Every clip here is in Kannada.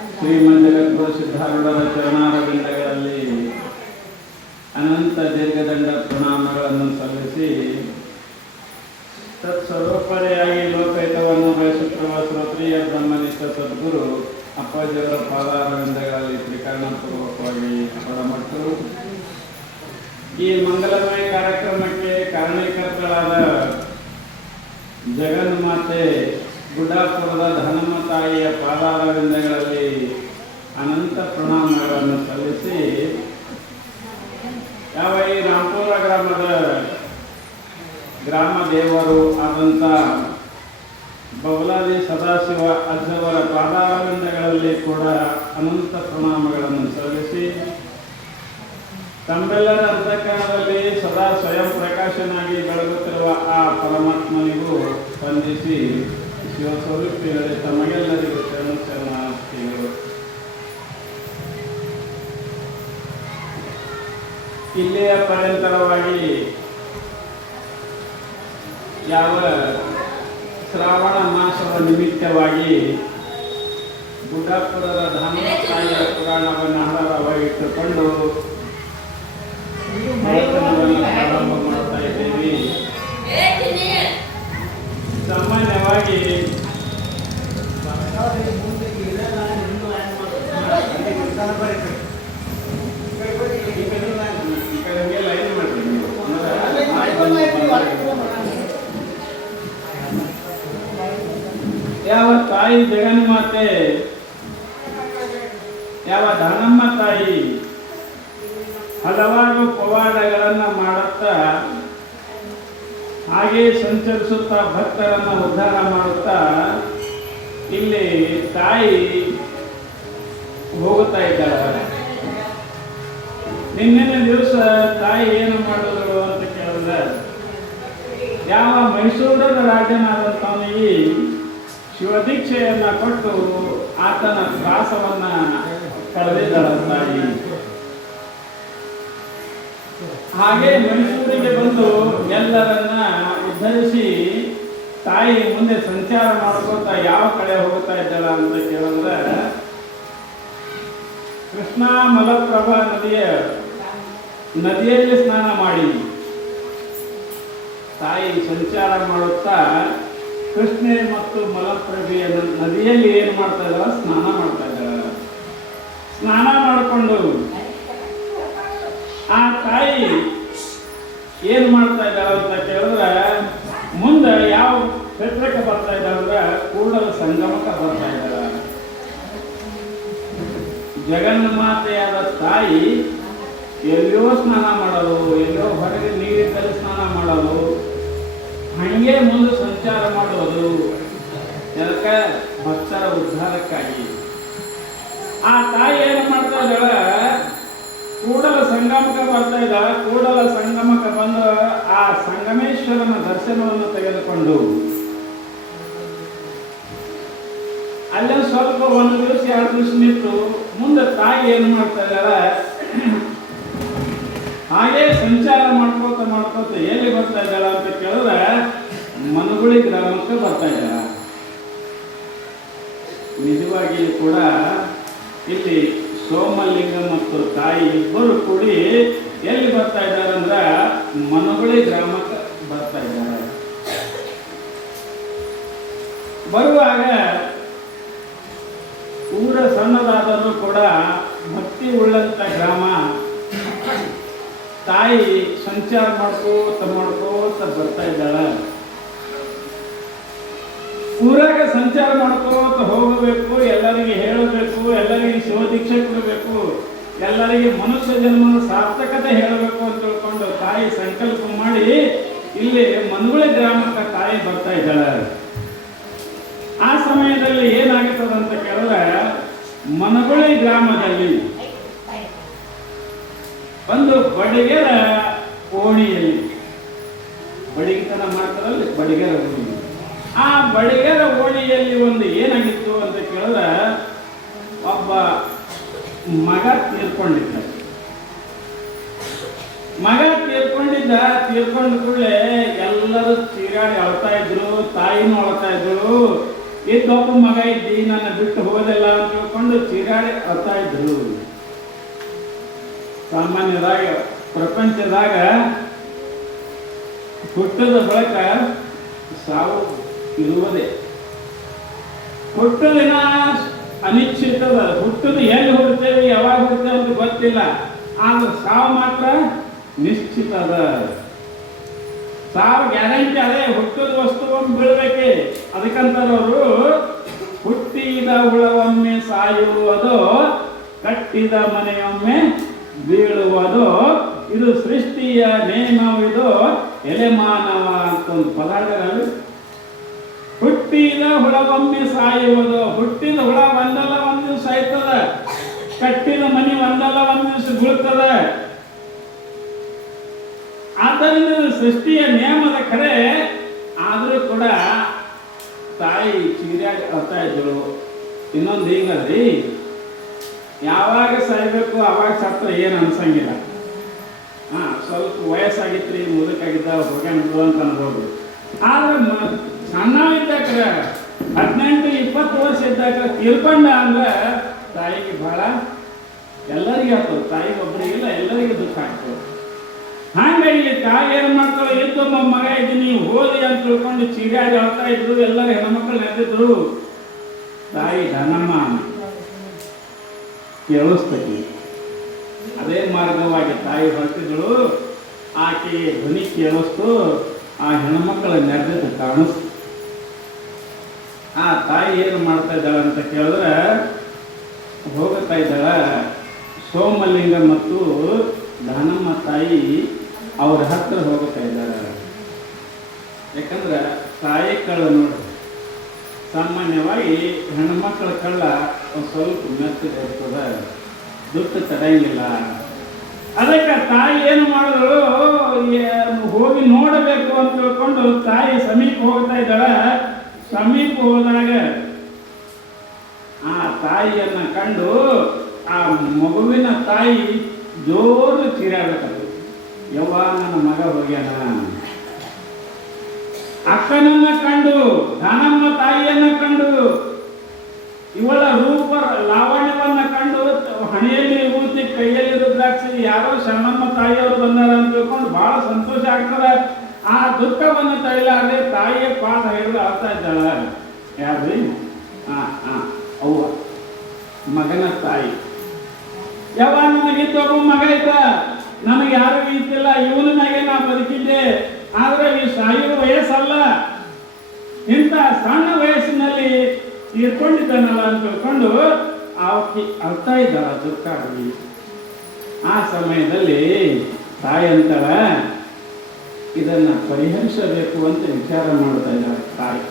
ಶ್ರೀಮಂಜಗದ್ಗುರು ಸಿದ್ಧಾರೂಢರ ಚರಣಾರವಿಂದಗಳಲ್ಲಿ ಅನಂತ ದೀರ್ಘದಂಡ ಪ್ರಣಾಮಗಳನ್ನು ಸಲ್ಲಿಸಿ ತತ್ಸರ್ವೋಪರಿಯಾಗಿ ಲೋಕಹಿತವನ್ನು ಬಯಸುತ್ತಿರುವ ಶ್ರೋತ್ರಿಯ ಬ್ರಹ್ಮನಿಷ್ಠ ಸದ್ಗುರು ಅಪ್ಪಾಜಿಯವರ ಪಾದಾರವಿಂದಗಳಲ್ಲಿ ತ್ರಿಕರಣಪೂರ್ವಕವಾಗಿ ಹೊರಮಟ್ಟು ಈ ಮಂಗಲಮಯ ಕಾರ್ಯಕ್ರಮಕ್ಕೆ ಕಾರಣೀಕರ್ತರಾದ ಜಗನ್ಮಾತೆ ಗುಡ್ಡಾಪುರದ ಧನಮ್ಮ ತಾಯಿಯ ಪಾದಾರವಿಂದಗಳಲ್ಲಿ ಅನಂತ ಪ್ರಣಾಮಗಳನ್ನು ಸಲ್ಲಿಸಿ ಯಾವ ಈ ರಾಂಪುರ ಗ್ರಾಮದ ಗ್ರಾಮ ದೇವರು ಆದಂಥ ಬೌಲಾದಿ ಸದಾಶಿವ ಅಜ್ಜವರ ಪಾದಾರವಿಂದಗಳಲ್ಲಿ ಕೂಡ ಅನಂತ ಪ್ರಣಾಮಗಳನ್ನು ಸಲ್ಲಿಸಿ ತಮ್ಮೆಲ್ಲರ ಅಂತಃಕರಣದಲ್ಲಿ ಸದಾ ಸ್ವಯಂ ಪ್ರಕಾಶನಾಗಿ ಬೆಳಗುತ್ತಿರುವ ಆ ಪರಮಾತ್ಮನಿಗೂ ವಂದಿಸಿ ಶಿವಸ್ವರೂಪಿಗಳೇ ತಮಗೆಲ್ಲರಿಗೂ ಶರಣಾರ್ಥಿಗಳು. ಇಲ್ಲಿಯ ಪರ್ಯಂತರವಾಗಿ ಯಾವ ಶ್ರಾವಣ ಮಾಸದ ನಿಮಿತ್ತವಾಗಿ ಗುಡ್ಡಾಪುರದ ಧನಮ್ಮ ತಾಯಿಯ ಪುರಾಣವನ್ನು ಆಧಾರವಾಗಿಟ್ಟುಕೊಂಡು ಪ್ರಾರಂಭ ಮಾಡ್ತಾ ಇದ್ದೀವಿ. ಸಾಮಾನ್ಯವಾಗಿ ಯಾವ ತಾಯಿ ಜಗನ್ಮಾತೆ ಯಾವ ಧನಮ್ಮ ತಾಯಿ ಹಲವಾರು ಪವಾಡಗಳನ್ನು ಮಾಡುತ್ತಾ ಹಾಗೆ ಸಂಚರಿಸುತ್ತಾ ಭಕ್ತರನ್ನು ಉದ್ಧಾರ ಮಾಡುತ್ತಾ ಇಲ್ಲಿ ತಾಯಿ ಹೋಗುತ್ತಾ ಇದ್ದಾರೆ. ನಿನ್ನೆನ ದಿವಸ ತಾಯಿ ಏನು ಮಾಡಿದ್ರು ಅಂತ ಕೇಳಿದ್ರೆ ಯಾವ ಮೈಸೂರದ ರಾಜನಾದಂಥವನಿಗೆ ಶಿವದೀಕ್ಷೆಯನ್ನ ಕೊಟ್ಟು ಆತನ ತ್ರಾಸವನ್ನ ಕಳೆದಿದ್ದಳ ತಾಯಿ. ಹಾಗೆ ಮೈಸೂರಿಗೆ ಬಂದು ಎಲ್ಲರನ್ನ ಉದ್ಧರಿಸಿ ತಾಯಿ ಮುಂದೆ ಸಂಚಾರ ಮಾಡ್ಕೋತಾ ಯಾವ ಕಡೆ ಹೋಗ್ತಾ ಇದ್ದಾಳ ಅಂತ ಕೇಳಿದ್ರೆ ಕೃಷ್ಣಾ ಮಲಪ್ರಭಾ ನದಿಯಲ್ಲಿ ಸ್ನಾನ ಮಾಡಿ ತಾಯಿ ಸಂಚಾರ ಮಾಡುತ್ತಾ ಕೃಷ್ಣೆ ಮತ್ತು ಮಲಪ್ರಭೆಯ ನದಿಯಲ್ಲಿ ಏನು ಮಾಡ್ತಾ ಇದ್ದಾಳ? ಸ್ನಾನ ಮಾಡ್ತಾ ಇದ್ದಾಳ. ಸ್ನಾನ ಮಾಡಿಕೊಂಡು ಆ ತಾಯಿ ಏನು ಮಾಡ್ತಾ ಇದ್ದಾಳೆ ಅಂತ ಕೇಳಿದ್ರೆ ಮುಂದೆ ಯಾವ ಕ್ಷೇತ್ರಕ್ಕೆ ಬರ್ತಾ ಇದ್ದಾಳೆ ಅಂದ್ರೆ ಕೂಡಲ ಸಂಗಮಕ್ಕೆ ಬರ್ತಾ ಇದ್ದಾಳೆ. ಜಗನ್ಮಾತೆಯಾದ ತಾಯಿ ಎಲ್ಲಿಯೋ ಸ್ನಾನ ಮಾಡೋದು, ಎಲ್ಲೋ ಹೊರಗೆ ನೀರಿದ್ದಲ್ಲಿ ಸ್ನಾನ ಮಾಡೋದು, ಹಂಗೆ ಮುಂದೆ ಸಂಚಾರ ಮಾಡೋದು ಅದಕ್ಕೆ ಭಕ್ತರ ಉದ್ಧಾರಕ್ಕಾಗಿ. ಆ ತಾಯಿ ಏನು ಮಾಡ್ತಾ ಇದ್ದಾಳೆ? ಕೂಡಲ ಸಂಗಮಕ್ಕೆ ಬರ್ತಾ ಇದ್ದಾಳೆ. ಕೂಡಲ ಸಂಗಮಕ್ಕೆ ಬಂದು ಆ ಸಂಗಮೇಶ್ವರನ ದರ್ಶನವನ್ನು ತೆಗೆದುಕೊಂಡು ಅಲ್ಲೇ ಸ್ವಲ್ಪ ಒಂದು ದಿವಸ 2 ದಿವಸ ನಿಂತು ಮುಂದೆ ತಾಯಿ ಏನು ಮಾಡ್ತಾ ಇದ್ದಾಳೆ? ಹಾಗೆ ಸಂಚಾರ ಮಾಡ್ಕೋತ ಎಲ್ಲಿ ಬರ್ತಾ ಇದ್ದಾಳ ಅಂತ ಕೇಳಿದ್ರೆ ಮನಗುಳಿ ಗ್ರಾಮಕ್ಕೆ ಬರ್ತಾ ಇದ್ದಾಳ. ನಿಜವಾಗಿ ಕೂಡ ಇಲ್ಲಿ ಸೋಮಲಿಂಗ ಮತ್ತು ತಾಯಿ ಇಬ್ಬರು ಕೂಡಿ ಎಲ್ಲಿ ಬರ್ತಾ ಇದ್ದಾರೆ ಅಂದ್ರೆ ಮನಗುಳಿ ಗ್ರಾಮಕ್ಕೆ ಬರ್ತಾ ಇದ್ದಾರೆ. ಬರುವಾಗ ಊರ ಸಣ್ಣದಾದರೂ ಕೂಡ ಭಕ್ತಿ ಉಳ್ಳಂತ ಗ್ರಾಮ. ತಾಯಿ ಸಂಚಾರ ಮಾಡ್ಕೋತ ಬರ್ತಾ ಇದ್ದಾಳೆ. ಊರಾಗ ಸಂಚಾರ ಮಾಡ್ಕೋತ ಹೋಗಬೇಕು, ಎಲ್ಲರಿಗೆ ಹೇಳಬೇಕು, ಎಲ್ಲರಿಗೆ ಶಿವದೀಕ್ಷೆ ಕೊಡಬೇಕು, ಎಲ್ಲರಿಗೆ ಮನುಷ್ಯ ಜನ್ಮನ ಸಾರ್ಥಕತೆ ಹೇಳಬೇಕು ಅಂತ ತಿಳ್ಕೊಂಡು ತಾಯಿ ಸಂಕಲ್ಪ ಮಾಡಿ ಇಲ್ಲಿ ಮನಗುಳಿ ಗ್ರಾಮಕ್ಕೆ ತಾಯಿ ಬರ್ತಾ ಇದ್ದಾಳೆ. ಆ ಸಮಯದಲ್ಲಿ ಏನಾಗುತ್ತದೆ ಅಂತ ಕೇಳಿದ್ರೆ ಮನಗುಳಿ ಗ್ರಾಮದಲ್ಲಿ ಒಂದು ಬಡಿಗೆರ ಓಣಿಯಲ್ಲಿ ಬಡಿಗೆತನ ಮಾಡ್ತಾರಲ್ಲಿ ಬಡಿಗೆರ ಓಣಿ. ಆ ಬಡಿಗೆರ ಓಣಿಯಲ್ಲಿ ಒಂದು ಏನಾಗಿತ್ತು ಅಂತ ಕೇಳಿದ್ರೆ ಒಬ್ಬ ಮಗ ತೀರ್ಕೊಂಡಿದ್ದ. ಮಗ ತೀರ್ಕೊಂಡ ಕೂಡಲೇ ಎಲ್ಲರೂ ಚೀರಾಡಿ ಅಳ್ತಾ ಇದ್ರು, ತಾಯಿನೂ ಅಳ್ತಾ ಇದ್ರು. ಇದ್ದೊಬ್ಬ ಮಗ ಇದ್ದಿ ನನ್ನ ಬಿಟ್ಟು ಹೋಗೋದಿಲ್ಲ ಅಂತ ತಿಳ್ಕೊಂಡು ಹಿಡ್ಕೊಂಡು ಚೀರಾಡಿ ಅಳ್ತಾ ಇದ್ರು. ಸಾಮಾನ್ಯದಾಗ ಪ್ರಪಂಚದಾಗ ಹುಟ್ಟದ ಬಳಿಕ ಸಾವು ಇರುವುದೇ. ಹುಟ್ಟದಿನ ಅನಿಶ್ಚಿತದ, ಹುಟ್ಟದು ಎಲ್ಲಿ ಹುಡ್ತೇವೆ ಯಾವಾಗ ಹುಡ್ತೇವೆ ಅಂತ ಗೊತ್ತಿಲ್ಲ, ಆದ್ರೆ ಸಾವು ಮಾತ್ರ ನಿಶ್ಚಿತ ಅದ. ಸಾವು ಗ್ಯಾರಂಟಿ ಅದೇ, ಹುಟ್ಟದ ವಸ್ತು ಒಮ್ಮೆ ಬೀಳ್ಬೇಕೆ. ಅದಕ್ಕಂತಾರವರು ಹುಟ್ಟಿದ ಹುಳವೊಮ್ಮೆ ಸಾಯುವುದು, ಕಟ್ಟಿದ ಮನೆಯೊಮ್ಮೆ ಬೀಳುವುದು, ಇದು ಸೃಷ್ಟಿಯ ನೇಮವಿದು ಎಲೆ ಮಾನವ ಅಂತ ಒಂದು ಪದಾರ್ಥಗಳು. ಹುಟ್ಟಿದ ಹುಳವೊಮ್ಮೆ ಸಾಯುವುದು, ಹುಟ್ಟಿದ ಹುಳ ಒಂದಲ್ಲ ಒಂದು ದಿವಸ ಸಾಯ್ತದ, ಕಟ್ಟಿದ ಮನೆ ಒಂದಲ್ಲ ಒಂದು ದಿವಸ ಬೀಳ್ತದ. ಆದ್ದರಿಂದ ಸೃಷ್ಟಿಯ ನಿಯಮದ ಕರೆ. ಆದರೂ ಕೂಡ ತಾಯಿ ಚೀರಿಯಾಗಿ ಅಳ್ತಾ ಇದ್ದಳು. ಇನ್ನೊಂದು ಹಿಂಗಲ್ರಿ, ಯಾವಾಗ ಸಾಯ್ಬೇಕು ಅವಾಗ ಸತ್ರ ಏನು ಅನ್ಸಂಗಿಲ್ಲ. ಸ್ವಲ್ಪ ವಯಸ್ಸಾಗಿತ್ರಿ, ಮುದುಕಾಗಿದ್ದ ಹೋಗ್ಯಾನಿದ್ರು ಅಂತ ಅನ್ಬೋದು. ಆದ್ರೆ ಸಣ್ಣವಿದ್ದಾಗ 18-20 ವರ್ಷ ಇದ್ದಾಗ ತೀರ್ಕೊಂಡ ಅಂದ್ರೆ ತಾಯಿಗೆ ಬಹಳ, ಎಲ್ಲರಿಗೂ ಆಗ್ತದೆ, ತಾಯಿಗೆ ಒಬ್ಬರಿಗಿಲ್ಲ ಎಲ್ಲರಿಗೂ ದುಃಖ ಆಗ್ತದೆ. ಹಾಗಾಗಿ ತಾಯಿ ಏನು ಮಾಡ್ತಾಳೆ, ಇದ್ದೊಬ್ಬ ಮಗ ಇದ್ದೀನಿ ಹೋದಿ ಅಂತ ತಿಳ್ಕೊಂಡು ಚೀರಾಡಿ ಅಳ್ತಾ ಇದ್ರು. ಎಲ್ಲರೂ ಹೆಣ್ಮಕ್ಳು ನೆನೆದಿದ್ರು. ತಾಯಿ ಧನಮ್ಮ ಕೇಳಿಸ್ತೈತಿ. ಅದೇ ಮಾರ್ಗವಾಗಿ ತಾಯಿ ಹೊರಟಿದಳು. ಆಕೆ ಧ್ವನಿ ಕೇಳಿಸ್ತು, ಆ ಹೆಣ್ಮಕ್ಳ ನೆರೆದಿದ್ದು ಕಾಣಿಸ್ತು. ಆ ತಾಯಿ ಏನು ಮಾಡ್ತಾ ಇದ್ದಾಳೆ ಅಂತ ಕೇಳಿದ್ರೆ, ಹೋಗ್ತಾ ಇದ್ದಾಳ ಸೋಮಲಿಂಗ ಮತ್ತು ದಾನಮ್ಮ ತಾಯಿ ಅವ್ರ ಹತ್ರ ಹೋಗ್ತಾ ಇದ್ದಾರೆ. ಯಾಕಂದ್ರೆ ತಾಯಿ ಕಳ್ಳ ನೋಡಿ, ಸಾಮಾನ್ಯವಾಗಿ ಹೆಣ್ಮಕ್ಳ ಕಳ್ಳ ಒಂದು ಸ್ವಲ್ಪ ಮೆತ್ತಗಿರ್ತದೆ, ದುಡ್ಡು ತಡೆಯಂಗಿಲ್ಲ. ಅದಕ್ಕೆ ತಾಯಿ ಏನು ಮಾಡಿದ್ರು, ಹೋಗಿ ನೋಡಬೇಕು ಅಂತ ತಿಳ್ಕೊಂಡು ತಾಯಿ ಸಮೀಪ ಹೋಗ್ತಾ ಇದ್ದಾಳೆ. ಸಮೀಪ ಹೋದಾಗ ಆ ತಾಯಿಯನ್ನ ಕಂಡು ಆ ಮಗುವಿನ ತಾಯಿ ಜೋರು ಚೀರಾಡಬೇಕು. ಯವ್ವ ನನ್ನ ಮಗ ಹೋಗ್ಯಾನ. ಅಕ್ಕನನ್ನ ಕಂಡು, ದಾನಮ್ಮ ತಾಯಿಯನ್ನ ಕಂಡು, ಇವಳ ರೂಪ ಲಾವಣ್ಯವನ್ನ ಕಂಡು, ಹಣೆಯಲ್ಲಿ ವಿಭೂತಿ ಕೈಯಲ್ಲಿ ರುದ್ರಾಕ್ಷಿ, ಯಾರೋ ಶರಣಮ್ಮ ತಾಯಿಯವರು ಬಂದಾರ ಅಂತ ತಿಳ್ಕೊಂಡು ಬಹಳ ಸಂತೋಷ ಆಗ್ತದೆ. ಆ ದುಃಖವನ್ನು ತೈಲಾದ್ರೆ ತಾಯಿಯ ಪಾದ ಹಿಡಿದು ಅಳ್ತಾ ಇದ್ದಾಳ. ಯಾರ್ರಿ? ಅವ್ವ, ಮಗನ ತಾಯಿ. ಯಾವ ನನಗಿದ್ದೊಬ್ಬ ಮಗ ಇದ್ದ, ನನಗೆ ಯಾರು ಇದ್ದಿಲ್ಲ, ಇವನ ಮ್ಯಾಗೆ ನಾ ಬದುಕಿದ್ದೆ. ಆದ್ರೆ ಈ ಸಾಯುವ ವಯಸ್ಸಲ್ಲ, ಇಂಥ ಸಣ್ಣ ವಯಸ್ಸಿನಲ್ಲಿ ತೀರ್ಕೊಂಡಿದ್ದಾನಲ್ಲ ಅಂತ ತಿಳ್ಕೊಂಡು ಆಕಿ ಅಳ್ತಾ ಇದ್ದಾಳ ದುಃಖ ಆಗಿ. ಆ ಸಮಯದಲ್ಲಿ ತಾಯಿ ಅಂತಾಳ, ಇದನ್ನ ಪರಿಹರಿಸಬೇಕು ಅಂತ ವಿಚಾರ ಮಾಡ್ತಾ ಇದ್ದಾಳೆ ತಾಯಿ.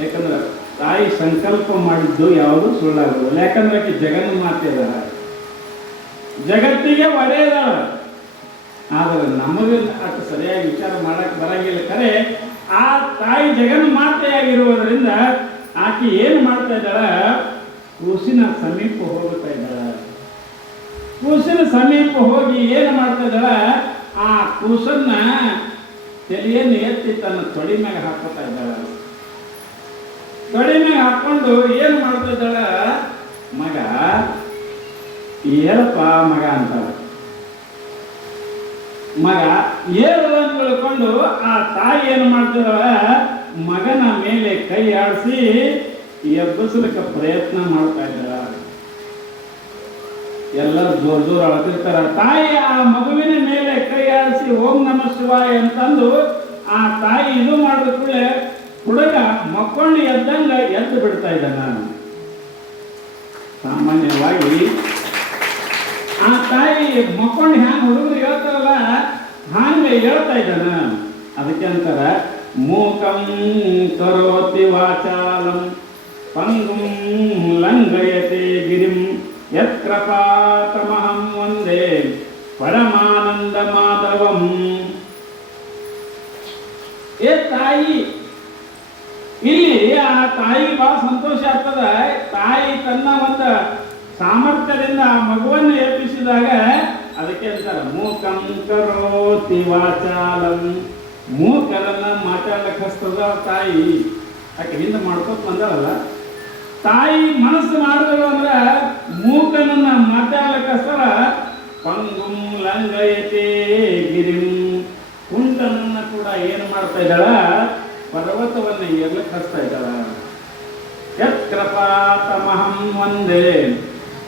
ಯಾಕಂದ್ರೆ ತಾಯಿ ಸಂಕಲ್ಪ ಮಾಡಿದ್ದು ಯಾವುದು ಸುಳ್ಳಾಗುವುದಿಲ್ಲ. ಯಾಕಂದ್ರೆ ಆಕೆ ಜಗನ್ ಮಾತೆ ಇದ್ದಾಳ, ಜಗತ್ತಿಗೆ ಒಡೆಯದಾಳ. ಆದರೆ ನಮಗೆ ಅಷ್ಟು ಸರಿಯಾಗಿ ವಿಚಾರ ಮಾಡಕ್ ಬರಂಗಿಲ್ಲ. ಕರೆ ಆ ತಾಯಿ ಜಗನ್ ಮಾತೆಯಾಗಿರುವುದರಿಂದ ಆಕೆ ಏನು ಮಾಡ್ತಾ ಇದ್ದಾಳ, ಕೂಸಿನ ಸಮೀಪ ಹೋಗ್ತಾ ಇದ್ದಾಳ. ಕೂಸಿನ ಸಮೀಪ ಹೋಗಿ ಏನು ಮಾಡ್ತಾ ಇದ್ದಾಳ, ಆ ಕೂಸನ್ನ ತಲೆಯನ್ನು ಎತ್ತಿ ತನ್ನ ತೊಡಿ ಮ್ಯಾಗ ಹಾಕೋತಾ ಇದ್ದಾಳ. ತೊಡಿ ಮ್ಯಾಗ ಹಾಕೊಂಡು ಏನು ಮಾಡ್ತಾ ಇದ್ದಾಳ, ಮಗ ಏನಪ್ಪ ಮಗ ಅಂತಾಳ. ಮಗ ಏನು ಅಂತ ತಿಳ್ಕೊಂಡು ಆ ತಾಯಿ ಏನು ಮಾಡ್ತಿದ್ದಾಳ, ಮಗನ ಮೇಲೆ ಕೈ ಆಡಿಸಿ ಎಬ್ಬಿಸಲಿಕ್ಕೆ ಪ್ರಯತ್ನ ಮಾಡ್ತಾ ಇದ್ದಾಳ. ಎಲ್ಲರೂ ಜೋರ್ ಅಳತಿರ್ತಾರ. ತಾಯಿ ಆ ಮಗುವಿನ ಮೇಲೆ ಕೈ ಆಡಿಸಿ ಓಂ ನಮಃ ಶಿವಾಯ ಅಂತಂದು ಆ ತಾಯಿ ಇದು ಮಾಡಿದ ಕೂಡಲೇ ಹುಡುಗ ಮಕ್ಕೊಂಡು ಎದ್ದಂಗ ಎದ್ದು ಬಿಡ್ತಾ ಇದ್ದಾನ. ಸಾಮಾನ್ಯವಾಗಿ ಆ ತಾಯಿ ಮಕ್ಕೊಂಡು ಹ್ಯಾಂಗ ಹುಡುಗರು ಹೇಳ್ತಾರಲ್ಲ ಹಾಂಗೆ ಹೇಳ್ತಾ ಇದ್ದಾನ. ಅದಕ್ಕೆ ಅಂತಾರ, ಮೂಕಂ ಕರೋತಿ ವಾಚಾಲಂ ಪಂಗುಂ ಲಂಘಯತೆ ಗಿರಿಂ ಯತ್ಕೃಪಾತಮಹಂ ವಂದೇ ಪರಮಾನಂದ ಮಾಧವಂ. ಏ ತಾಯಿ, ಇಲ್ಲಿ ಆ ತಾಯಿಗೆ ಬಹಳ ಸಂತೋಷ ಆಗ್ತದ. ತಾಯಿ ತನ್ನ ಒಂದು ಸಾಮರ್ಥ್ಯದಿಂದ ಆ ಮಗುವನ್ನು ಎಬ್ಬಿಸಿದಾಗ ಅದಕ್ಕೆ ಅಂತಾರ, ಮೂಕಂ ಕರೋತಿ ವಾಚಾಲಂ. ಮೂಕರನ್ನ ಮಾತಾಡಕ್ಕೆ ಹಸ್ತದ ತಾಯಿ. ಆಕೆ ಹಿಂದೆ ಮಾಡ್ಕೊತ ಬಂದಳಲ್ಲ, ತಾಯಿ ಮನಸ್ಸು ಮಾಡಿದಳು ಅಂದ್ರೆ ಮೂಕನನ್ನ ಮಾತಾಡಕಸ್ತರ ಪಂಗುಂ ಲಂಗಯತೆ ಗಿರಿಂ, ಕುಂಟನನ್ನ ಕೂಡ ಏನು ಮಾಡ್ತಾ ಇದ್ದಾಳ, ಪರ್ವತವನ್ನು ಏರ್ಲಿಕ್ಕೆ ಹಚ್ತಾ ಇದ್ದಾಳ. ಯತ್ಕೃಪಾತಮಹಂ ವಂದೇ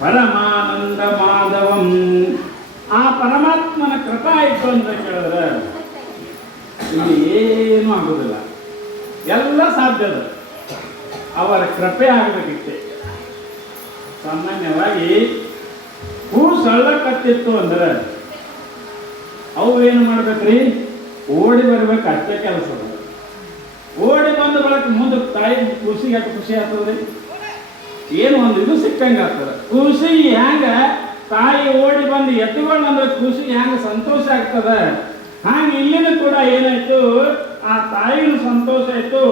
ಪರಮಾನಂದ ಮಾಧವಂ. ಆ ಪರಮಾತ್ಮನ ಕೃಪಾ ಇತ್ತು ಅಂತ ಕೇಳಿದ್ರೆ ಇಲ್ಲಿ ಏನೂ ಆಗುದಿಲ್ಲ, ಎಲ್ಲ ಸಾಧ್ಯದ. ಅವರ ಕೃಪೆ ಆಗಬೇಕಿತ್ತೆ. ಸಾಮಾನ್ಯವಾಗಿ ಹೂ ಸಳ್ಳಕತ್ತಿತ್ತು ಅಂದ್ರೆ ಅವು ಏನು ಮಾಡ್ಬೇಕ್ರಿ, ಓಡಿ ಬರ್ಬೇಕು, ಅಷ್ಟೇ ಕೆಲಸ. ಓಡಿ ಬಂದ ಬಳಕ ಮುಂದೆ ತಾಯಿ ಖುಷಿಗೆ ಖುಷಿ ಆಗ್ತದ್ರಿ, ಏನು ಒಂದು ಇದು ಸಿಕ್ಕಂಗೆ ಆಗ್ತದೆ. ಖುಷಿ ಹ್ಯಾಂಗ ತಾಯಿ ಓಡಿ ಬಂದು ಎತ್ತುಗಳಂದ್ರೆ ಖುಷಿ ಹ್ಯಾಂಗ ಸಂತೋಷ ಆಗ್ತದ, ಹಾಗೆ ಇಲ್ಲಿನೂ ಕೂಡ ಏನಾಯ್ತು, ಆ ತಾಯಿನ ಸಂತೋಷ ಆಯ್ತು.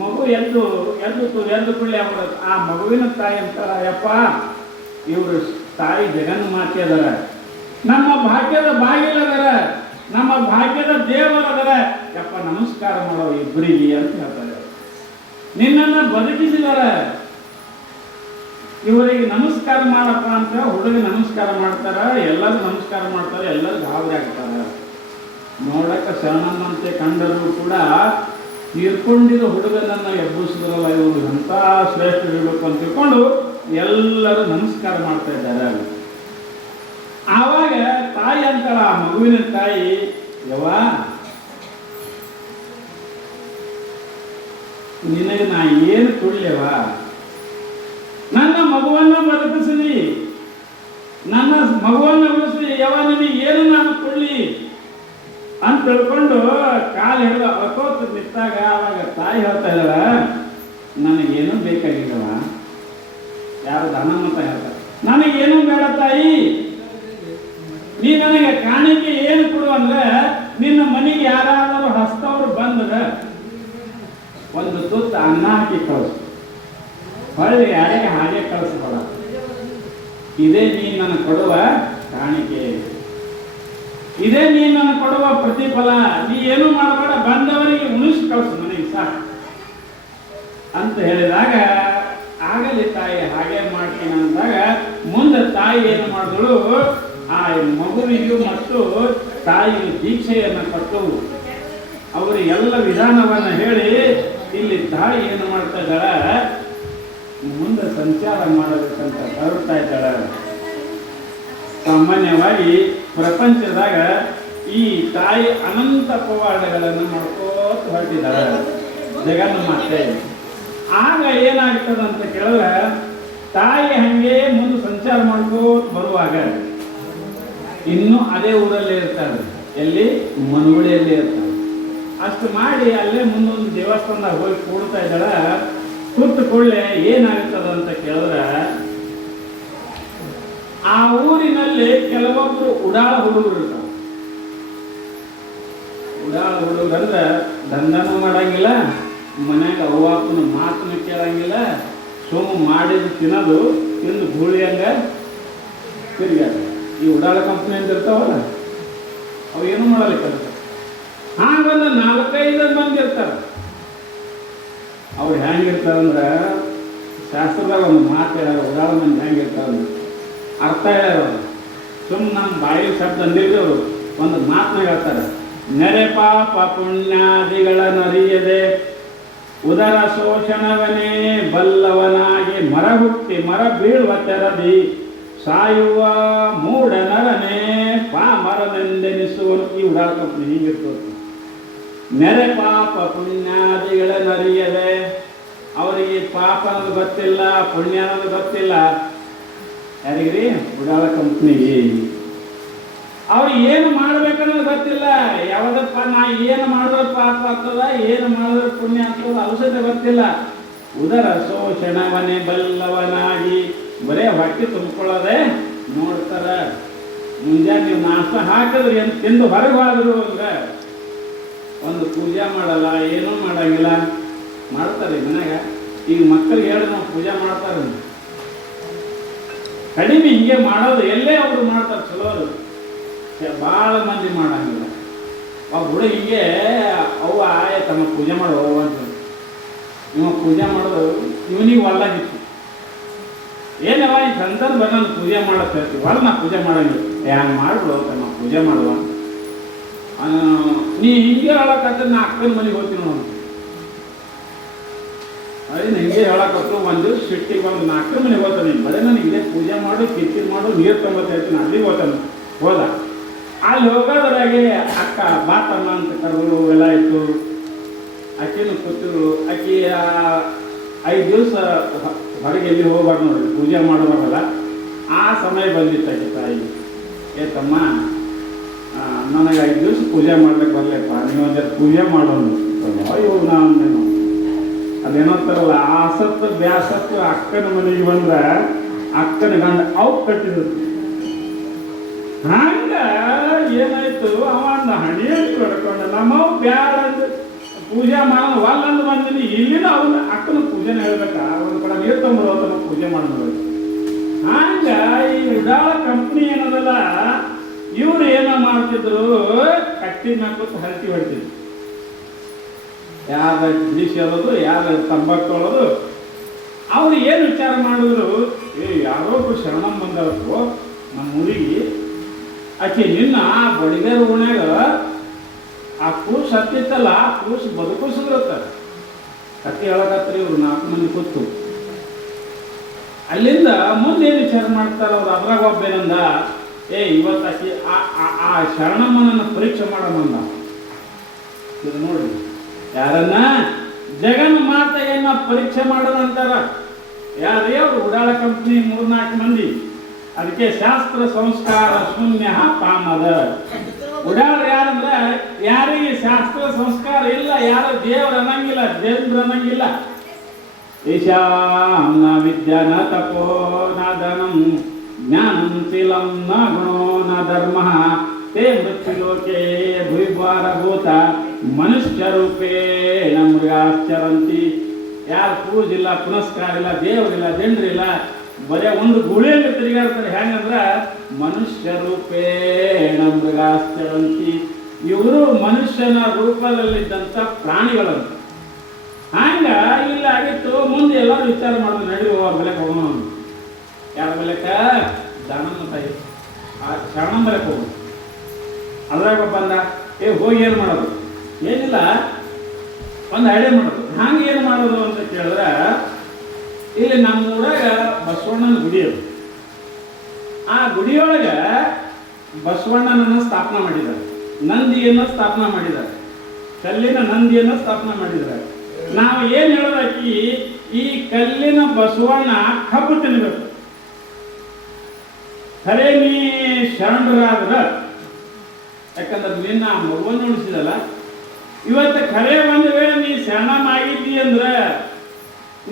ಮಗು ಎದ್ದು ಕುಳ್ಳಿ ಆಗ್ಬಿಡೋದು. ಆ ಮಗುವಿನ ತಾಯಿ ಅಂತಾರ, ಯಪ್ಪ ಇವರು ತಾಯಿ ಜಗನ್ಮಾತೆ ಅದರ, ನಮ್ಮ ಭಾಗ್ಯದ ಬಾಗಿಲದರ, ನಮ್ಮ ಭಾಗ್ಯದ ದೇವರದರ, ಯಪ್ಪ ನಮಸ್ಕಾರ ಮಾಡೋ ಇಬ್ಬರಿಗೆ ಅಂತ ಹೇಳ್ತಾರೆ. ನಿನ್ನನ್ನು ಬದುಕಿಸಿದಾರ, ಇವರಿಗೆ ನಮಸ್ಕಾರ ಮಾಡಪ್ಪ ಅಂತ ಹುಡುಗ ನಮಸ್ಕಾರ ಮಾಡ್ತಾರ, ಎಲ್ಲರೂ ನಮಸ್ಕಾರ ಮಾಡ್ತಾರೆ, ಎಲ್ಲರೂ ಗಾಬರಿ ಆಗ್ತಾರ. ನೋಡಕ್ಕ ಶರಣಮ್ಮಂತೆ ಕಂಡರೂ ಕೂಡ ತೀರ್ಕೊಂಡಿರೋ ಹುಡುಗನನ್ನ ಎಬ್ಬಿಸಿದ್ರಲ್ಲ, ಇವರು ಎಂಥ ಶ್ರೇಷ್ಠ ಇರಬೇಕು ಅಂತ ತಿಳ್ಕೊಂಡು ಎಲ್ಲರೂ ನಮಸ್ಕಾರ ಮಾಡ್ತಾ ಇದ್ದಾರೆ. ಆವಾಗ ತಾಯಿ ಅಂತಾಳ, ಆ ಮಗುವಿನ ತಾಯಿ, ಯವ್ವ ನಿನಗೆ ನಾ ಏನು ಕೊಡ್ಲೇವ, ನನ್ನ ಮಗುವನ್ನ ಬದುಕಿಸಿದಿ, ನನ್ನ ಮಗುವನ್ನ ಉಳಿಸಿ, ಯವ್ವ ನಿನಗೆ ಏನು ನಾನು ಕೊಡ್ಲಿ ಅಂತ ತಿಳ್ಕೊಂಡು ಕಾಲು ಹಿಡಿದು ಅಕೋತ್ ನಿಂತಾಗ ಅವಾಗ ತಾಯಿ ಹೇಳ್ತಾ ಇದ್ದಾಳ, ನನಗೇನು ಬೇಕಾಗಿಲ್ಲವ. ಯಾರು ಧನಮಂತ ಹೇಳ್ತಾರೆ, ನನಗೇನು ಬೇಡ ತಾಯಿ, ನೀ ನನಗೆ ಕಾಣಿಕೆ ಏನು ಕೊಡು ಅಂದ್ರೆ, ನಿನ್ನ ಮನೆಗೆ ಯಾರಾದರೂ ಹಸ್ತವ್ರು ಬಂದ್ರೆ ಒಂದು ತುತ್ತು ಅನ್ನ ಹಾಕಿ ಕಳಿಸು, ಹೊಳ್ಳಿ ಯಾರಿಗೆ ಹಾಗೆ ಕಳಿಸ್ಬೇಡ. ಇದೇ ನೀನು ನನಗೆ ಕೊಡುವ ಕಾಣಿಕೆ, ಇದೇ ನೀನು ನನಗೆ ಕೊಡುವ ಪ್ರತಿಫಲ. ನೀ ಏನು ಮಾಡಬೇಡ, ಬಂದವರಿಗೆ ಉಣಿಸಿ ಕಳಿಸು ಮನೆಗೆ ಸಾಕು ಅಂತ ಹೇಳಿದಾಗ, ಆಗಲಿ ತಾಯಿ ಹಾಗೆ ಮಾಡ್ತೀನಿ ಅಂದಾಗ ಮುಂದೆ ತಾಯಿ ಏನು ಮಾಡಿದಳು, ಆ ಮಗುವಿಗೂ ಮತ್ತು ತಾಯಿಗೆ ದೀಕ್ಷೆಯನ್ನು ಕೊಟ್ಟು ಅವರಿಗೆ ಎಲ್ಲ ವಿಧಾನವನ್ನು ಹೇಳಿ ಇಲ್ಲಿ ತಾಯಿ ಏನು ಮಾಡ್ತಾ ಇದ್ದಾಳ, ಮುಂದೆ ಸಂಚಾರ ಮಾಡಬೇಕಂತ ಹೊರಡ್ತಾ ಇದ್ದಾಳ. ಸಾಮಾನ್ಯವಾಗಿ ಪ್ರಪಂಚದಾಗ ಈ ತಾಯಿ ಅನಂತ ಪವಾಡಗಳನ್ನು ಮಾಡ್ಕೋತ ಹೊರಟಿದ್ದಾಳೆ ಜಗನ್ಮಾತೆ. ಆಗ ಏನಾಗ್ತದಂತ ಕೇಳಿದ್ರೆ, ತಾಯಿ ಹಂಗೆ ಮುಂದೆ ಸಂಚಾರ ಮಾಡ್ಕೋತ ಬರುವಾಗ ಇನ್ನೂ ಅದೇ ಊರಲ್ಲೇ ಇರ್ತಾರೆ, ಎಲ್ಲಿ ಮನುಗುಳಿಯಲ್ಲೇ ಇರ್ತಾರೆ. ಅಷ್ಟು ಮಾಡಿ ಅಲ್ಲೇ ಮುಂದೊಂದು ದೇವಸ್ಥಾನದಾಗ ಹೋಗಿ ಕೂಡ್ತಾ ಇದ್ದಾಳ. ಕೂತು ಕೂಡಲೇ ಏನಾಗ್ತದಂತ ಕೇಳಿದ್ರೆ, ಆ ಊರಿನಲ್ಲಿ ಕೆಲವೊಬ್ರು ಉಡಾಳ ಹುಡುಗರು ಇರ್ತಾರೆ. ಉಡಾಳ ಹುಡುಗರು ಅಂದ್ರೆ ದಂಧನೂ ಮಾಡಂಗಿಲ್ಲ, ಮನ್ಯಾಗ ಅವ್ವಾಪನ ಮಾತನ್ನು ಕೇಳಂಗಿಲ್ಲ, ಸುಮ್ಮ ಮಾಡಿದ ತಿನ್ನೋದು, ತಿಂದು ಗೂಳಿಯಂಗ ತಿರ್ಗಾಡ. ಈ ಉಡಾಳ ಕಂಪ್ನಿ ಅಂತ ಇರ್ತಾವಲ್ಲ, ಅವು ಏನು ಮಾಡಲ್ಲ ಕೆಲಸ. ಹಾಗೊಂದು 4-5 ಮಂದಿ ಇರ್ತಾರೆ. ಅವ್ರು ಹೆಂಗಿರ್ತಾರಂದ್ರೆ, ಶಾಸ್ತ್ರದಾಗ ಒಂದು ಮಾತು ಹೇಳ್ಯಾರ, ಉಡಾಳ ಮಂದಿ ಹೆಂಗಿರ್ತಾರಂದ್ರೆ ಅರ್ಥ ಹೇಳ್ಯಾರ. ಸುಮ್ಮನೆ ನಮ್ಮ ಬಾಯಿ ಶಬ್ದ ಅಂದಿದ್ದು ಅವರು ಒಂದು ಮಾತನ್ನ ಹೇಳ್ತಾರೆ, ನೆರೆ ಪಾಪ ಪುಣ್ಯಾದಿಗಳ ನರಿಯದೆ ಉದರ ಶೋಷಣವನೇ ಬಲ್ಲವನಾಗಿ ಮರ ಹುಟ್ಟಿ ಮರ ಬೀಳುವ ತೆರದಿ ಸಾಯುವ ಮೂಢ ನರನೇ ಪಾಮರನೆಂದೆನಿಸುವನು. ಈ ಉಡಾಳ ಕಂಪ್ನಿ ಹೀಗಿರ್ತದೆ. ನೆರೆ ಪಾಪ ಪುಣ್ಯಾದಿಗಳ ನರಿಯದೆ, ಅವರಿಗೆ ಪಾಪ ಅನ್ನೋದು ಗೊತ್ತಿಲ್ಲ, ಪುಣ್ಯ ಅನ್ನೋದು ಗೊತ್ತಿಲ್ಲ. ಯಾರಿಗ್ರಿ? ಉಡಾಳ ಕಂಪ್ನಿಗೆ. ಅವ್ರು ಏನು ಮಾಡ್ಬೇಕನ್ನೋದು ಗೊತ್ತಿಲ್ಲ. ಯಾವ್ದಪ್ಪ ನಾ ಏನು ಮಾಡಿದ್ರೆ ಪಾಪ ಆಗ್ತದ, ಏನು ಮಾಡಿದ್ರೆ ಪುಣ್ಯ ಆಗ್ತದ, ಔಷಧ ಗೊತ್ತಿಲ್ಲ. ಉದರ ಶೋಷಣವನೇ ಬಲ್ಲವನಾಗಿ ಬರೇ ಹೊಟ್ಟೆ ತುಂಬಿಕೊಳ್ಳೋದೆ ನೋಡ್ತಾರ. ಮುಂಜಾನೆ ನೀವು ನಾಷ್ಟ ಹಾಕಿದ್ರಿ ಅಂತ ತಿಂದು ಹೊರಗೆ ಹೋದ್ರು ಅಂದ್ರೆ ಒಂದು ಪೂಜೆ ಮಾಡಲ್ಲ, ಏನೂ ಮಾಡಂಗಿಲ್ಲ. ಮಾಡ್ತಾರೆ ಮನ್ಯಾಗ. ಈಗ ಮಕ್ಕಳಿಗೆ ಹೇಳಿ ನಾವು ಪೂಜೆ ಮಾಡ್ತಾರೆ, ಕಡಿಮೆ ಹಿಂಗೆ ಮಾಡೋದು. ಎಲ್ಲೇ ಅವರು ಮಾಡ್ತಾರೆ ಚಲೋರು, ಭಾಳ ಮಂದಿ ಮಾಡಂಗಿಲ್ಲ. ಒಬ್ಬ ಹುಡುಗ ಹಿಂಗೆ ಅವ್ವ ಆಯ ತಮ್ಮ ಪೂಜೆ ಮಾಡೋ ಅಂತ ಇವ ಪೂಜೆ ಮಾಡೋದು ಇವನಿಗೆ ಒಲ್ಲಾಗಿತ್ತು. ಏನವ ಈ ಸಂದರ್ಭ ನಾನು ಪೂಜೆ ಮಾಡಕ್ಕೆ ಹೇಳ್ತೀವಿ, ಒಲ್ಲ ನಾ ಪೂಜೆ ಮಾಡಂಗಿಲ್ಲ. ಹ್ಯಾಂಗೆ ಮಾಡ್ಬಿಡು ನಾ ಪೂಜೆ ಮಾಡುವ, ನೀ ಹಿಂಗೆ ಹೇಳಕ್ಕಾದ್ರೆ ನಾ ಅಕ್ಕನ ಮನೆಗೆ ಹೋಗ್ತೀನಿ ನೋಡು. ಅದೇ ಹಿಂಗೆ ಹೇಳಕತ್ತು ಒಂದು ದಿವಸ ಸಿಟ್ಟಿಗೆ ಒಂದು ನಾ ಅಕ್ಕನ ಮನೆಗೆ ಹೋಗ್ತಾನೆ. ಬರೀ ನನಗೆ ಇದೇ ಪೂಜೆ ಮಾಡು, ಕಿರ್ಕಿರಿ ಮಾಡು, ನೀರು ತೊಂಬತ್ತು ಹೇಳ್ತೀನಿ, ಅಲ್ಲಿಗೆ ಹೋಗ್ತಾನೆ. ಹೋದ ಅಲ್ಲಿ ಹೋಗೋದ್ರಾಗೆ ಅಕ್ಕ ಬಾತಮ್ಮ ಅಂತ ಕರೆದು ಎಲ್ಲ ಇತ್ತು. ಆಕೆನು ಕೂತಿರು. ಆಕೆ 5 ದಿವಸ ಹೊರಗೆ ಎಲ್ಲಿ ಹೋಗ್ಬಾರ್ದು ನೋಡ್ರಿ, ಪೂಜೆ ಮಾಡೋವಾಗಲ್ಲ. ಆ ಸಮಯ ಬಂದಿತ್ತು ಆಕೆ ತಾಯಿ, ಏ ತಮ್ಮ ನನಗೆ 5 ದಿವಸ ಪೂಜೆ ಮಾಡ್ಲಿಕ್ಕೆ ಬರಲಪ್ಪ, ನೀವು ಒಂದೇ ಪೂಜೆ ಮಾಡೋನು. ಅಯ್ಯೋ ನಾನು ಅದೇನೋತಾರಲ್ಲ, ಆಸತ್ತು ಬ್ಯಾಸತ್ತು ಅಕ್ಕನ ಮನೆಗೆ ಬಂದ್ರೆ ಅಕ್ಕನ ಗಂಡ ಅವು ಕಟ್ಟಿರುತ್ತೆ. ಹಂಗ ಏನಾಯ್ತು, ಅವಂದ ಹಣಿಯಲ್ಲಿ ಹೊಡ್ಕೊಂಡು ನಮ್ಮವು ಬ್ಯಾಡ ಅಂತ ಪೂಜೆ ಮಾಡೋದು ಒಲ್ಲಂದು ಬಂದಿನಿ. ಇಲ್ಲಿನ ಅವನ ಅಕ್ಕನ ಪೂಜೆನ ಹೇಳ್ಬೇಕ, ಒಂದು ಕಡೆ ನೀರು ತಂದು ಪೂಜೆ ಮಾಡೋದು. ಹಂಗ ಈ ಉಡಾಳ ಕಂಪ್ನಿ ಏನದಲ್ಲ, ಇವ್ರು ಏನೋ ಮಾಡ್ತಿದ್ರು, ಕಟ್ಟಿ ನಾಲ್ಕು ಹರಟಿ ಹೊಡ್ತಿದ್ರು. ಯಾರ ಬಿಸಿ ಹೇಳೋದು, ಯಾರ ತಂಬಾಕು ತೊಳೋದು. ಅವ್ರು ಏನು ವಿಚಾರ ಮಾಡಿದ್ರು, ಯಾರೋ ಒಬ್ರು ಶರಣಮ್ಮ ಬಂದವರು ನಮ್ಮ ಊರಿಗೆ. ಆಕೆ ನಿನ್ನ ಬಡಿಗೇರ ಓಣ್ಯಾಗ ಆ ಕೂಸು ಹತ್ತಿತ್ತಲ್ಲ, ಆ ಕೂಸು ಬದುಕಿಸಿದ್ರತ್ತ ಕತ್ತಿ ಹೇಳಕತ್ರಿ ಇವ್ರು 4 ಮಂದಿ ಕೂತು. ಅಲ್ಲಿಂದ ಮುಂದೆ ಏನು ವಿಚಾರ ಮಾಡ್ತಾರ ಅವ್ರು. ಅದ್ರಾಗ ಒಬ್ಬೇನಂದ, ಇವತ್ತು ಆಕೆ ಆ ಶರಣಮ್ಮನನ್ನು ಪರೀಕ್ಷೆ ಮಾಡಮಂದ. ಇದು ನೋಡಿ, ಯಾರನ್ನ ಜಗನ್ ಮಾತೆಯನ್ನ ಪರೀಕ್ಷೆ ಮಾಡೋದಂತಾರ. ಯಾರೇ ಅವ್ರು ಉಡಾಳ ಕಂಪ್ನಿ 3-4 ಮಂದಿ. ಅದಕ್ಕೆ ಶಾಸ್ತ್ರ ಸಂಸ್ಕಾರ ಶೂನ್ಯ ಪಾಮದ. ಉಡಾಳ ಯಾರಂದ್ರೆ ಯಾರಿಗೆ ಶಾಸ್ತ್ರ ಸಂಸ್ಕಾರ ಇಲ್ಲ, ಯಾರು ದೇವ್ರ ಅನ್ನಂಗಿಲ್ಲ, ದೇವ್ರ ಅನ್ನಂಗಿಲ್ಲ. ಈಶಾನ ವಿದ್ಯಾ ನ ತಪೋ ನ ಧನಂ ಜ್ಞಾನಂ ಶೀಲಂ ನ ಗುಣೋ ನ ಧರ್ಮ ತೇ ಮೃತ್ಯುಲೋಕೆ ಭೂಭಾರಭೂತ ಮನುಷ್ಯ ರೂಪೇಣ ಮೃಗಾಶ್ಚರಂತಿ. ಯಾರು ಪೂಜಿಲ್ಲ, ಪುನಸ್ಕಾರ ಇಲ್ಲ, ದೇವರಿಲ್ಲ, ಜನರಿಲ್ಲ, ಬರೇ ಒಂದು ಗುಳಿಯಲ್ಲಿ ತಿರುಗಾಡ್ತಾರೆ. ಹೆಂಗಂದ್ರ ಮನುಷ್ಯ ರೂಪೇಣ ಮೃಗಾಶ್ಚರಂತಿ. ಇವರು ಮನುಷ್ಯನ ರೂಪದಲ್ಲಿದ್ದಂಥ ಪ್ರಾಣಿಗಳಂತ. ಹಂಗ ಇಲ್ಲ ಆಗಿತ್ತು. ಮುಂದೆ ಎಲ್ಲರೂ ವಿಚಾರ ಮಾಡೋದು, ನಡೆಯುವ ಅವ್ರ ಬೆಲೆಗೆ ಹೋಗೋಣ. ಯಾರ ಬೆಲೆಕ? ದಾನಮ್ಮ ತಾಯಿ ಆ ಶರಣ ಬೆಲೆಗೆ ಹೋಗೋಣ. ಅದ್ರಾಗ ಬಂದ, ಹೋಗಿ ಏನು ಮಾಡೋದು? ಏನಿಲ್ಲ, ಒಂದು ಐಡಿಯಾ ಮಾಡೋದು. ಹಂಗೆ ಏನು ಮಾಡೋದು ಅಂತ ಕೇಳಿದ್ರೆ, ಇಲ್ಲಿ ನಮ್ಮ ಊರಾಗ ಬಸವಣ್ಣನ ಗುಡಿ ಅದು. ಆ ಗುಡಿಯೊಳಗೆ ಬಸವಣ್ಣನನ್ನು ಸ್ಥಾಪನೆ ಮಾಡಿದ್ದಾರೆ, ನಂದಿಯನ್ನು ಸ್ಥಾಪನೆ ಮಾಡಿದ್ದಾರೆ, ಕಲ್ಲಿನ ನಂದಿಯನ್ನು ಸ್ಥಾಪನೆ ಮಾಡಿದ್ದಾರೆ. ನಾವು ಏನು ಹೇಳೋದಾಕಿ, ಈ ಕಲ್ಲಿನ ಬಸವಣ್ಣ ಕಬ್ಬು ತಿನ್ನಬೇಕು. ಖರೆ ನೀ ಶರಣರಾದ್ರ, ಯಾಕಂದ್ರೆ ನಿನ್ನ ಮಗುವನ್ನು ಉಳಿಸಿದಲ್ಲ, ಇವತ್ತು ಖರೆ ಒಂದು ವೇಳೆ ನೀ ಶರಣಮ್ಮ ಆಗಿದ್ದಿ ಅಂದ್ರೆ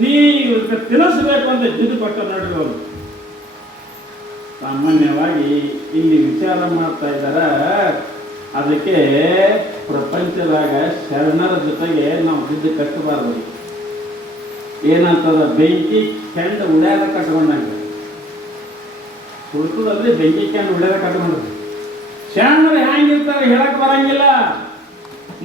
ನೀ ತಿನ್ನಿಸ್ಬೇಕು ಅಂತ ಜಿದ್ದು ಕೊಟ್ಟ ನೋಡ್ರಿ ಅವರು. ಸಾಮಾನ್ಯವಾಗಿ ಇಲ್ಲಿ ವಿಚಾರ ಮಾಡ್ತಾ ಇದ್ದಾರ. ಅದಕ್ಕೆ ಪ್ರಪಂಚದಾಗ ಶರಣರ ಜೊತೆಗೆ ನಾವು ಜಿದ್ದು ಕಟ್ಟಬಾರ್ದು. ಏನಂತದ, ಬೆಂಕಿ ಕೆಂಡ ಉಳ್ಯಾದ ಕಟ್ಕೊಂಡಂಗ ಸುಳ್ತದಲ್ಲಿ ಬೆಂಕಿ ಕೆಂಡ ಉಳ್ಯಾದ ಕಟ್ಕೊಂಡ್ರಿ. ಶರಣರು ಹೆಂಗಿರ್ತಾರೆ ಹೇಳಕ್ ಬರಂಗಿಲ್ಲ,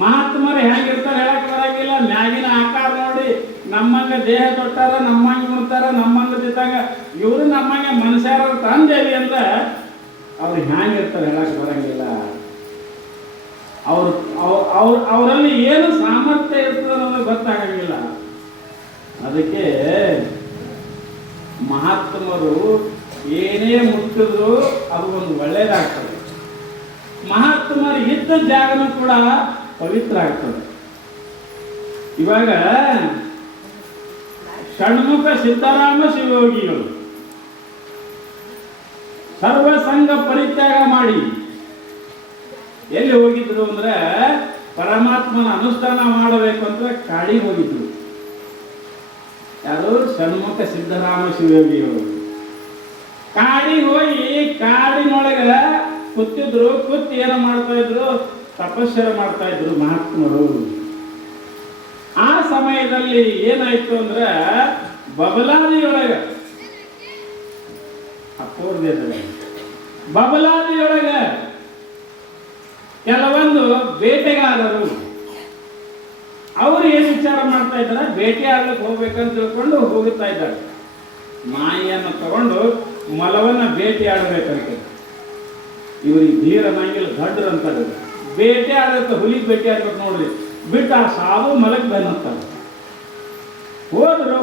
ಮಹಾತ್ಮರು ಹೆಂಗಿರ್ತಾರೆ ಹೇಳಕ್ ಬರಂಗಿಲ್ಲ. ಮ್ಯಾಗಿನ ಆಕಾರ ನೋಡಿ ನಮ್ಮಂಗ ದೇಹ ತೊಟ್ಟಾರ, ನಮ್ಮಂಗ ಉಣ್ತಾರ, ನಮ್ಮಂಗ ತಿಂತಾಗ. ಇವರು ನಮ್ಮಂಗೆ ಮನುಷ್ಯರ ತಂದೇವಿ ಅಂದ್ರೆ ಅವ್ರು ಹೆಂಗಿರ್ತಾರೆ ಹೇಳಕ್ ಬರಂಗಿಲ್ಲ. ಅವರಲ್ಲಿ ಏನು ಸಾಮರ್ಥ್ಯ ಇರ್ತದೆ ಅನ್ನೋದು ಗೊತ್ತಾಗಂಗಿಲ್ಲ. ಅದಕ್ಕೆ ಮಹಾತ್ಮರು ಏನೇ ಮುಟ್ಟಿದ್ರು ಅದು ಒಂದು ಒಳ್ಳೇದಾಗ್ತದೆ. ಮಹಾತ್ಮರು ಇದ್ದ ಜಾಗನೂ ಕೂಡ ಪವಿತ್ರ ಆಗ್ತದೆ. ಇವಾಗ ಷಣ್ಮುಖ ಸಿದ್ದರಾಮ ಶಿವಯೋಗಿಗಳು ಸರ್ವಸಂಗ ಪರಿತ್ಯಾಗ ಮಾಡಿ ಎಲ್ಲಿ ಹೋಗಿದ್ರು ಅಂದ್ರೆ ಪರಮಾತ್ಮನ ಅನುಷ್ಠಾನ ಮಾಡಬೇಕು ಅಂತ ಕಾಡಿಗೆ ಹೋಗಿದ್ರು. ಯಾರು? ಷಣ್ಮುಖ ಸಿದ್ದರಾಮ ಶಿವಯೋಗಿಗಳು. ಕಾಡಿಗೆ ಹೋಗಿ ಕಾಡಿನೊಳಗೆ ಕೂತಿದ್ರು. ಕೂತು ಏನೋ ಮಾಡ್ತಾ ಇದ್ರು? ತಪಸ್ಸರ ಮಾಡ್ತಾ ಇದ್ರು ಮಹಾತ್ಮರು. ಆ ಸಮಯದಲ್ಲಿ ಏನಾಯ್ತು ಅಂದ್ರೆ ಬಬಲಾದಿಯೊಳಗೆ, ಅಪೂರ್ವದಲ್ಲಿ ಬಬಲಾದಿಯೊಳಗೆ ಕೆಲವೊಂದು ಬೇಟೆಗಾರರು ಅವರು ಏನು ವಿಚಾರ ಮಾಡ್ತಾ ಮಾಡ್ತಾ ಇದ್ದಾಳೆ, ಬೇಟೆ ಆಡ್ಲಿಕ್ಕೆ ಹೋಗ್ಬೇಕಂತ ತಿಳ್ಕೊಂಡು ಹೋಗುತ್ತಾ ಇದ್ದಾಳೆ. ನಾಯಿಯನ್ನು ತಗೊಂಡು ಮಲವನ್ನ ಬೇಟೆ ಆಡಬೇಕಂತ. ಇವ್ರಿಗೆ ಧೀರ ನಾಯಿಗಳು ಗಡ್ರ ಅಂತಾರೆ. ಬೇಟೆ ಆಡಕ್ಕೆ ಹುಲಿ ಬೇಟೆ ಆಡ್ಬೇಕು ನೋಡ್ರಿ, ಬಿಟ್ಟು ಆ ಸಾಧು ಮಲಕ್ಕೆ ಬೆನ್ನತ್ತಾರೆ. ಹೋದ್ರು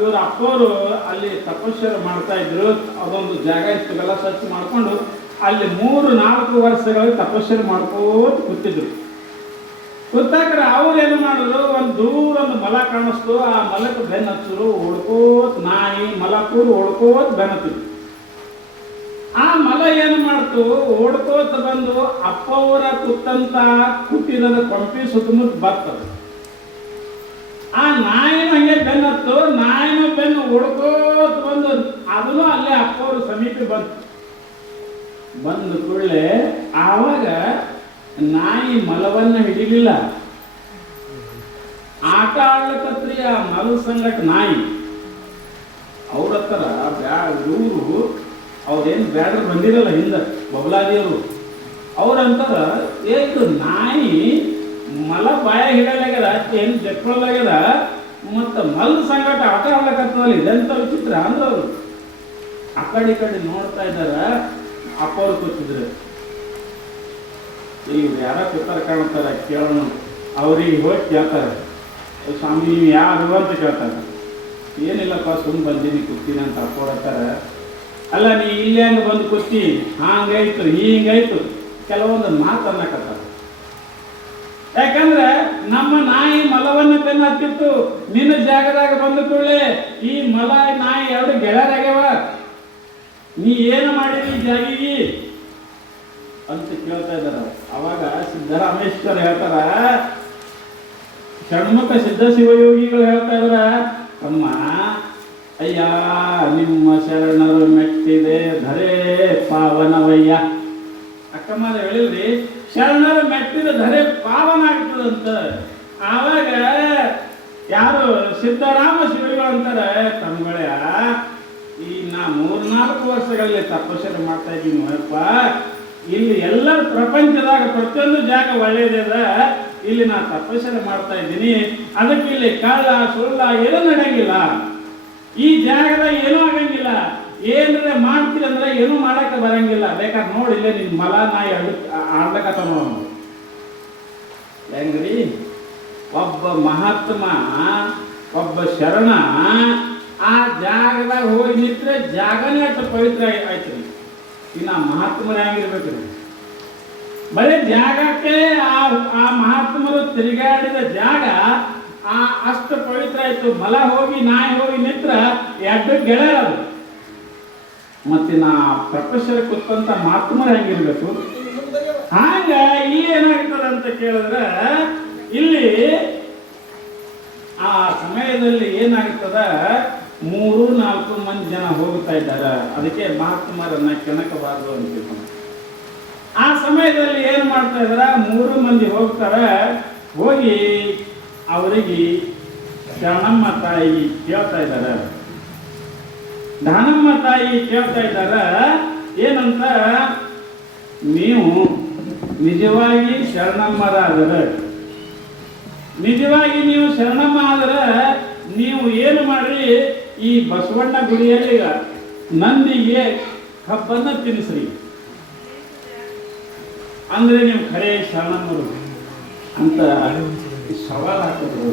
ಇವ್ರ ಅಪ್ಪವರು ಅಲ್ಲಿ ತಪಸ್ಸರು ಮಾಡ್ತಾ ಇದ್ರು. ಅದೊಂದು ಜಾಗ ಇಷ್ಟೆಲ್ಲ ಸ್ವಚ್ಛ ಮಾಡ್ಕೊಂಡು ಅಲ್ಲಿ 3-4 ವರ್ಷಗಳು ತಪಸ್ಸರು ಮಾಡ್ಕೋತ ಕೂತಿದ್ರು. ಕೂತಾಕ್ರೆ ಅವ್ರೇನು ಮಾಡಿದ್ರು, ಒಂದು ದೂರ ಒಂದು ಮಲ ಕಾಣಿಸ್ತು. ಆ ಮಲಕ್ಕೆ ಬೆನ್ನ ಹಚ್ಚರು, ಓಡ್ಕೋತ ನಾಯಿ ಮಲ ಕೂಡ ಓಡ್ಕೋತ ಬೆನ್ನತ್ತಿದ್ರು. ಆ ಮಲ ಏನು ಮಾಡ್ತು, ಓಡ್ಕೋತ ಬಂದು ಅಪ್ಪವರ ಕುತ್ತಂತ ಕುಟ್ಟಿದ ಕೊಂಪಿ ಸುತ್ತಮುತ್ತ ಬರ್ತದೆ. ಆ ನಾಯಿನ ಹಂಗೆ ಬೆನ್ನತ್ತು, ನಾಯಿನ ಬೆನ್ನು ಓಡ್ಕೋತ ಬಂದು ಅದನ್ನು ಅಲ್ಲೇ ಅಪ್ಪವರು ಸಮೀಪ ಬಂದು ಕೂಡಲೇ ಆವಾಗ ನಾಯಿ ಮಲವನ್ನ ಹಿಡಿಲಿಲ್ಲ. ಆಟ ಆಡ್ಲಕತ್ರಿ ಆ ಮಲ ಸಂಗಟ ನಾಯಿ. ಅವ್ರ ಹತ್ರ ಇವರು ಅವ್ರೇನು ಬ್ಯಾಡ್ರು ಬಂದಿರಲ್ಲ ಹಿಂದೆ ಬಬಲಾದಿಯವರು, ಅವ್ರಂತಾರ ಇದು ನಾಯಿ ಮಲ ಬಾಯ ಹಿಡಲಾಗ್ಯದ, ಏನು ಜಕ್ಕೊಳಲಾಗ್ಯದ, ಮತ್ತು ಮಲ್ ಸಂಗಟ ಆಟ ಆಡ್ಲಕತ್ತವಲ್ಲ, ಇದೆಂತ ವಿಚಿತ್ರ ಅಂದ್ರೆ ಅವರು ಆ ಕಡೆ ನೋಡ್ತಾ ಇದ್ದಾರ. ಅಪ್ಪವ್ರು ಕೂತಿದ್ರು. ಈಗ ಯಾರ ಕೂತಾರ ಕಾಣ್ತಾರ, ಕೇಳೋಣ. ಅವ್ರಿಗೆ ಹೋಗಿ ಕೇಳ್ತಾರೆ, ಸ್ವಾಮಿ ನೀವು ಯಾರು ಅಂತ ಕೇಳ್ತಾರೆ. ಏನಿಲ್ಲಪ್ಪ ಸುಮ್ಮನೆ ಬಂದೀನಿ ಕೂತೀನಿ ಅಂತ ಅಪ್ಪವ್ರತ್ತಾರ. ಅಲ್ಲ ನೀ ಇಲ್ಲೇ ಹಂಗೆ ಬಂದು ಕೂತಿ, ಹಂಗಾಯ್ತು ಹಿಂಗಾಯ್ತು ಕೆಲವೊಂದು ಮಾತನ್ನಕತ್ತಾರ. ಯಾಕಂದ್ರೆ ನಮ್ಮ ನಾಯಿ ಮಲವನ್ನು ಬೆನ್ನ ಹತ್ತಿತ್ತು. ನಿನ್ನ ಜಾಗದಾಗ ಬಂದ ಕೂಡಲೇ ಈ ಮಲ ನಾಯಿ ಎರಡು ಗೆಳೆಯರಾಗ್ಯಾವ, ನೀ ಏನು ಮಾಡಿದಿ ಜಾಗಿಗಿ ಅಂತ ಕೇಳ್ತಾ ಇದ್ದಾರ. ಅವಾಗ ಸಿದ್ದರಾಮೇಶ್ವರ ಹೇಳ್ತಾರ, ಷಣ್ಮುಖ ಸಿದ್ಧ ಶಿವಯೋಗಿಗಳು ಹೇಳ್ತಾ ಇದಾರ, ಅಮ್ಮ ಅಯ್ಯ ನಿಮ್ಮ ಶರಣರು ಮೆಟ್ಟಿದೆ ಧರೆ ಪಾವನವಯ್ಯ. ಅಕ್ಕಮ್ಮ ಹೇಳಿಲ್ರಿ, ಶರಣರು ಮೆಟ್ಟಿದ ಧರೆ ಪಾವನ ಆಗ್ತದಂತ. ಆವಾಗ ಯಾರು ಸಿದ್ದರಾಮ ಶಿವಗಳು ಅಂತಾರೆ, ತಮ್ಮಗಳೇ ಈ ನಾ 3-4 ವರ್ಷಗಳಲ್ಲಿ ತಪಸ್ಸರು ಮಾಡ್ತಾ ಇದ್ದೀನಿ ಅಪ್ಪ. ಇಲ್ಲಿ ಎಲ್ಲ ಪ್ರಪಂಚದಾಗ ಪ್ರತಿಯೊಂದು ಜಾಗ ಒಳ್ಳೇದದ, ಇಲ್ಲಿ ನಾ ತಪಸ್ಸರು ಮಾಡ್ತಾ ಇದ್ದೀನಿ. ಅದಕ್ಕೆ ಇಲ್ಲಿ ಕಳ್ಳ ಸುಳ್ಳ ಏನೂ ನಡೆಯಂಗಿಲ್ಲ, ಈ ಜಾಗದಾಗ ಏನೂ ಆಗಂಗಿಲ್ಲ. ಏನಾರ ಮಾಡ್ತೀರಿ ಅಂದ್ರೆ ಏನೂ ಮಾಡಕ್ಕೆ ಬರಂಗಿಲ್ಲ. ಬೇಕಾದ್ರೆ ನೋಡಿಲ್ಲೇ ನಿನ್ ಮಲ ನಾಯಿ ಆಡ್ಲಕತ್ತ ನೋಡ. ಹೆಂಗ್ರಿ ಒಬ್ಬ ಮಹಾತ್ಮ ಒಬ್ಬ ಶರಣ ಆ ಜಾಗದಾಗ ಹೋಗಿ ನಿಂತ್ರೆ ಜಾಗನೇ ಅಷ್ಟು ಪವಿತ್ರ ಆಯ್ತು. ಇನ್ನು ಮಹಾತ್ಮರು ಹೆಂಗಿರ್ಬೇಕ್ರಿ, ಬರೀ ಜಾಗಕ್ಕೆ ಆ ಮಹಾತ್ಮರು ತಿರುಗಾಡಿದ ಜಾಗ ಅಷ್ಟು ಪವಿತ್ರ ಆಯ್ತು. ಮಲ ಹೋಗಿ ನಾಯಿ ಹೋಗಿ ನಿಂತ್ರ ಎರಡು ಗೆಳೆಯರು. ಮತ್ತಿನ ಪ್ರೊಫೆಸರ್ ಕೂತಂತ ಮಹಾತ್ಮರು ಹೆಂಗಿರ್ಬೇಕು. ಹಾಗ ಇಲ್ಲಿ ಏನಾಗ್ತದೆ ಅಂತ ಕೇಳಿದ್ರೆ, ಇಲ್ಲಿ ಆ ಸಮಯದಲ್ಲಿ ಏನಾಗ್ತದ, 3-4 ಮಂದಿ ಜನ ಹೋಗ್ತಾ ಇದ್ದಾರ. ಅದಕ್ಕೆ ಮಹಾತ್ಮರನ್ನ ಕೆಣಕಬಾರದು ಅಂತ. ಆ ಸಮಯದಲ್ಲಿ ಏನು ಮಾಡ್ತಾ ಇದಾರ, 3 ಮಂದಿ ಹೋಗ್ತಾರ. ಹೋಗಿ ಅವರಿಗೆ ಶರಣಮ್ಮ ತಾಯಿ ಕೇಳ್ತಾ ಇದ್ದಾರ. ದಾನಮ್ಮ ತಾಯಿ ಕೇಳ್ತಾ ಇದ್ದಾರ ಏನಂತ, ನೀವು ನಿಜವಾಗಿ ಶರಣಮ್ಮರಾದರೆ, ನಿಜವಾಗಿ ನೀವು ಶರಣಮ್ಮ ಆದ್ರೆ ನೀವು ಏನು ಮಾಡ್ರಿ, ಈ ಬಸವಣ್ಣ ಗುಡಿಯಲ್ಲಿ ನಂದಿಗೆ ಕಬ್ಬನ್ನು ತಿನ್ನಿಸ್ರಿ, ಅಂದ್ರೆ ನೀವು ಖರೆ ಶರಣಮ್ಮರು ಅಂತ ಸವಾಲು ಹಾಕಿದ್ರು.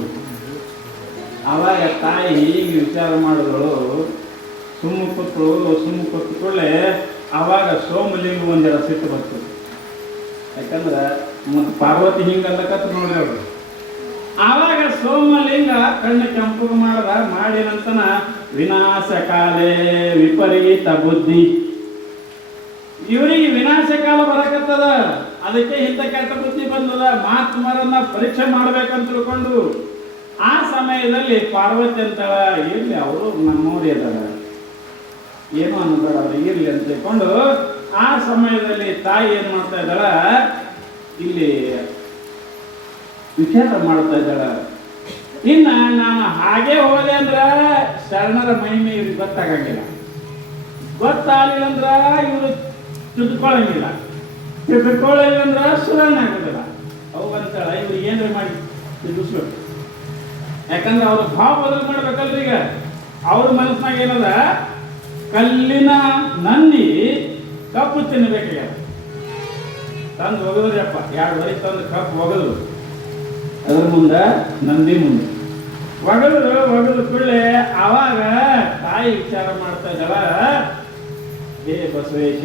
ಆವಾಗ ತಾಯಿ ಹೀಗೆ ವಿಚಾರ ಮಾಡಿದ್ರು. ಸುಮ್ಮ ಕೂತ್ಕೊಳ್ಳೆ ಆವಾಗ ಸೋಮಲಿಂಗ ಒಂದೆರ ಸಿಟ್ಟು ಬರ್ತದೆ. ಯಾಕಂದ್ರೆ ಮತ್ತು ಪಾರ್ವತಿ ಹಿಂಗಲ್ಲಕತ್ ನೋಡ್ರಿ ಅವರು. ಆವಾಗ ಸೋಮಲಿಂಗ ಕಣ್ಣು ಕೆಂಪು ಮಾಡಿನಂತನ ವಿನಾಶ ಕಾಲೇ ವಿಪರೀತ ಬುದ್ಧಿ. ಇವರಿಗೆ ವಿನಾಶ ಕಾಲ ಬರಕತ್ತದ, ಅದಕ್ಕೆ ಇಂಥ ಕೆಟ್ಟ ಬುದ್ಧಿ ಬಂದದ. ಮಹಾತ್ಮರನ್ನ ಪರೀಕ್ಷೆ ಮಾಡ್ಬೇಕಂತ ತಿಳ್ಕೊಂಡು ಆ ಸಮಯದಲ್ಲಿ ಪಾರ್ವತಿ ಅಂತಳ, ಇರ್ಲಿ ಅವರು ನಮ್ಮವ್ರು ಇದಾರ, ಏನು ಅನ್ನೋದಾರ ಅವ್ರು ಇರ್ಲಿ ಅಂತ ತಿಳ್ಕೊಂಡು ಆ ಸಮಯದಲ್ಲಿ ತಾಯಿ ಏನ್ ಮಾಡ್ತಾ ಇದ್ದಾಳ, ಇಲ್ಲಿ ವಿಚಾರ ಮಾಡ್ತಾ ಇದ್ದಾಳ. ಇನ್ನ ನಾನು ಹಾಗೆ ಹೋದೆ ಅಂದ್ರ ಶರಣರ ಮಹಿಮೆ ಇವ್ರಿಗೆ ಗೊತ್ತಾಗಂಗಿಲ್ಲ, ಗೊತ್ತಾಗಲಿಲ್ಲ ಅಂದ್ರ ಇವರು ತಿಳ್ಕೊಳ್ಳಂಗಿಲ್ಲ, ತಿಳ್ಕೊಳ್ಳಿಲ್ಲ ಅಂದ್ರ ಸುಧಾರಣೆ ಆಗೋದಿಲ್ಲ. ಅವು ಅಂತಾಳ ಇವ್ರಿಗೆ ಏನ್ರ ಮಾಡಿ ತಿಳಿಸ್ಬೇಕು. ಯಾಕಂದ್ರೆ ಅವ್ರ ಭಾವ ಬದಲು ಮಾಡ್ಬೇಕಲ್ರಿ. ಈಗ ಅವ್ರ ಮನಸ್ಸಿನಾಗ ಏನದ, ಕಲ್ಲಿನ ನಂದಿ ಕಬ್ಬು ತಿನ್ನಬೇಕೀಗ. ತಂದು ಒಗದ್ರಪ್ಪ, 2 ವರೆ ತಂದು ಕಬ್ಬು ಒಗದ್ರು, ಅದ್ರ ಮುಂದೆ ನಂದಿ ಮುಂದೆ ಒಗದು ಕೂಡಲೇ ಅವಾಗ ತಾಯಿ ವಿಚಾರ ಮಾಡ್ತಾ ಇದ್ದಾಳ, ಹೇ ಬಸವೇಶ,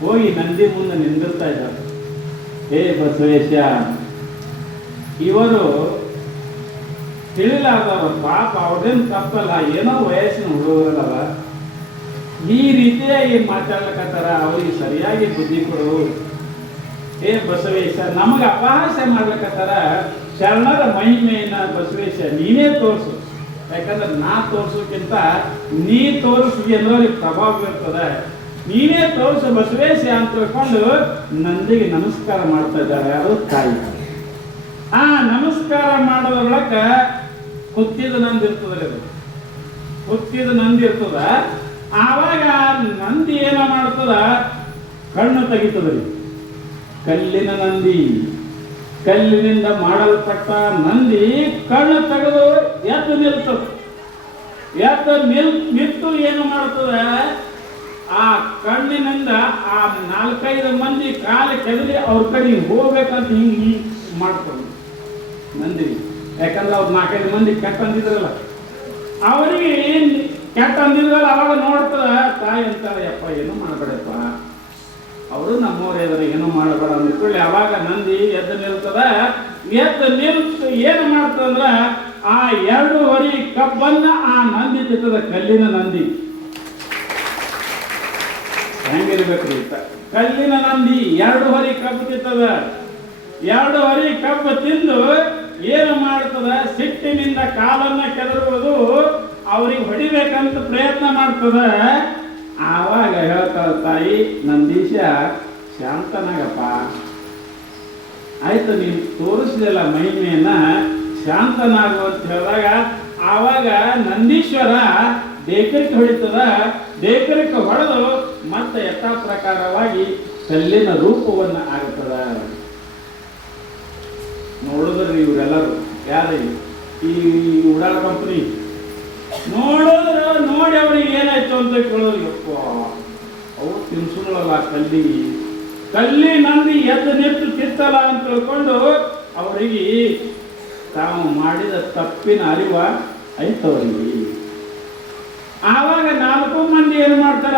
ಹೋಗಿ ನಂದಿ ಮುಂದೆ ನಿಂದಿರ್ತಾ ಇದ್ದಾರೆ. ಹೇ ಬಸವೇಶ, ಇವರು ತಿಳಿಲಾದವರು ಪಾಪ, ಅವ್ರದೇನು ತಪ್ಪಲ್ಲ, ಏನೋ ವಯಸ್ಸಿನ ಹುಡುಗರಲ್ಲ, ಈ ರೀತಿಯಾಗಿ ಮಾತಾಡ್ಲಕತ್ತಾರ, ಅವ್ರಿಗೆ ಸರಿಯಾಗಿ ಬುದ್ಧಿ ಕೊಡು. ಹೇ ಬಸವೇಶ, ನಮಗೆ ಅಪಹಾಸ್ಯ ಮಾಡ್ಲಕತ್ತಾರ, ಶರಣರ ಮಹಿಮೆಯನ್ನ ಬಸವೇಶ ನೀನೇ ತೋರಿಸು. ಯಾಕಂದ್ರೆ ನಾ ತೋರ್ಸೋಕ್ಕಿಂತ ನೀ ತೋರಿಸಿ ಅನ್ನೋರಿಗೆ ಪ್ರಭಾವ ಬೀರ್ತದೆ. ನೀನೇ ತೋರಿಸು ಬಸವೇಶ ಅಂತ ತಿಳ್ಕೊಂಡು ನಂದಿಗೆ ನಮಸ್ಕಾರ ಮಾಡ್ತಾ ಇದ್ದಾರೆ ಯಾರು, ತಾಯಿ. ಆ ನಮಸ್ಕಾರ ಮಾಡೋದ್ರೊಳಗ ಹುತ್ತಿದ ನಂದಿ ಇರ್ತದ್ರಿ, ಅದು ಹುತ್ತಿದ ನಂದಿ ಇರ್ತದ. ಆವಾಗ ನಂದಿ ಏನ ಮಾಡ್ತದ, ಕಣ್ಣು ತೆಗಿತದ್ರಿ. ಕಲ್ಲಿನ ನಂದಿ, ಕಲ್ಲಿನಿಂದ ಮಾಡಲ್ಪಟ್ಟ ನಂದಿ ಕಣ್ಣು ತೆಗೆದು ಎದ್ದು ನಿಲ್ತದ. ಎದ್ದು ನಿಂತು ಏನು ಮಾಡ್ತದ, ಆ ಕಣ್ಣಿನಿಂದ ಆ 4-5 ಮಂದಿ ಕಾಲು ಕೆದರಿ ಅವ್ರ ಕಡೆ ಹೋಗ್ಬೇಕಂತ ಹಿಂಗೆ ಮಾಡ್ತದೆ ನಂದಿ. ಯಾಕಂದ್ರೆ ಅವ್ರು 4-5 ಮಂದಿ ಕೆಟ್ಟ ಅಂದಿದ್ರಲ್ಲ, ಅವರಿಗೆ ಕೆಟ್ಟ ಅಂದಿದ್ರಲ್ಲ, ಅವಾಗ ನೋಡ್ತದ ತಾಯಿ ಅಂತಾರೆ, ಯಪ್ಪ ಏನು ಮಾಡಬೇಡಪ್ಪ, ಅವರು ನಮ್ಮವ್ರು ಎದುರು ಏನು ಮಾಡಬೇಡ ಅಂದ್ಕೊಳ್ಳಿ. ಅವಾಗ ನಂದಿ ಎದ್ದು ನಿಲ್ತದ. ಎದ್ದು ನಿಲ್ತು ಏನು ಮಾಡ್ತದಂದ್ರ, ಆ 2 ವರೆ ಕಬ್ಬನ್ನ ಆ ನಂದಿ ತಿಂತದ, ಕಲ್ಲಿನ ನಂದಿ. ಹೆಂಗಿರ್ಬೇಕ್ರಿ, ಕಲ್ಲಿನ ನಂದಿ 2 ವರೆ ಕಬ್ಬು ತಿಂತದ. 2 ವರೆ ಕಬ್ಬು ತಿಂದು ಏನು ಮಾಡ್ತದ, ಸಿಟ್ಟಿನಿಂದ ಕಾಲನ್ನ ಕೆದರುವುದು, ಅವ್ರಿಗೆ ಹೊಡಿಬೇಕಂತ ಪ್ರಯತ್ನ ಮಾಡ್ತದ. ಆವಾಗ ಹೇಳ್ತಾಳ ತಾಯಿ, ನಂದೀಶ ಶಾಂತನಾಗಪ್ಪ, ಆಯ್ತು ನೀನು ತೋರಿಸಿದಲ್ಲ ಮಹಿಮೆಯನ್ನ, ಶಾಂತನಾಗು ಅಂತ ಹೇಳಿದಾಗ ಆವಾಗ ನಂದೀಶ್ವರ ಬೇಕರಿಗೆ ಹೊಡಿತದ. ಬೇಕರಿಗೆ ಹೊಡೆದು ಮತ್ತೆ ಯಥಾ ಪ್ರಕಾರವಾಗಿ ಕಲ್ಲಿನ ರೂಪವನ್ನು ಆಗುತ್ತದ. ನೋಡಿದ್ರಿ ಇವರೆಲ್ಲರೂ ಯಾರು, ಈ ಉಡಾಳ ಕಂಪನಿ ನೋಡಿದ್ರು, ನೋಡಿ ಅವ್ರಿಗೆ ಏನಾಯ್ತು ಅಂತ ಕೇಳೋರು, ಯಪ್ಪ ಅವು ತಿನ್ಸುಗಳಲ್ಲ, ಕಲ್ಲಿ ನಂದಿ ಎದ್ದು ನಿಂತು ತಿತ್ತಲ್ಲ ಅಂತ ತಿಳ್ಕೊಂಡು ಅವರಿಗೆ ತಾವು ಮಾಡಿದ ತಪ್ಪಿನ ಅರಿವ ಐತವರಿಗೆ. ಆವಾಗ 4 ಮಂದಿ ಏನು ಮಾಡ್ತಾರ,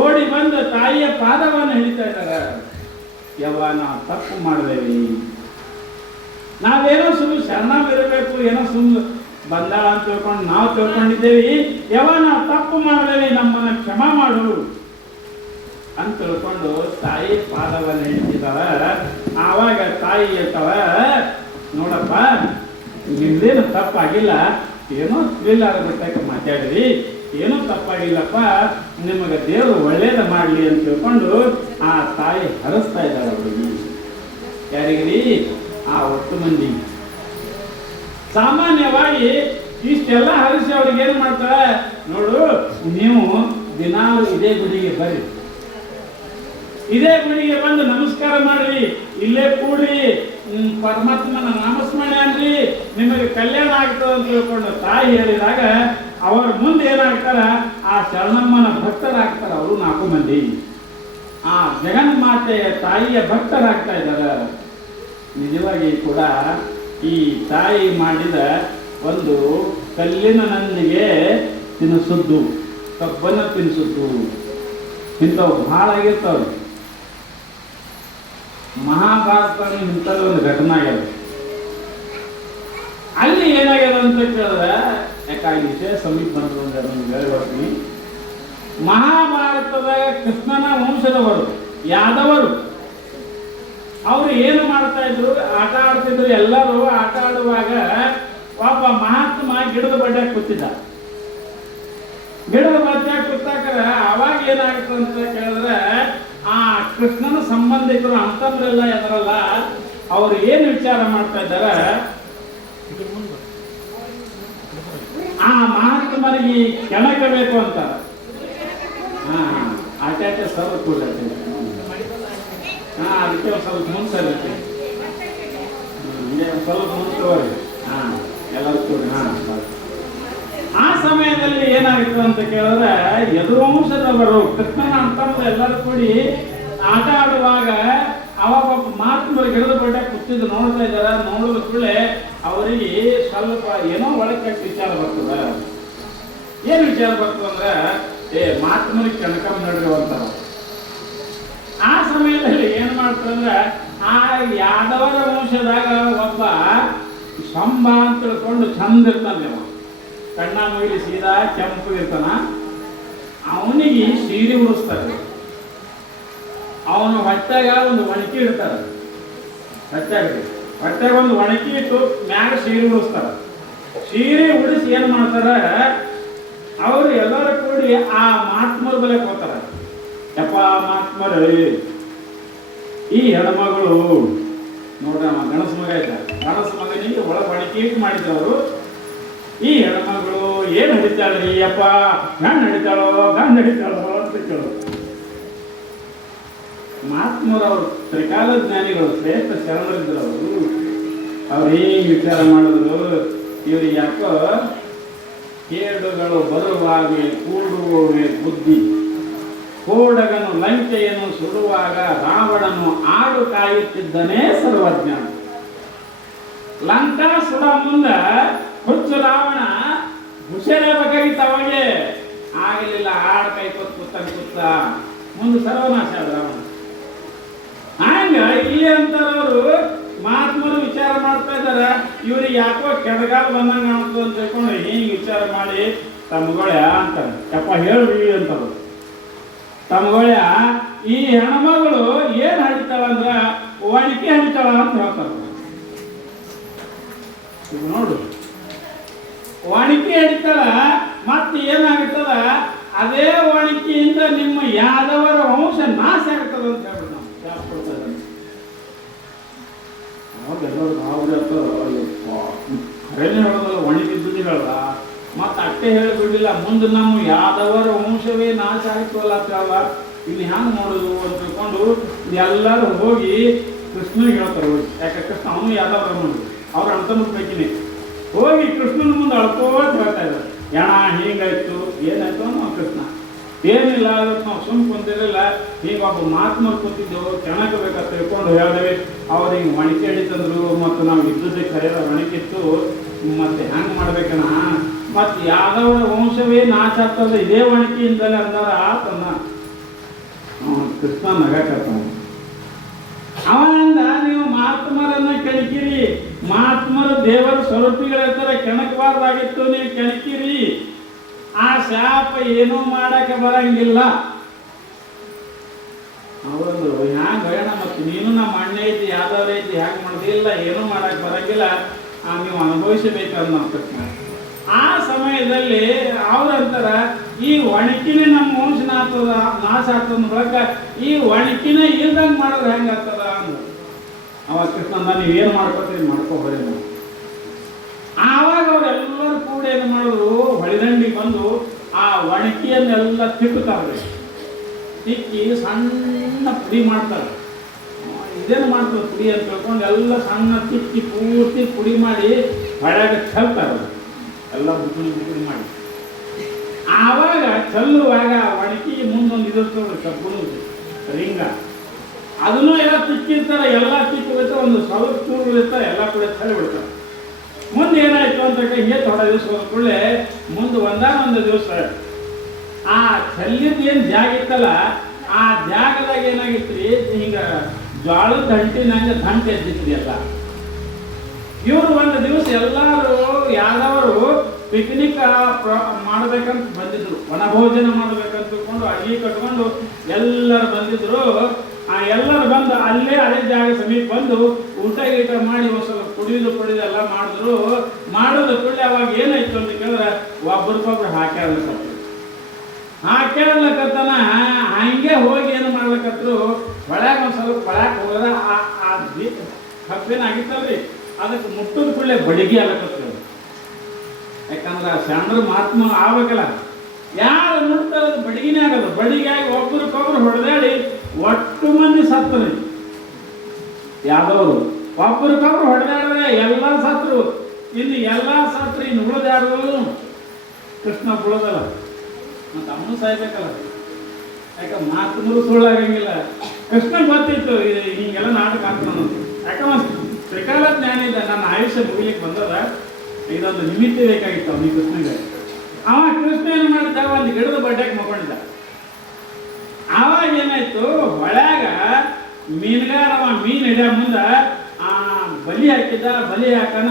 ಓಡಿ ಬಂದು ತಾಯಿಯ ಪಾದವನ್ನು ಹಿಡಿತಾ ಇದ್ದಾರೆ. ಯವ್ವ, ನಾವು ತಪ್ಪು ಮಾಡಿದೇವಿ, ನಾವೇನೋ ಸುಮ್ಮನೆ ಶರಣವಿರಬೇಕು, ಏನೋ ಸುಮ್ಮನೆ ಬಂದಾಳ ಅಂತ ತಿಳ್ಕೊಂಡು ನಾವು ತಿಳ್ಕೊಂಡಿದ್ದೇವಿ. ಯವ್ವ, ನಾವು ತಪ್ಪು ಮಾಡಿದೇವಿ, ನಮ್ಮನ್ನ ಕ್ಷಮಾ ಮಾಡು ಅಂತ ತಿಳ್ಕೊಂಡು ತಾಯಿ ಪಾದವನ್ನು ಹಿಡಿತಿದ್ದಾವ. ಆವಾಗ ತಾಯಿ ಇರ್ತಾವ, ನೋಡಪ್ಪ ನಿಮ್ದೇನು ತಪ್ಪಾಗಿಲ್ಲ, ಏನೋ ತಿಳಿಲಾರ ಬಿಟ್ಟಕ್ಕೆ ಮಾತಾಡಿರಿ, ಏನೂ ತಪ್ಪಾಗಿಲ್ಲಪ್ಪ, ನಿಮಗೆ ದೇವರು ಒಳ್ಳೇದ ಮಾಡಲಿ ಅಂತ ತಿಳ್ಕೊಂಡು ಆ ತಾಯಿ ಹರಿಸ್ತಾ ಇದ್ದಾಳೆ ಅವ್ರಿಗೆ. ಯಾರಿಗ್ರಿ, ಆ 10 ಮಂದಿ. ಸಾಮಾನ್ಯವಾಗಿ ಇಷ್ಟೆಲ್ಲ ಹರಿಸಿ ಅವ್ರಿಗೆ ಏನು ಮಾಡ್ತಾರೆ, ನೋಡು ನೀವು ದಿನಾಲು ಇದೇ ಗುಡಿಗೆ ಬರ್ರಿ, ಇದೇ ಗುಡಿಗೆ ಬಂದು ನಮಸ್ಕಾರ ಮಾಡ್ರಿ, ಇಲ್ಲೇ ಕೂಡ್ರಿ, ಪರಮಾತ್ಮನ ನಾಮಸ್ಮರಣೆ ಅನ್ರಿ, ನಿಮಗೆ ಕಲ್ಯಾಣ ಆಗ್ತದೆ ಅಂತ ತಿಳ್ಕೊಂಡು ತಾಯಿ ಹೇಳಿದಾಗ ಅವರ ಮುಂದೆ ಏನಾಗ್ತಾರ, ಆ ಶರಣಮ್ಮನ ಭಕ್ತರಾಗ್ತಾರ. ಅವರು 4 ಮಂದಿ ಆ ಜಗನ್ಮಾತೆಯ ತಾಯಿಯ ಭಕ್ತರಾಗ್ತಾ ಇದ್ದಾರೆ. ನಿಜವಾಗಿ ಕೂಡ ಈ ತಾಯಿ ಮಾಡಿದ ಒಂದು ಕಲ್ಲಿನ ನಂದಿಗೆ ತಿನ್ನಿಸುದ್ದು, ಕಬ್ಬನ್ನು ತಿನ್ನಿಸುದ್ದು, ಇಂಥವು ಭಾಳ ಆಗಿರ್ತಾವ್ರಿ. ಮಹಾಭಾರತ ಇಂಥದ್ದು ಒಂದು ಘಟನೆ ಆಗ್ಯದ. ಅಲ್ಲಿ ಏನಾಗ್ಯದ ಅಂತ ಕೇಳಿದ್ರೆ, ಯಾಕಾಗಿ ವಿಷಯ ಸಮೀಪ ಬಂದ್ರೆ ನಿಮ್ಗೆ ಹೇಳ್ತೀನಿ. ಮಹಾಭಾರತದ ಕೃಷ್ಣನ ವಂಶದವರು ಯಾದವರು ಅವರು ಏನು ಮಾಡ್ತಾ ಇದ್ರು, ಆಟ ಆಡ್ತಿದ್ರು. ಎಲ್ಲರೂ ಆಟ ಆಡುವಾಗ ಒಬ್ಬ ಮಹಾತ್ಮ ಗಿಡದ ಬಡ್ಡ್ಯಾಗ ಕೂತಿದ್ದ. ಗಿಡದ ಬಡ್ಡ್ಯಾಗ ಕೂತಾಕ್ರ ಅವಾಗ ಏನಾಗುತ್ತೆ ಅಂತ ಕೇಳಿದ್ರೆ, ಆ ಕೃಷ್ಣನ ಸಂಬಂಧಿಕರು ಅಂತಂದ್ರೆಲ್ಲ ಎದರಲ್ಲ, ಅವ್ರು ಏನು ವಿಚಾರ ಮಾಡ್ತಾ ಇದ್ದಾರೆ, ಆ ಮಹಾತ್ಮರಿಗೆ ಕೆಣಕಬೇಕು ಅಂತ. ಆಚಾರ್ಯ ಸ್ವಲ್ಪ ಕೂಡ ಅದಕ್ಕೆ ಸ್ವಲ್ಪ ಮುಂದೆ ಸ್ವಲ್ಪ ಮುಂದೆ ತಗೋರಿ. ಎಲ್ಲರೂ ಕೂಡಿ ಆ ಸಮಯದಲ್ಲಿ ಏನಾಗಿತ್ತು ಅಂತ ಕೇಳಿದ್ರೆ ಯದುವಂಶದವರು ಕೃಷ್ಣನ ಅಂತಂದ್ರೆ ಎಲ್ಲರೂ ಕೂಡಿ ಆಟ ಆಡುವಾಗ ಅವಾಗ ಮಾತುಗಳು ಗಿಡದ ಬಡ್ಡೆ ಕೂತಿದ್ದು ನೋಡ್ತಾ ಇದ್ದಾರ. ನೋಡಿದ ಕೂಡಲೇ ಅವರಿಗೆ ಸ್ವಲ್ಪ ಏನೋ ಒಳಗೆ ವಿಚಾರ ಬರ್ತದ. ಏನು ವಿಚಾರ ಬರ್ತದಂದ್ರೆ ಮಾತುಮರಿಗೆ ಕನಕಮ್ಮ ನಡ್ರಿ ಅಂತಾರ. ಆ ಸಮಯದಲ್ಲಿ ಏನ್ ಮಾಡ್ತಾರಂದ್ರೆ ಆ ಯಾದವರ ವಂಶದಾಗ ಒಬ್ಬ ಶಂಭ ಅಂತ ತಿಳ್ಕೊಂಡು ಚಂದ ಇರ್ತಾನೆ. ಕಣ್ಣ ಮುಗಿಲಿ ಸೀದಾ ಕೆಂಪು ಇರ್ತಾನ. ಅವನಿಗೆ ಸೀರೆ ಉಡಿಸ್ತಾರೆ. ಅವನ ಹೊಟ್ಟೆಗ ಒಂದು ಒಣಕಿ ಇಡ್ತಾರೆ. ಹೊಟ್ಟೆಗ ಒಂದು ಒಣಕಿ ಇಟ್ಟು ಮ್ಯಾಗ ಸೀರೆ ಉಡಿಸ್ತಾರ. ಸೀರೆ ಉಡಿಸಿ ಏನ್ ಮಾಡ್ತಾರ, ಅವರು ಎಲ್ಲರೂ ಕೂಡಿ ಆ ಮಹಾತ್ಮರ ಬೆಲೆ ಹೋಗ್ತಾರ. ಯಪ್ಪ ಮಹಾತ್ಮರೇ, ಈ ಹೆಣ್ಮಗಳು ನೋಡ್ರಿ, ಅವ ಗಣಸ ಮಗ ಇದ್ದ. ಗಣಸ ಮಗನಿಗೆ ಒಳಗೆ ಒಣಕಿ ಇಟ್ಟು ಮಾಡಿದ್ರು ಅವರು. ಈ ಹೆಣ್ಮಗಳು ಏನ್ ನಡೀತಾಳ್ರಿ ಯಪ್ಪ, ಗಂಡು ನಡೀತಾಳೋ ಗಂಡು ನಡೀತಾಳೋ ಅಂತ ಕೇಳೋದು. ಮಹಾತ್ಮರವರು ತ್ರಿಕಾಲ ಜ್ಞಾನಿಗಳು, ಶ್ರೇಷ್ಠ ಶರಣರಿದ್ರು ಅವರು. ಅವ್ರು ಹೇಗೆ ವಿಚಾರ ಮಾಡಿದ್ರು, ಇವ್ರಿಗೆ ಯಾಕೋ ಕೇಡುಗಳು ಬರುವಾಗೆ ಕೂಡುವವೇ ಬುದ್ಧಿ, ಕೋಡಗನು ಲಂಕೆಯನ್ನು ಸುಡುವಾಗ ರಾವಣನು ಆಡು ಕಾಯುತ್ತಿದ್ದನೇ ಸರ್ವಜ್ಞ. ಲಂಕಾ ಸುಡ ಮುಂದ ಹುಚ್ಚು ರಾವಣ ಹುಷಾರಬೇಕಾಗಿತ್ತು. ಅವಾಗೆ ಆಗಲಿಲ್ಲ, ಆಡು ಕೈ ಕೂತ ಮುಂದೆ ಸರ್ವನಾಶ ಆದ ರಾವಣ. ಹಂಗ ಇಲ್ಲಿ ಅಂತಾರವರು ಮಹಾತ್ಮರು ವಿಚಾರ ಮಾಡ್ತಾ ಇದ್ದಾರೆ. ಇವ್ರಿಗೆ ಯಾಕೋ ಕೆಳಗಾಲ ಬಂದಂಗ ಆಗ್ತದೆ ಅಂತ ಹೇಳ್ಕೊಂಡು ಹಿಂಗೆ ವಿಚಾರ ಮಾಡಿ ತಮ್ಮಗೊಳ್ಯ ಅಂತಾರೆ. ಯಪ್ಪ ಹೇಳ್ರಿ ಅಂತವ್ರು. ತಮ್ಮಗೊಳ್ಯ, ಈ ಹೆಣ್ಮಗಳು ಏನ್ ಹಡಿತಾಳ ಅಂದ್ರ ಒಣಕಿ ಹಡಿತಾಳ ಅಂತ ಹೇಳ್ತಾರ. ನೋಡು, ಒಣಕಿ ಹಡಿತಾಳ. ಮತ್ತೆ ಏನಾಗುತ್ತದ, ಅದೇ ಒಣಕಿಯಿಂದ ನಿಮ್ಮ ಯಾದವರ ವಂಶ ನಾಶ ಆಗ್ತದ ಅಂತ ಹೇಳ್ಬಿಟ್ಟು ನಾವು ಶಾಸ್ತ್ರ ಕರೆನೇ ಹೇಳೋದಲ್ಲ, ಒಣಗಿದ್ದು ಹೇಳಲ್ಲ. ಮತ್ತೆ ಅಟ್ಟೆ ಹೇಳಿಬಿಡ್ಲಿಲ್ಲ, ಮುಂದೆ ನಮ್ಮ ಯಾದವರ ವಂಶವೇ ನಾಶ ಆಯ್ತವಲ್ಲ ಅಂತ ಹೇಳಲ್ಲ. ಇಲ್ಲಿ ಹ್ಯಾಂಗ ನೋಡುದು ಅಂತ ತಿಳ್ಕೊಂಡು ಎಲ್ಲರೂ ಹೋಗಿ ಕೃಷ್ಣನಿಗೆ ಹೇಳ್ತಾರೆ. ಹೋಗಿ ಯಾಕೆ ಕೃಷ್ಣ ಅವನು ಯಾದವರ ನೋಡಿ ಅವ್ರ ಅಣ್ತನ ಬೇಕಿನಿ ಹೋಗಿ ಕೃಷ್ಣನ ಮುಂದೆ ಅಳ್ಕೋತ ಹೇಳ್ತಾ ಇದ್ದಾರೆ. ಯಣ ಹೀಗಾಯ್ತು, ಏನಾಯ್ತು ಅನ್ನೋ ಕೃಷ್ಣ. ಏನಿಲ್ಲ, ನಾವು ಸುಮ್ ಕುಂತಿರಲಿಲ್ಲ, ಈಗ ಒಬ್ಬ ಮಹಾತ್ಮರು ಕೂತಿದ್ದೆವು, ಕೆಣಕಬೇಕಂತ ತಿಳ್ಕೊಂಡು ಹೇಳಿದ್ವಿ. ಅವ್ರಿಗೆ ಒಣಕೆ ಹಿಡಿತಂದ್ರು, ಮತ್ತು ನಾವು ಇದ್ದದ್ದೇ ಕರೆಯದ ಒಣಕಿತ್ತು. ಮತ್ತೆ ಹೆಂಗೆ ಮಾಡ್ಬೇಕಣ್ಣ, ಮತ್ತೆ ಯಾದವರ ವಂಶವೇ ನಾಶ ಆಗ್ತದೆ ಇದೇ ಒಣಕಿಯಿಂದಲೇ ಅಂದಾರ ಆತನ್ನ. ಕೃಷ್ಣ ನಗಾಕತ್ತ. ಅವನಿಂದ ನೀವು ಮಹಾತ್ಮರನ್ನ ಕೆಣಕಿರಿ, ಮಹಾತ್ಮರು ದೇವರ ಸ್ವರೂಪಿಗಳಿರ್ತಾರೆ, ಕೆಣಕಬಾರ್ದಾಗಿತ್ತು, ನೀವು ಕೆಣಕಿರಿ. ಆ ಶಾಪ ಏನೂ ಮಾಡಕ್ಕೆ ಬರಂಗಿಲ್ಲ. ಅವರೊಂದು ಹ್ಯಾಂಗ ಹೇಳ, ಮತ್ತೆ ನೀನು ನಮ್ಮ ಅಣ್ಣ ಐತಿ ಯಾವ್ದಾವ್ರ ಐತಿ ಹ್ಯಾಂಗ ಮಾಡೋದಿಲ್ಲ, ಏನೂ ಮಾಡಕ್ಕೆ ಬರಂಗಿಲ್ಲ, ನೀವು ಅನುಭವಿಸಬೇಕಂತ ನಾವು ತಕ್ಷಣ. ಆ ಸಮಯದಲ್ಲಿ ಅವ್ರಂತಾರ, ಈ ಒಣಕಿನೇ ನಮ್ಮ ವಂಶ ನಾಶ ಆಗ್ತದ ಬಳಕ ಈ ಒಣಕಿನ ಇಲ್ದಂಗೆ ಮಾಡಿದ್ರೆ ಹೆಂಗೆ ಆಗ್ತದ ಅಂದ್ರು. ಅವಾಗ ಕೃಷ್ಣಂದ ನೀವೇನು ಮಾಡ್ಕೊತೀರಿ ಮಾಡ್ಕೋಬರಿ ನಾವು. ಆವಾಗ ಅವರೆಲ್ಲರೂ ಕೂಡ ಏನು ಮಾಡಿದ್ರು, ಹೊಳಿದಂಡಿಗೆ ಬಂದು ಆ ಒಣಕಿಯನ್ನೆಲ್ಲ ತಿಕ್ಕುತ್ತಾರೆ. ತಿಕ್ಕಿ ಸಣ್ಣ ಪುಡಿ ಮಾಡ್ತಾರೆ. ಇದೇನು ಮಾಡ್ತಾರೆ ಪುಡಿ ಅಂತ ತಿಳ್ಕೊಂಡು ಎಲ್ಲ ಸಣ್ಣ ತಿಕ್ಕಿ ಪೂರ್ತಿ ಪುಡಿ ಮಾಡಿ ಹೊಳೆಗೆ ಚೆಲ್ತಾರೆ. ಎಲ್ಲ ಬುಗುಡಿ ಮಾಡಿ ಆವಾಗ ಚೆಲ್ಲುವಾಗ ಒಣಕಿ ಮುಂದೊಂದು ಇದಿರ್ತದೆ ಕಬ್ಬುಣದ್ದು ರಿಂಗ, ಅದನ್ನು ಎಲ್ಲ ತಿಕ್ಕಿರ್ತಾರೆ. ಎಲ್ಲ ತಿಕ್ಕಿ ಬಿಡ್ತಾರೆ, ಒಂದು ಸ್ವಲ್ಪ ಚೂರು ಇರ್ತಾರೆ, ಎಲ್ಲ ಕೂಡ ಚೆಲ್ಲಿ ಬಿಡ್ತಾರೆ. ಮುಂದೆ ಏನಾಯ್ತು ಅಂತ ಹಿಂಗೆ ಥೋಡ ದಿವಸ ಹೋದ ಕೂಡಲೇ ಮುಂದೆ ಒಂದಾನೊಂದು ದಿವಸ ಆ ಚೆಲ್ಲಿದ್ದು ಏನು ಜಾಗ ಇತ್ತಲ್ಲ, ಆ ಜಾಗದಾಗ ಏನಾಗಿತ್ರಿ, ಹಿಂಗ ಜ್ವಾಳದ ದಂಟಿನಂಗೆ ದಂಟು ಎದ್ದಿತ್ರಿ ಎಲ್ಲ. ಇವರು ಒಂದು ದಿವಸ ಎಲ್ಲರೂ ಯಾದವರು ಪಿಕ್ನಿಕ್ ಮಾಡ್ಬೇಕಂತ ಬಂದಿದ್ರು, ವನಭೋಜನ ಮಾಡ್ಬೇಕಂತ ತಿಳ್ಕೊಂಡು ಅಡಿಗೆ ಕಟ್ಕೊಂಡು ಎಲ್ಲರೂ ಬಂದಿದ್ರು. ಆ ಎಲ್ಲರೂ ಬಂದು ಅಲ್ಲೇ ಅದೇ ಜಾಗ ಸಮೀಪ ಬಂದು ಊಟ ಗೀಟ ಮಾಡಿ ಒಂದು ಸ್ವಲ್ಪ ಕುಡಿದು ಎಲ್ಲ ಮಾಡಿದ್ರು. ಮಾಡೋದು ಕೂಡಲೇ ಅವಾಗ ಏನಾಯ್ತು ಅಂತ ಕೇಳಿದ್ರೆ ಒಬ್ರಿಗೊಬ್ರು ಹಾಕ್ಯಾಡ್ಲಕತ್ತಾನ. ಹಂಗೆ ಹೋಗಿ ಏನು ಮಾಡ್ಲಕತ್ರು, ಒಳಗೆ ಒಂದು ಸ್ವಲ್ಪ ಒಳಗೆ ಹೋದ್ರೆ ಆ ಕಪ್ಪೇನಾಗಿತ್ತಲ್ರಿ, ಅದಕ್ಕೆ ಮುಟ್ಟದ ಕೂಡಲೇ ಬಡಿಗೆ ಆಗ್ಲಕತ್ರು. ಯಾಕಂದ್ರೆ ಸಣ್ಣ ಮಹಾತ್ಮ ಆಗ್ಬೇಕಲ್ಲ, ಯಾರು ನೋಡ್ತಾರೆ ಬಡಿಗೆನೇ ಆಗೋದು. ಬಡಿಗೆ ಆಗಿ ಒಬ್ರಿಗೊಬ್ರು ಹೊಡೆದಾಡಿ ಒಟ್ಟು ಮಂದಿ ಸತ್ತರಿ. ಯಾವ್ದವ್ರು ಒಬ್ರಿಗೊಬ್ರು ಹೊಡೆದಾಡಿದ್ರೆ ಎಲ್ಲರೂ ಸತ್ರು. ಇನ್ನು ಎಲ್ಲ ಸತ್ರಿ ಇನ್ನು ಉಳಿದ್ಯಾರು? ಕೃಷ್ಣ ಉಳಿದಲ್ಲ, ಮತ್ತು ಅವನು ಸಾಯ್ಬೇಕಲ್ಲ. ಯಾಕೆ ಮಾತು ಸುಳ್ಳಾಗಂಗಿಲ್ಲ. ಕೃಷ್ಣ ಗೊತ್ತಿತ್ತು ಹಿಂಗೆಲ್ಲ ನಾಟಕ ಆಗ್ತಾನ. ಯಾಕಂದ್ರೆ ತ್ರಿಕಾಲ ಜ್ಞಾನ ಇದೆ. ನನ್ನ ಆಯುಷ್ಯ ಮುಗಿಲಿಕ್ಕೆ ಬಂದದ, ಇದೊಂದು ನಿಮಿತ್ತ ಬೇಕಾಗಿತ್ತು ಅವನಿಗೆ ಕೃಷ್ಣಗೆ. ಅವ ಕೃಷ್ಣ ಏನು ಮಾಡಿದ್ದ, ಒಂದು ಗಿಡದ ಬಡ್ಡೆಗೆ ಮಕ್ಕೊಂಡಿದ್ದ. ಆವಾಗ ಏನಾಯ್ತು, ಹೊಳ್ಯಾಗ ಮೀನುಗಾರ ಮೀನು ಹಿಡಿಯೋ ಮುಂದೆ ಬಲಿ ಹಾಕಿದ್ದ. ಬಲಿ ಹಾಕನ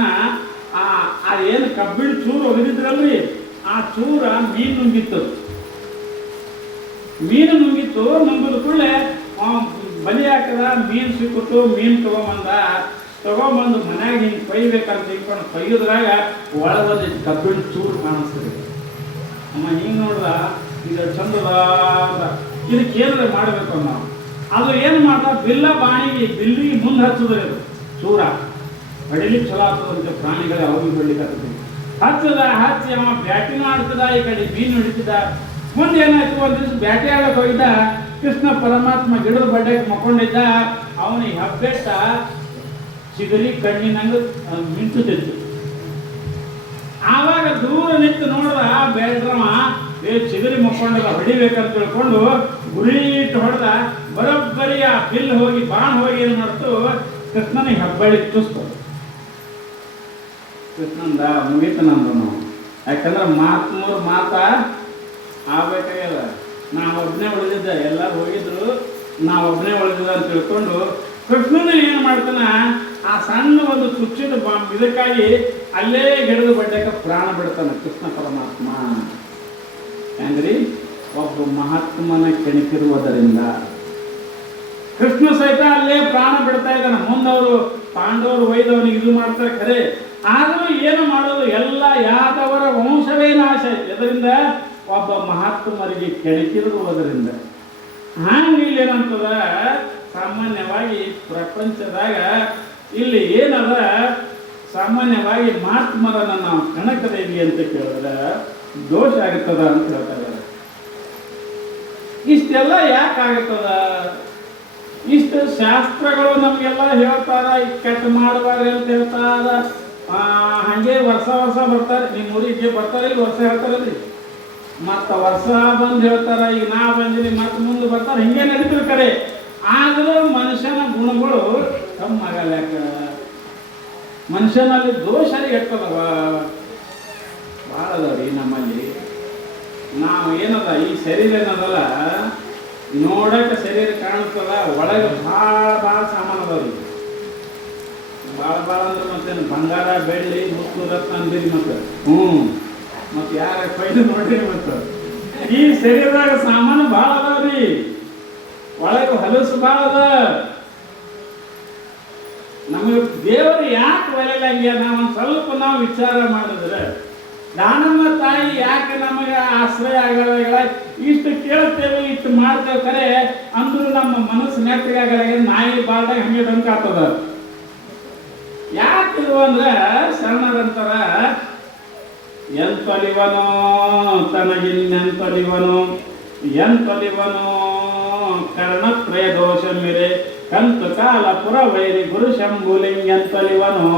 ಏನು ಕಬ್ಬಿಣ ಚೂರು ಒಗದಿದ್ರಲ್ರಿ, ಆ ಚೂರ ಮೀನು ನುಂಗಿತ್ತು. ಮೀನು ನುಂಗಿತ್ತು. ನುಂಗಿದ ಕೂಡಲೇ ಬಲಿ ಹಾಕದ, ಮೀನು ಸಿಕ್ಕಿತು. ಮೀನು ತಗೊಂಬಂದು ಮನ್ಯಾಗ ಹಿಂಗೆ ಕೊಯ್ಬೇಕಂತ ತಿಳ್ಕೊಂಡು ಕೊಯ್ಯೋದ್ರಾಗ ಒಳಗೊಂದು ಕಬ್ಬಿಣ ಚೂರು ಕಾಣಿಸ್ತದೆ. ಅಮ್ಮ ಹಿಂಗೆ ನೋಡ್ದ, ಇದು ಚಂದದ ಅಂತ. ಇದಕ್ಕೆ ಏನಾರ ಮಾಡಬೇಕು ನಾವು. ಅದು ಏನು ಮಾಡ್ದ, ಬಿಲ್ಲ ಬಾಣಿಗೆ ಬಿಲ್ಲಿಗೆ ಮುಂದೆ ಹಚ್ಚೋದ್ರಿ. ಅದು ಚೂರ ಹೊಡಿಲಿಕ್ಕೆ ಚಲೋ ಆಗ್ತದಂತೆ ಪ್ರಾಣಿಗಳೇ, ಅವಾಗ ಹೊಡ್ಲಿಕ್ಕೆ ಹಚ್ಚಿ ಅವ ಬ್ಯಾಟಿನೂ ಆಡ್ತದ, ಈ ಕಡೆ ಮೀನು ಹಿಡಿತಿದ್ದ. ಮುಂದೆ ಏನಾಯ್ತು, ಒಂದು ದಿವಸ ಬ್ಯಾಟಿ ಆಡಕ್ಕೆ ಹೋಗಿದ್ದ. ಕೃಷ್ಣ ಪರಮಾತ್ಮ ಗಿಡದ ಬಡ್ಡೆಗೆ ಮಕ್ಕೊಂಡಿದ್ದ. ಅವನಿಗೆ ಹಬ್ಬೆಟ್ಟ ಚಿಗರಿ ಕಣ್ಣಿನಂಗೆ ಮಿಂಚುತ್ತಿತ್ತು. ಆವಾಗ ದೂರ ನಿಂತು ನೋಡ್ದ ಬೇಡ್ರವ ಚಿಗರಿ ಮಕ್ಕೊಂಡಲ್ಲ, ಹೊಡಿಬೇಕಂತ ತಿಳ್ಕೊಂಡು ಗುರಿ ಇಟ್ಟು ಹೊಡೆದ. ಬರೋಬ್ಬರಿ ಆ ಬಿಲ್ ಹೋಗಿ ಬಾಣ್ ಹೋಗಿ ಏನು ಮಾಡ್ತು, ಕೃಷ್ಣನಿಗೆ ಹಬ್ಬಳಿ ತುಸ್ತು. ಕೃಷ್ಣಂದ ಮುಗೀತು ನಂದು ನಾವು. ಯಾಕಂದ್ರೆ ಮಾತ ಆಗ್ಬೇಕಾಗ್ಯದ. ನಾವೊಬ್ಬನೇ ಉಳಿದಿದ್ದ, ಎಲ್ಲರೂ ಹೋಗಿದ್ರು, ನಾವೊಬ್ಬನೇ ಉಳಿದಿದ್ದ ಅಂತ ತಿಳ್ಕೊಂಡು ಕೃಷ್ಣನ ಏನು ಮಾಡ್ತಾನ, ಆ ಸಣ್ಣ ಒಂದು ಚುಚ್ಚಿದ ಇದಕ್ಕಾಗಿ ಅಲ್ಲೇ ಗಿಡದ ಬಡ್ಡಕ್ಕೆ ಪ್ರಾಣ ಬಿಡ್ತಾನೆ ಕೃಷ್ಣ ಪರಮಾತ್ಮ. ಹೆಂಗ್ರಿ, ಒಬ್ಬ ಮಹಾತ್ಮನ ಕೆಣಕಿರುವುದರಿಂದ ಕೃಷ್ಣ ಸಹಿತ ಅಲ್ಲೇ ಪ್ರಾಣ ಬಿಡ್ತಾ ಇದ್ದಾನೆ. ಮುಂದವರು ಪಾಂಡವರು ಒಯ್ದವನಿಗೆ ಇದು ಮಾಡ್ತಾರೆ ಖರೆ, ಆದರೂ ಏನು ಮಾಡೋದು, ಎಲ್ಲ ಯಾದವರ ವಂಶವೇ ನಾಶ ಆಯ್ತು. ಇದರಿಂದ ಒಬ್ಬ ಮಹಾತ್ಮರಿಗೆ ಕೆಣಕಿರುವುದರಿಂದ. ಹಂಗೆ ಇಲ್ಲಿ ಏನಂತದ, ಸಾಮಾನ್ಯವಾಗಿ ಪ್ರಪಂಚದಾಗ ಇಲ್ಲಿ ಏನದ, ಸಾಮಾನ್ಯವಾಗಿ ಮಹಾತ್ಮರನ್ನ ನಾವು ಕಣಕದೇವಿ ಅಂತ ಕೇಳಿದ್ರೆ ದೋಷ ಆಗುತ್ತದ ಅಂತ ಹೇಳ್ತಾ ಇದ್ದಾರೆ. ಇಷ್ಟೆಲ್ಲ ಯಾಕೆ ಆಗುತ್ತದ? ಇಷ್ಟು ಶಾಸ್ತ್ರಗಳು ನಮಗೆಲ್ಲ ಹೇಳ್ತಾರ, ಕೆಟ್ಟ ಮಾಡಬಾರ್ದು ಅಂತ ಹೇಳ್ತಾರ. ಹಂಗೆ ವರ್ಷ ಬರ್ತಾರೆ, ನಿಮ್ಮ ಊರಿಗೆ ಬರ್ತಾರೆ, ಇಲ್ಲಿ ವರ್ಷ ಹೇಳ್ತಾರಲ್ರಿ, ಮತ್ತು ವರ್ಷ ಬಂದು ಹೇಳ್ತಾರ. ಈಗ ನಾ ಬಂದಿನಿ, ಮತ್ತೆ ಮುಂದೆ ಬರ್ತಾರೆ, ಹಿಂಗೆ ನಡೀತಿರ್ ಕಡೆ. ಆದರೂ ಮನುಷ್ಯನ ಗುಣಗಳು ಕಮ್ಮಾಗಲ್ಲ. ಯಾಕೆ? ಮನುಷ್ಯನಲ್ಲಿ ದೋಷ ಎಟ್ಟದವ ಭಾಳ ಅದಾವ್ರಿ ನಮ್ಮಲ್ಲಿ. ನಾವು ಏನದ, ಈ ಶರೀರ ಏನದಲ್ಲ, ನೋಡಕ್ಕೆ ಶರೀರ ಕಾಣಿಸ್ತದ, ಒಳಗೆ ಭಾಳ ಸಾಮಾನು ಅದಾವ್ರಿ. ಭಾಳ ಅಂದ್ರೆ ಮತ್ತೆ ಬಂಗಾರ, ಬೆಳ್ಳಿ, ಮುತ್ತು, ರತ್ನ ಅಂದಿರಿ. ಮತ್ತೆ ಮತ್ತೆ ಯಾರ ಕೊಯ್ದು ನೋಡ್ರಿ. ಮತ್ತೆ ಈ ಶರೀರದಾಗ ಸಾಮಾನು ಭಾಳ ಅದಾವ್ರಿ. ಒಳಗೆ ಹೊಲಸು ಭಾಳ ಅದ. ನಮಗೆ ದೇವರು ಯಾಕೆ ಒಲೆಯಂಗೆ, ನಾವು ಸ್ವಲ್ಪ ನಾವು ವಿಚಾರ ಮಾಡಿದ್ರೆ, ದಾನಮ್ಮ ತಾಯಿ ಯಾಕೆ ನಮಗೆ ಆಶ್ರಯ ಆಗಲ್ಲ? ಇಷ್ಟು ಕೇಳ್ತೇವೆ, ಇಷ್ಟು ಮಾಡ್ತೇವೆ ಕರೆ, ಅಂದ್ರೂ ನಮ್ಮ ಮನಸ್ಸು ನೆಟ್ಟಿಗಾಗಲ್ಲ. ನಾಯಿ ಬಾಳ್ದಾಗ ಹಂಗೆ ಡಂಕ ಆಗ್ತದ. ಯಾಕಿದು ಅಂದ್ರೆ, ಶರಣರಂತರ ಎಂತೊಲಿವನೋ ತನಗಿನ್ನೆಂತೊಲಿವನು, ಎಂತೊಲಿವನೋ ಕರ್ಣತ್ರಯ ದೋಷ ಮಿರೆ ಕಂತು ಕಾಲ ಪುರವೈರಿ ಗುರು ಶಂಭುಲಿಂಗಂತೊಲಿವನೋ.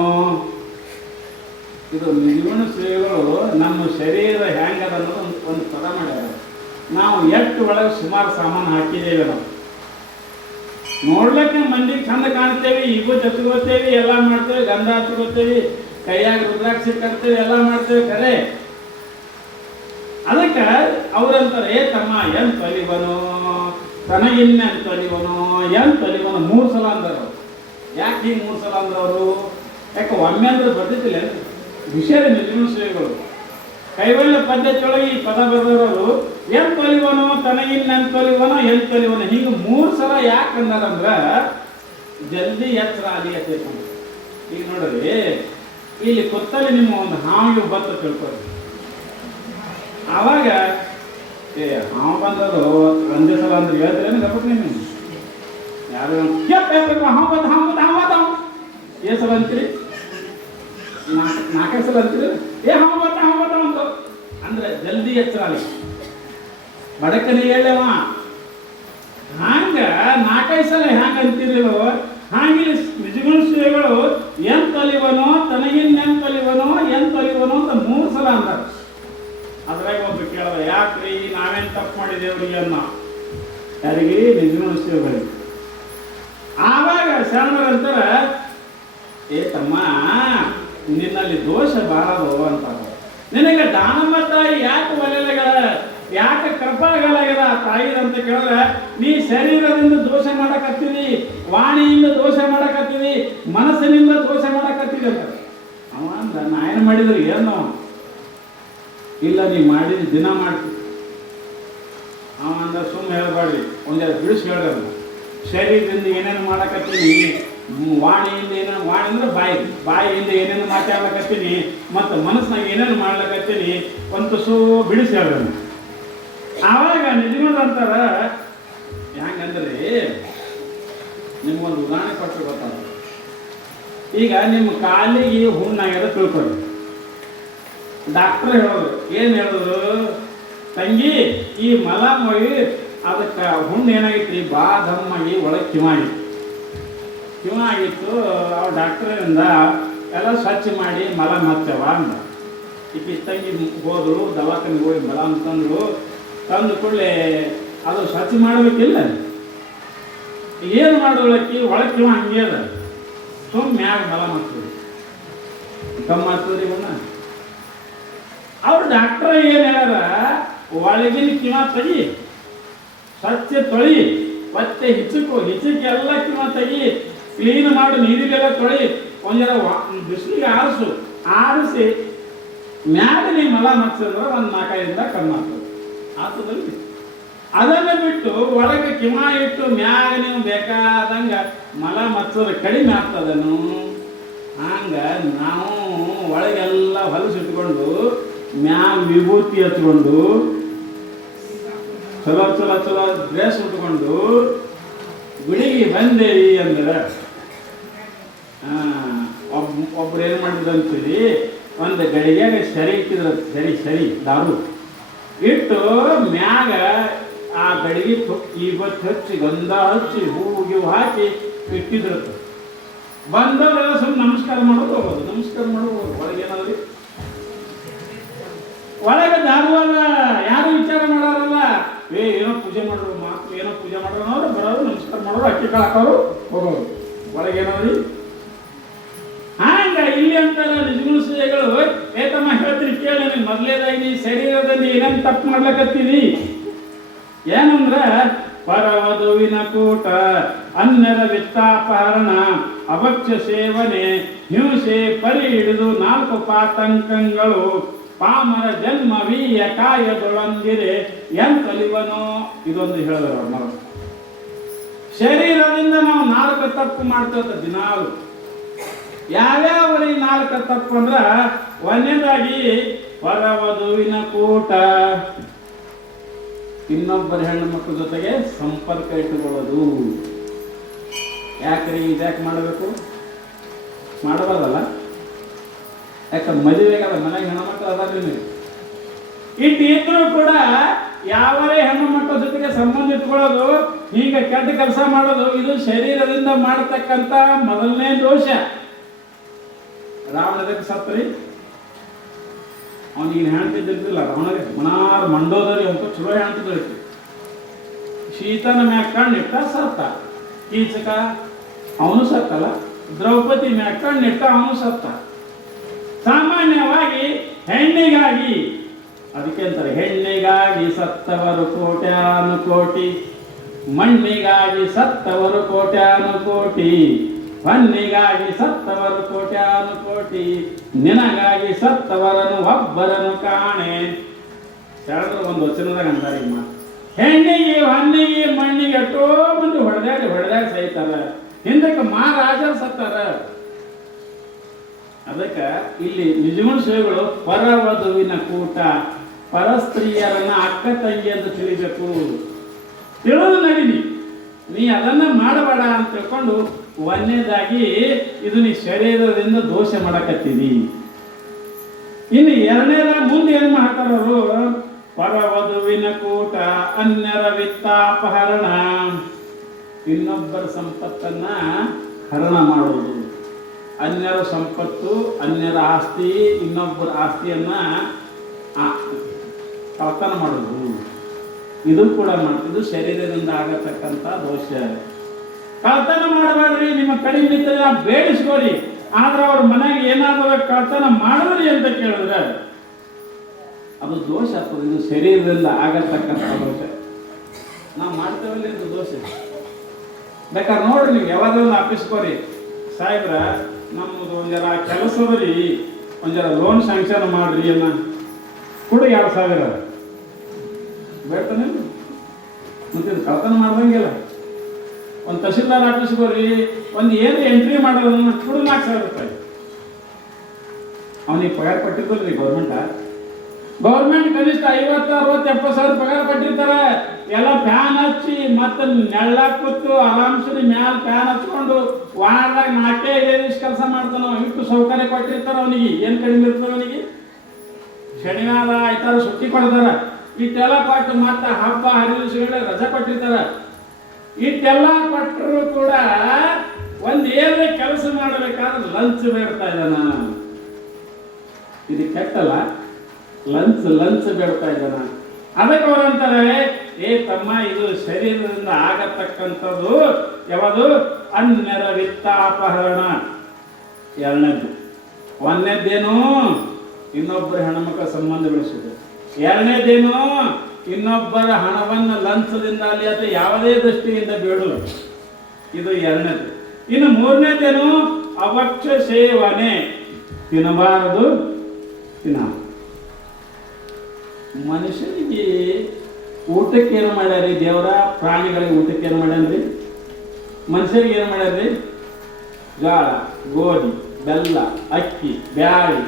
ಇದು ನಿಜಗುಣ ಶ್ರೀಗಳು ನಮ್ಮ ಶರೀರ ಹೆಂಗದ ಅನ್ನೋದು ಒಂದು ಪದ ಮಾಡ್ಯಾರ. ನಾವು ಎಷ್ಟು ಒಳಗೆ ಸುಮಾರು ಸಾಮಾನು ಹಾಕಿದ್ದೇವೆ. ನಾವು ನೋಡ್ಲಿಕ್ಕೆ ಮಂದಿಗೆ ಚಂದ ಕಾಣ್ತೇವೆ, ಈಗೂ ಜೊತೆಗೋತೇವೆ, ಎಲ್ಲ ಮಾಡ್ತೇವೆ, ಗಂಧ ಹಚ್ಕೋತೇವೆ, ಕೈಯಾಗ ರುದ್ರಾಕ್ಷಿ ಕಟ್ತೇವೆ, ಎಲ್ಲ ಮಾಡ್ತೇವೆ ಖರೆ. ಅದಕ್ಕೆ ಅವ್ರಂತಾರೆ, ಏ ತಮ್ಮ ಎಂತೊಲಿವನೋ ತನಗಿನ್ನೆಂತೊಲಿವನೋ ಎಂತೊಲಿವನೋ 3 ಸಲ ಅಂದರು. ಯಾಕೆ ಹಿಂಗೆ 3 ಸಲ ಅಂದವರು? ಯಾಕೆ ಒಮ್ಮೆ ಅಂದ್ರೆ ಬರ್ತಿದ್ದಿಲ್ಲ ವಿಷಯ ನಿಜಗುಣ ಶ್ರೀಗಳು ಕೈವಲ್ಯ ಪದ್ಧತಿಯೊಳಗೆ ಈ ಪದ ಬರೆದವರು ಎಂತೊಲಿವನೋ ತನಗಿನ್ನೆಂತೊಲಿವನೋ ಎಂತೊಲಿವನೋ ಹಿಂಗೆ 3 ಸಲ ಯಾಕೆ ಅಂದಾರಂದ್ರ ಜಲ್ದಿ ಎಚ್ಚರ ಅಲ್ಲಿ ಎತ್ತೈತೆ. ಈಗ ನೋಡ್ರಿ, ಇಲ್ಲಿ ಕೊತ್ತಲ್ಲಿ ನಿಮ್ಮ ಒಂದು ಹಾವಿಗೆ ಬತ್ತ ತಿಳ್ಕೊರಿ. ಆವಾಗ ಹಾವು ಬಂದದು ಒಂದೇ ಸಲ ಅಂದ್ರೆ ಹೇಳ್ತೀರೇನು ಗಪ್ಪಕ್ಕೆ ನೀವು ಯಾರು ಹಾವು ಏ ಸಲ ಅಂತೀರಿ? 4 ಸಲ ಅಂತೀರಿ. ಏ ಹಾವು ಬತ್ತ ಅಂತ ಅಂದ್ರೆ ಜಲ್ದಿ ಎಚ್ಚರ ಅಲ್ಲಿ ಬಡಕನಿ ಹೇಳವ. ಹಂಗ 4-5 ಸಲ ಹ್ಯಾಂಗ ಅಂತೀರಿಲ್ಲೋ, ಹಾಗೆ ನಿಜಗುಣ ಶ್ರೀಗಳು ಎಂತೊಲಿವನೋ ತನಗಿನ್ ಎಂತೊಲಿವನೋ ಅಂತ 3 ಸಲ ಅಂತಾರೆ. ಅದ್ರಾಗ ಒಬ್ಬ ಕೇಳದ, ಯಾಕ್ರಿ ನಾವೇನ್ ತಪ್ಪು ಮಾಡಿದೇವ್ರಿಗೆ ಅನ್ನೋ ಯಾರಿಗೆ ನಿಜಮನಸ್ಸಿಗಳಿಗೆ. ಆವಾಗ ಶರಣರಂತಾರ, ಏ ತಮ್ಮ ನಿನ್ನಲ್ಲಿ ದೋಷ ಬಾರದು ಅಂತಾರ. ನಿನಗೆ ದಾನಮ್ಮ ತಾಯಿ ಯಾಕೆ ಒಲೆಲಗಳ, ಯಾಕೆ ಕೃಪಾಗಳಾಗ್ಯದ ತಾಯಿ ಅಂತ ಕೇಳಿದ್ರೆ, ನೀ ಶರೀರದಿಂದ ದೋಷ ಮಾಡಕತ್ತೀವಿ, ವಾಣಿಯಿಂದ ದೋಷ ಮಾಡಕತ್ತೀವಿ, ಮನಸ್ಸಿನಿಂದ ದೋಷ ಮಾಡಕತ್ತೀವಿ ಅಂತ. ಅವ ಅಂದ, ನಾ ಏನು ಮಾಡಿದ್ರಿ ಏನು? ಇಲ್ಲ ನೀ ಮಾಡಿದ ದಿನ ಮಾಡ್ತೀವಿ. ಅವ ಅಂದ, ಸುಮ್ಮನೆ ಹೇಳ್ಬೇಡ್ರಿ, ಒಂದೆರಡು ಬಿಡಿಸಿ ಹೇಳ್ರಿ. ಶರೀರದಿಂದ ಏನೇನು ಮಾಡಕತ್ತೀನಿ, ವಾಣಿಯಿಂದ ಏನೇನು, ವಾಣಿ ಅಂದ್ರೆ ಬಾಯಿಯಿಂದ ಏನೇನು ಮಾತಾಡ್ಲಕತ್ತೀನಿ, ಮತ್ತು ಮನಸ್ಸಿನಾಗ ಏನೇನು ಮಾಡ್ಲಕತ್ತೀನಿ ಒಂದು ಬಿಡಿಸಿ ಹೇಳ್ರಿ. ಆವಾಗ ನಿಜಮಂದ್ರ ಅಂತಾರ, ಹೆಂಗಂದ್ರೆ ನಿಮ್ಗೊಂದು ಉದಾಹರಣೆ ಕೊಟ್ಟು ಗೊತ್ತಾಗ. ಈಗ ನಿಮ್ಮ ಕಾಲಿಗೆ ಹುಣ್ಣಾಗ್ಯದ ತಿಳ್ಕೊಳ್ಳಿ. ಡಾಕ್ಟರ್ ಹೇಳೋದು ಏನು ಹೇಳಿದ್ರು, ತಂಗಿ ಈ ಮಲ ಮೊಯಿ ಅದಕ್ಕೆ ಹುಣ್ಣು ಏನಾಗಿತ್ತು, ಬಾಧಮ್ಮಾಗಿ ಒಳಗೆ ಕಿವ ಆಗಿತ್ತು. ಅವ್ರು ಡಾಕ್ಟರಿಂದ ಎಲ್ಲ ಸ್ವಚ್ಛ ಮಾಡಿ ಮಲ ಹಚ್ಚವ ಅಂದ. ಈಕೆ ತಂಗಿ ಹೋದ್ರು, ದವಾಖಾನೆಗೆ ಹೋಗಿ ಮಲ ಅಂತಂದ್ರು. ತಂದು ಕೂಡಲೇ ಅದು ಸ್ವಚ್ಛ ಮಾಡಬೇಕಿಲ್ಲ, ಏನು ಮಾಡೋಳಕ್ಕಿ ಒಳಗೆ ಕಿವ ಹಂಗೆ ಅದ, ಮ್ಯಾಗ ಮಲ ಹಚ್ಚೋದು ಕಮ್ಮಿ ಹಚ್ಚೋದ್ರಿ ಇವನ್ನ. ಅವ್ರು ಡಾಕ್ಟರ್ ಏನು ಹೇಳ್ಯಾರ, ಒಳಗಿನ ಕಿವ ತೆಗಿ, ಸ್ವಚ್ಛ ತೊಳಿ, ಮತ್ತೆ ಹಿಚ್ಚಕ್ಕೆ ಎಲ್ಲ ಕಿವ ತೆಗಿ, ಕ್ಲೀನ್ ಮಾಡಿ ನೀರಿಗೆಲ್ಲ ತೊಳಿ, ಒಂದರ ಬಿಸಿಲಿಗೆ ಆರಿಸಿ ಮ್ಯಾಗ ನೀ ಮಲ ಮಚ್ಚಂದ್ರೆ ಒಂದು 4-5 ಕಮ್ಮಿ ಆಗ್ತದೆ ಆತದಲ್ಲಿ. ಅದನ್ನು ಬಿಟ್ಟು ಒಳಗೆ ಕಿಮ ಇಟ್ಟು ಮ್ಯಾಗ ನೀವು ಬೇಕಾದಂಗ ಮಲ ಮಚ್ಚೋದು ಕಡಿಮೆ ಆಗ್ತದನು. ಹಂಗ ನಾವು ಒಳಗೆಲ್ಲ ಹೊಲಸಿಟ್ಕೊಂಡು ಮ್ಯಾಗ ವಿಭೂತಿ ಹಚ್ಕೊಂಡು ಚಲೋ ಡ್ರೆಸ್ ಉಟ್ಕೊಂಡು ಗುಡಿಗೆ ಬಂದೇವಿ ಅಂದ್ರೆ ಒಬ್ರು ಏನು ಮಾಡಿದ್ರು ಅಂತೀರಿ, ಒಂದು ಗಡಿಗೆಯಾಗ ಸರಿ ಇಟ್ಟಿದ್ರು, ಸರಿ ದಾರು ಇಟ್ಟು ಮ್ಯಾಗ ಆ ಗಡಿಗೆ ಇವತ್ತು ಹಚ್ಚಿ ಗಂಧ ಹಚ್ಚಿ ಹೂವು ಹಾಕಿ ಇಟ್ಟಿದ್ರು. ಬಂದವರೆಲ್ಲ ಸ್ವಲ್ಪ ನಮಸ್ಕಾರ ಮಾಡೋದು ಹೋಗೋದು, ನಮಸ್ಕಾರ ಮಾಡೋದು. ಒಳಗೇನಾದ್ರಿ ಒಳಗೆ ದಾರುವಾಗ ಯಾರು ವಿಚಾರ ಮಾಡೋರಲ್ಲ, ಏನೋ ಪೂಜೆ ಮಾಡೋರು, ಮಾತು ಏನೋ ಪೂಜೆ ಮಾಡೋರು, ಅವರು ಬರೋರು ನಮಸ್ಕಾರ ಮಾಡೋರು, ಅಕ್ಕಿ ಕಾಳು ಹಾಕೋರು ಹೋಗೋರು. ಒಳಗೇನಾದ್ರಿ ಹಂಗ ಇಲ್ಲಿ ಅಂತಾರ ನಿಜಮನಸ್ಸುಗಳು. ಏತಮ್ಮ ಹೇಳ್ತೀನಿ ಕೇಳಿ, ನನಗೆ ಮೊದಲೇದಾಗಿ ನೀ ಶರೀರದಲ್ಲಿ ಏನೇನು ತಪ್ಪು ಮಾಡ್ಲಕತ್ತೀವಿ ಏನಂದ್ರ, ಪರವಧುವಿನ ಕೂಟ, ಅನ್ಯರ ವಿತ್ತಾಪಹರಣ, ಅಭಕ್ಷ್ಯ ಸೇವನೆ, ಹಿಂಸೆ, ಪರಿ ಹಿಡಿದು 4 ಪಾತಂಕಗಳು, ಪಾಮರ ಜನ್ಮ ವೀಯ ಕಾಯದೊಳಂದಿರೆ ಎಂತಲಿವನೋ. ಇದೊಂದು ಹೇಳಿದ್ರು ನಾವು. ಶರೀರದಿಂದ ನಾವು 4 ತಪ್ಪು ಮಾಡ್ತೇವೆ ದಿನಾಲು. ಯಾವ್ಯಾವ 4 ತಪ್ಪು ಅಂದ್ರ, ಒಂದನೇದಾಗಿ ಪರವಧುವಿನ ಕೂಟ, ಇನ್ನೊಬ್ಬರ ಹೆಣ್ಣು ಮಕ್ಕಳ ಜೊತೆಗೆ ಸಂಪರ್ಕ ಇಟ್ಟುಕೊಳ್ಳೋದು. ಯಾಕ್ರಿ ಇದ್ಯಾಕೆ ಮಾಡಬೇಕು? ಮಾಡಬಾರ್ದಲ್ಲ. ಯಾಕಂದ್ರೆ ಮದುವೆಗಲ್ಲ, ಮನೆಗೆ ಹೆಣ್ಣು ಮಕ್ಕಳು ಅದಾರ. ಇಟ್ಟಿದ್ರು ಕೂಡ ಯಾವರೇ ಹೆಣ್ಣು ಮಕ್ಕಳ ಜೊತೆಗೆ ಸಂಬಂಧ ಇಟ್ಕೊಳ್ಳೋದು, ಈಗ ಕೆಟ್ಟ ಕೆಲಸ ಮಾಡೋದು, ಇದು ಶರೀರದಿಂದ ಮಾಡತಕ್ಕಂತ ಮೊದಲನೇ ದೋಷ. ರಾವಣದಕ್ಕೆ ಸತ್ರಿ, ಅವನಿಗೆ ಹೆಣ್ತಿದ್ದಿಲ್ಲ. ರಾವಣಗೆ ಮನಾರು ಮಂಡೋದರಿ ಅಂತ ಚಲೋ ಹೆಣ್ತಿದ್ರಿ. ಶೀತನ ಮ್ಯಾಕ ಕಣ್ಣಿಟ್ಟ ಸತ್ತ. ಕೀಚಕ ಅವನು ಸತ್ತಲ್ಲ. ದ್ರೌಪದಿ ಮ್ಯಾಕ ಕಣ್ಣಿಟ್ಟ ಅವನು ಸತ್ತ. ಸಾಮಾನ್ಯವಾಗಿ ಹೆಣ್ಣಿಗಾಗಿ, ಅದಕ್ಕೆ ಅಂತಾರೆ ಹೆಣ್ಣಿಗಾಗಿ ಸತ್ತವರು ಕೋಟ್ಯಾನು ಕೋಟಿ, ಮಣ್ಣಿಗಾಗಿ ಸತ್ತವರು ಕೋಟ್ಯಾನು ಕೋಟಿ, ಹೊನ್ನಿಗಾಗಿ ಸತ್ತವರು ಕೋಟ್ಯಾನು ಕೋಟಿ, ನಿನಗಾಗಿ ಸತ್ತವರನ್ನು ಒಬ್ಬರನ್ನು ಕಾಣೆ. ಹೇಳಿದ್ರು ಒಂದು ವಚನದಾಗ ಅಂತಾರೆ. ಈಗ ಹೆಣ್ಣಿಗೆ, ಹೊನ್ನಿಗೆ, ಮಣ್ಣಿಗೆ ಎಷ್ಟೋ ಮಂದಿ ಹೊಡೆದಾಡಿ ಸಹಿತಾರ. ಹಿಂದಕ್ಕೆ ಮಹಾರಾಜರು ಸತ್ತಾರ. ಅದಕ್ಕೆ ಇಲ್ಲಿ ನಿಜಮನಸ್ಸುಗಳು ಪರವಧುವಿನ ಕೂಟ, ಪರಸ್ತ್ರೀಯರನ್ನ ಅಕ್ಕ ತಂಗಿ ಅಂತ ತಿಳಿಬೇಕು. ತಿಳಿದು ನಡೀನಿ, ನೀ ಅದನ್ನ ಮಾಡಬೇಡ ಅಂತ ತಿಳ್ಕೊಂಡು, ಒಂದನೇದಾಗಿ ಇದು ನೀ ಶರೀರದಿಂದ ದೋಷ ಮಾಡಕತ್ತೀವಿ. ಇನ್ನು ಎರಡನೇದ ಮುಂದೆ ಏನು ಮಾಡ್ತಾರವರು, ಪರವಧುವಿನ ಕೂಟ, ಅನ್ಯರ ವಿತ್ತಾಪಹರಣ, ಇನ್ನೊಬ್ಬರ ಸಂಪತ್ತನ್ನ ಹರಣ ಮಾಡುವುದು. ಅನ್ಯರ ಸಂಪತ್ತು, ಅನ್ಯರ ಆಸ್ತಿ, ಇನ್ನೊಬ್ಬರ ಆಸ್ತಿಯನ್ನ ಕಳ್ತನ ಮಾಡೋದು, ಇದು ಕೂಡ ಮಾಡ್ತಿದ್ದು ಶರೀರದಿಂದ ಆಗತಕ್ಕಂಥ ದೋಷ. ಕಳ್ತನ ಮಾಡಬೇಡ್ರಿ, ನಿಮ್ಮ ಕಡಿಮೆ ಇದ್ದರೆ ಬೇಡಿಸ್ಕೊಡಿ, ಆದ್ರೆ ಅವ್ರ ಮನೆಗೆ ಏನಾದರೂ ಕಳ್ತನ ಮಾಡಿದ್ರಿ ಅಂತ ಕೇಳಿದ್ರೆ ಅದು ದೋಷ ಆಗ್ತದೆ. ಇದು ಶರೀರದಿಂದ ಆಗತಕ್ಕಂಥ ದೋಷ. ನಾವು ಮಾಡ್ತೇವಲ್ಲ ಇದು ದೋಷ. ಬೇಕಾದ್ರೆ ನೋಡ್ರಿ, ನೀವು ಯಾವಾಗಲೂ ಆಫೀಸ್ಕೋರಿ, ಸಾಹೇಬ್ರ ನಮ್ಮದು ಒಂದರ ಕೆಲಸದಲ್ಲಿ ಒಂದರ ಲೋನ್ ಸ್ಯಾಂಕ್ಷನ್ ಮಾಡ್ರಿ ಅನ್ನ ಕೂಡ 2,000 ಬೇಡ್ತಾನೆ. ಮತ್ತೆ ಇದು ಕಳ್ತನ ಮಾಡ್ದಂಗೆಲ್ಲ. ಒಂದು ತಹಶೀಲ್ದಾರ್ ಆಫೀಸ್ಗೋರಿ, ಒಂದು ಏನು ಎಂಟ್ರಿ ಮಾಡೋದನ್ನ ಕೂಡ 4,000 ರೂಪಾಯಿ. ಅವನಿಗೆ ಪಗಾರ ಕೊಟ್ಟಿದ್ದಲ್ರಿ ಗೌರ್ಮೆಂಟ್ ಕನಿಷ್ಠ 50, 60, 70 ಸಾವಿರ ಪಗಾರ ಕೊಟ್ಟಿರ್ತಾರೆ. ಎಲ್ಲ ಫ್ಯಾನ್ ಹಚ್ಚಿ ಮತ್ತೆ ನೆಳ್ಳ ಕೂತು ಆರಾಮ್ಸರಿ ಮ್ಯಾಲ ಫ್ಯಾನ್ ಹಚ್ಕೊಂಡು ವಾರದಾಗ 4-5 ದಿವಸ ಕೆಲಸ ಮಾಡ್ತಾನ. ಇಷ್ಟು ಸೌಕರ್ಯ ಕೊಟ್ಟಿರ್ತಾರೆ ಅವನಿಗೆ. ಏನು ಕಡಿಮೆ ಇರ್ತದೆ ಅವನಿಗೆ? ಶನಿವಾರ ಆಯ್ತಾರ ಸುಟ್ಟಿ ಕೊಡ್ತಾರ. ಇಷ್ಟೆಲ್ಲ ಕೊಟ್ಟು ಮತ್ತೆ ಹಬ್ಬ ಹರಿದಿವಸಗಳ ರಜೆ ಕೊಟ್ಟಿರ್ತಾರ. ಇಷ್ಟೆಲ್ಲ ಕೊಟ್ಟರು ಕೂಡ ಒಂದು ಏನೇ ಕೆಲಸ ಮಾಡಬೇಕಾದ್ರೆ ಲಂಚ್ ಬೇಡ್ತಾ ಇದ್ದಾನ. ಇದು ಕೆಟ್ಟಲ್ಲ. ಲಂಚ್ ಬೇಡ್ತಾ ಇದ್ದಾನ. ಅದಕ್ಕೆ ಅವರಂತಾರೆ, ಏ ತಮ್ಮ, ಇದು ಶರೀರದಿಂದ ಆಗತಕ್ಕಂಥದ್ದು ಯಾವುದು? ಅನ್ಯರ ವಿತ್ತಾಪಹರಣ. ಎರಡನೇದ್ದು. ಒಂದನೇದ್ದೇನು? ಇನ್ನೊಬ್ಬರ ಹೆಣ್ಮಕ್ಳ ಸಂಬಂಧ ಬೆಳೆಸುವುದು. ಎರಡನೇದೇನು? ಇನ್ನೊಬ್ಬರ ಹಣವನ್ನು ಲಂಚದಿಂದ ಅಲ್ಲಿ ಅಥವಾ ಯಾವುದೇ ದೃಷ್ಟಿಯಿಂದ ಬೇಡುವುದು. ಇದು ಎರಡನೇದು. ಇನ್ನು ಮೂರನೇದೇನು? ಅವಕ್ಷ ಸೇವನೆ. ತಿನ್ನಬಾರದು, ಮನುಷ್ಯನಿಗೆ ಊಟಕ್ಕೆ ಏನು ಮಾಡ್ಯಾರಿ ದೇವರ? ಪ್ರಾಣಿಗಳಿಗೆ ಊಟಕ್ಕೆ ಏನು ಮಾಡ್ಯಾನ್ರಿ? ಮನುಷ್ಯರಿಗೆ ಏನು ಮಾಡ್ಯಾರ್ರಿ? ಜೋಳ, ಗೋಧಿ, ಬೆಲ್ಲ, ಅಕ್ಕಿ, ಬ್ಯಾಳಿ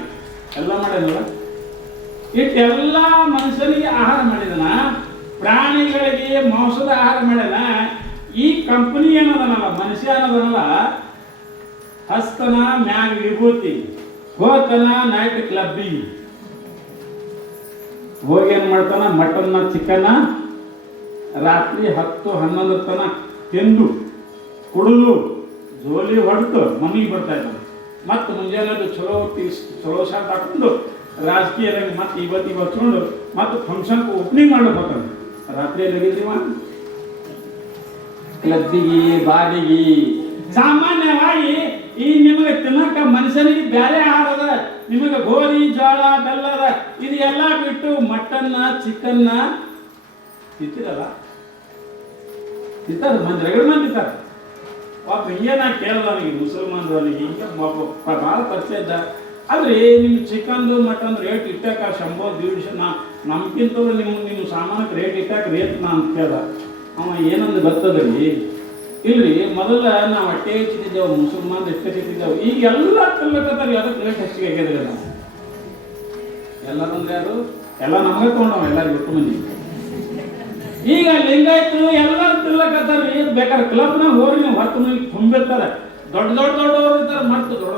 ಎಲ್ಲ ಮಾಡ್ಯಾನಲ್ಲ. ಇಷ್ಟೆಲ್ಲ ಮನುಷ್ಯನಿಗೆ ಆಹಾರ ಮಾಡಿದನ. ಪ್ರಾಣಿಗಳಿಗೆ ಮಾಂಸದ ಆಹಾರ ಮಾಡ್ಯಾನ. ಈ ಕಂಪನಿ ಏನದನಲ್ಲ, ಮನುಷ್ಯ ಅನ್ನೋದನಲ್ಲ, ಹಸ್ತನ ಮ್ಯಾಗ ವಿಭೂತಿ, ಹೋತನ ನೈಟ್ ಕ್ಲಬ್ಬಿಗೆ ಹೋಗಿ ಏನು ಮಾಡ್ತಾನ? ಮಟನ್ನ, ಚಿಕನ್ನ ರಾತ್ರಿ 10-11 ತನ ತಿಂದು ಕುಡಿದು ಜೋಲಿ ಹೊಡೆದು ಮನೆಗೆ ಬರ್ತಾ ಇದ್ದಾನೆ. ಮತ್ತು ಮುಂಜಾನೆ ಚಲೋ ಶಾಟ್ ಹಾಕೊಂಡು ರಾಜಕೀಯ ರಂಗ ಮತ್ತೆ ಇವತ್ತು ಹಚ್ಕೊಂಡು ಮತ್ತೆ ಫಂಕ್ಷನ್ ಓಪನಿಂಗ್ ಮಾಡ್ಬೇಕು. ರಾತ್ರಿ ಲಗಿದ್ದೀವ ಕ್ಲಬ್ಬಿಗೆ, ಬಾಡಿಗೆ. ಸಾಮಾನ್ಯವಾಗಿ ಈ ನಿಮಗೆ ತಿನ್ನಕ ಮನುಷ್ಯನಿಗೆ ಬೇರೆ ಆಹಾರ ಅದ. ನಿಮಗೆ ಗೋಧಿ, ಜೋಳ, ಬೆಲ್ಲ ಅದ. ಇದು ಎಲ್ಲ ಬಿಟ್ಟು ಮಟನ್ನ, ಚಿಕನ್ನ ತಿಂತಿರಲ್ಲ. ತಿಂತಾರೆ ಮಂದಿ, ರಗಡ ಮಂದಿ ತಿಂತಾರೆ. ಪಾಪ ಹಿಂಗೆ ನಾ ಕೇಳ್ದ ಅವನಿಗೆ, ಮುಸಲ್ಮಾನರವನಿಗೆ ಹಿಂಗೆ ಭಾಳ ಪರಿಚಯ ಇದ್ದ. ಆದರೆ ನಿಮ್ಮ ಚಿಕನ್ದು ಮಟನ್ ರೇಟ್ ಇಟ್ಟಾಕ 100-150 ನಮ್ಗಿಂತಲೂ ನಿಮ್ಮ ಸಾಮಾನಕ್ಕೆ ರೇಟ್ ಇಟ್ಟಾಕ ರೇಟ್ ನಾ ಅಂತ ಕೇಳ್ದ. ಅವ ಏನಂದು ಗೊತ್ತದ್ರಿ? ಇಲ್ರಿ, ಮೊದಲ ನಾವು ಹೊಟ್ಟೆ ಹೆಚ್ಚಿದ್ದೇವೆ, ಮುಸಲ್ಮಾನ್ ಎಷ್ಟು ತಿಂತಿದ್ದೇವೆ. ಈಗ ಎಲ್ಲ ತಿನ್ಬೇಕಂತಾರೆ. ಅದಕ್ಕೆ ರೇಟ್ ಹೆಚ್ಚಿಗೆ ಆಗಿದ್ರೆ ನಾವು ಎಲ್ಲರಂದ್ರೆ ಅದು ಎಲ್ಲ ನಮಗೆ ತೊಗೊಂಡವ, ಎಲ್ಲರಿಗೂ ಒಟ್ಟು ಮಂದಿ. ಈಗ ಲಿಂಗಾಯ್ತು ಎಲ್ಲರೂ ತಿನ್ಲಕತ್ತಾರ. ಬೇಕಾದ್ರೆ ಕ್ಲಬ್ನಾಗ ಹೋಗಿ ನೀವು 10 ಮಂದಿ ತುಂಬಿರ್ತಾರೆ. ದೊಡ್ಡವ್ರು ಇರ್ತಾರೆ, ಮತ್ತು ದೊಡ್ಡ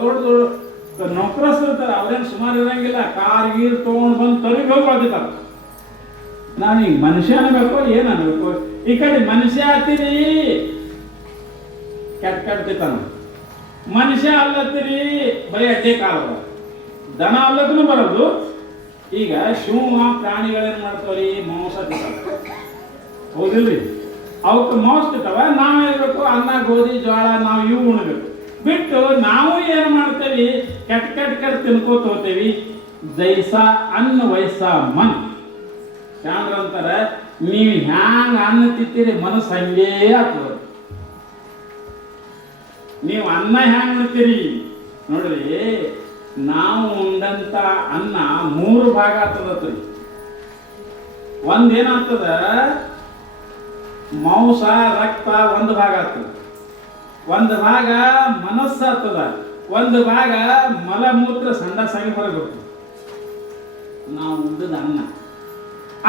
ನೌಕರಸ್ಥರು ಇರ್ತಾರೆ. ಅವ್ರೇನು ಸುಮಾರು ಇರಂಗಿಲ್ಲ. ಕಾರ್ ಗೀರ್ ತೊಗೊಂಡು ಬಂದು ತರಿಗೆ ಹೋಗಿ ಹೊಳ್ದಿರ್ತಾರೆ. ನಾನೀಗ ಮನುಷ್ಯ ಅನ್ಬೇಕು, ಏನು ಅನ್ಬೇಕು? ಈ ಕಡೆ ಮನುಷ್ಯ ಆಗ್ತೀರಿ, ಕೆಟ್ಟ ಮನುಷ್ಯ ಅಲ್ಲತ್ತೀರಿ, ಬರೀ ಅಡ್ಡೆ ಕಾಲ. ದನ ಅಲ್ಲದೂ ಬರೋದು. ಈಗ ಶಿವ ಪ್ರಾಣಿಗಳೇನು ಮಾಡ್ತಾವ್ರಿ? ಮಾಂಸ ತಿಂತಾವ, ಹೌದಿಲ್ರಿ? ಅವಕ್ಕೆ ಮಾಂಸ ತಿಂತಾವ. ನಾವು ಹೇಳ್ಬೇಕು ಅನ್ನ, ಗೋಧಿ, ಜೋಳ ನಾವು ಇವು ಉಣ್ಬೇಕು. ಬಿಟ್ಟು ನಾವು ಏನು ಮಾಡ್ತೇವಿ? ಕೆಟ್ಟ ತಿನ್ಕೋತ ಹೋಗ್ತೇವಿ. ಜೈಸ ಅನ್ನ ವಯಸ್ಸ ಮನ್ ಚಾಂದ್ರ ಅಂತಾರೆ. ನೀವು ಹ್ಯಾಂಗ ಅನ್ನ ತಿಂತೀರಿ, ಮನಸ್ಸು ಹಂಗೇ ಆಗ್ತದೆ. ನೀವು ಅನ್ನ ಹ್ಯಾಂಗ ಉಣ್ತೀರಿ ನೋಡ್ರಿ. ನಾವು ಉಂಡಂತ ಅನ್ನ 3 ಭಾಗ ಆಗ್ತದತ್ರಿ. ಒಂದೇನಾಗ್ತದ? ಮಾಂಸ, ರಕ್ತ ಒಂದು ಭಾಗ ಆಗ್ತದ. ಒಂದು ಭಾಗ ಮನಸ್ಸು ಆಗ್ತದ. ಒಂದು ಭಾಗ ಮಲಮೂತ್ರ ಸಂಡಾಸಾಗಿ ಹೊರಗೆ ಬರ್ತದೆ. ನಾವು ಉಂಡದ ಅನ್ನ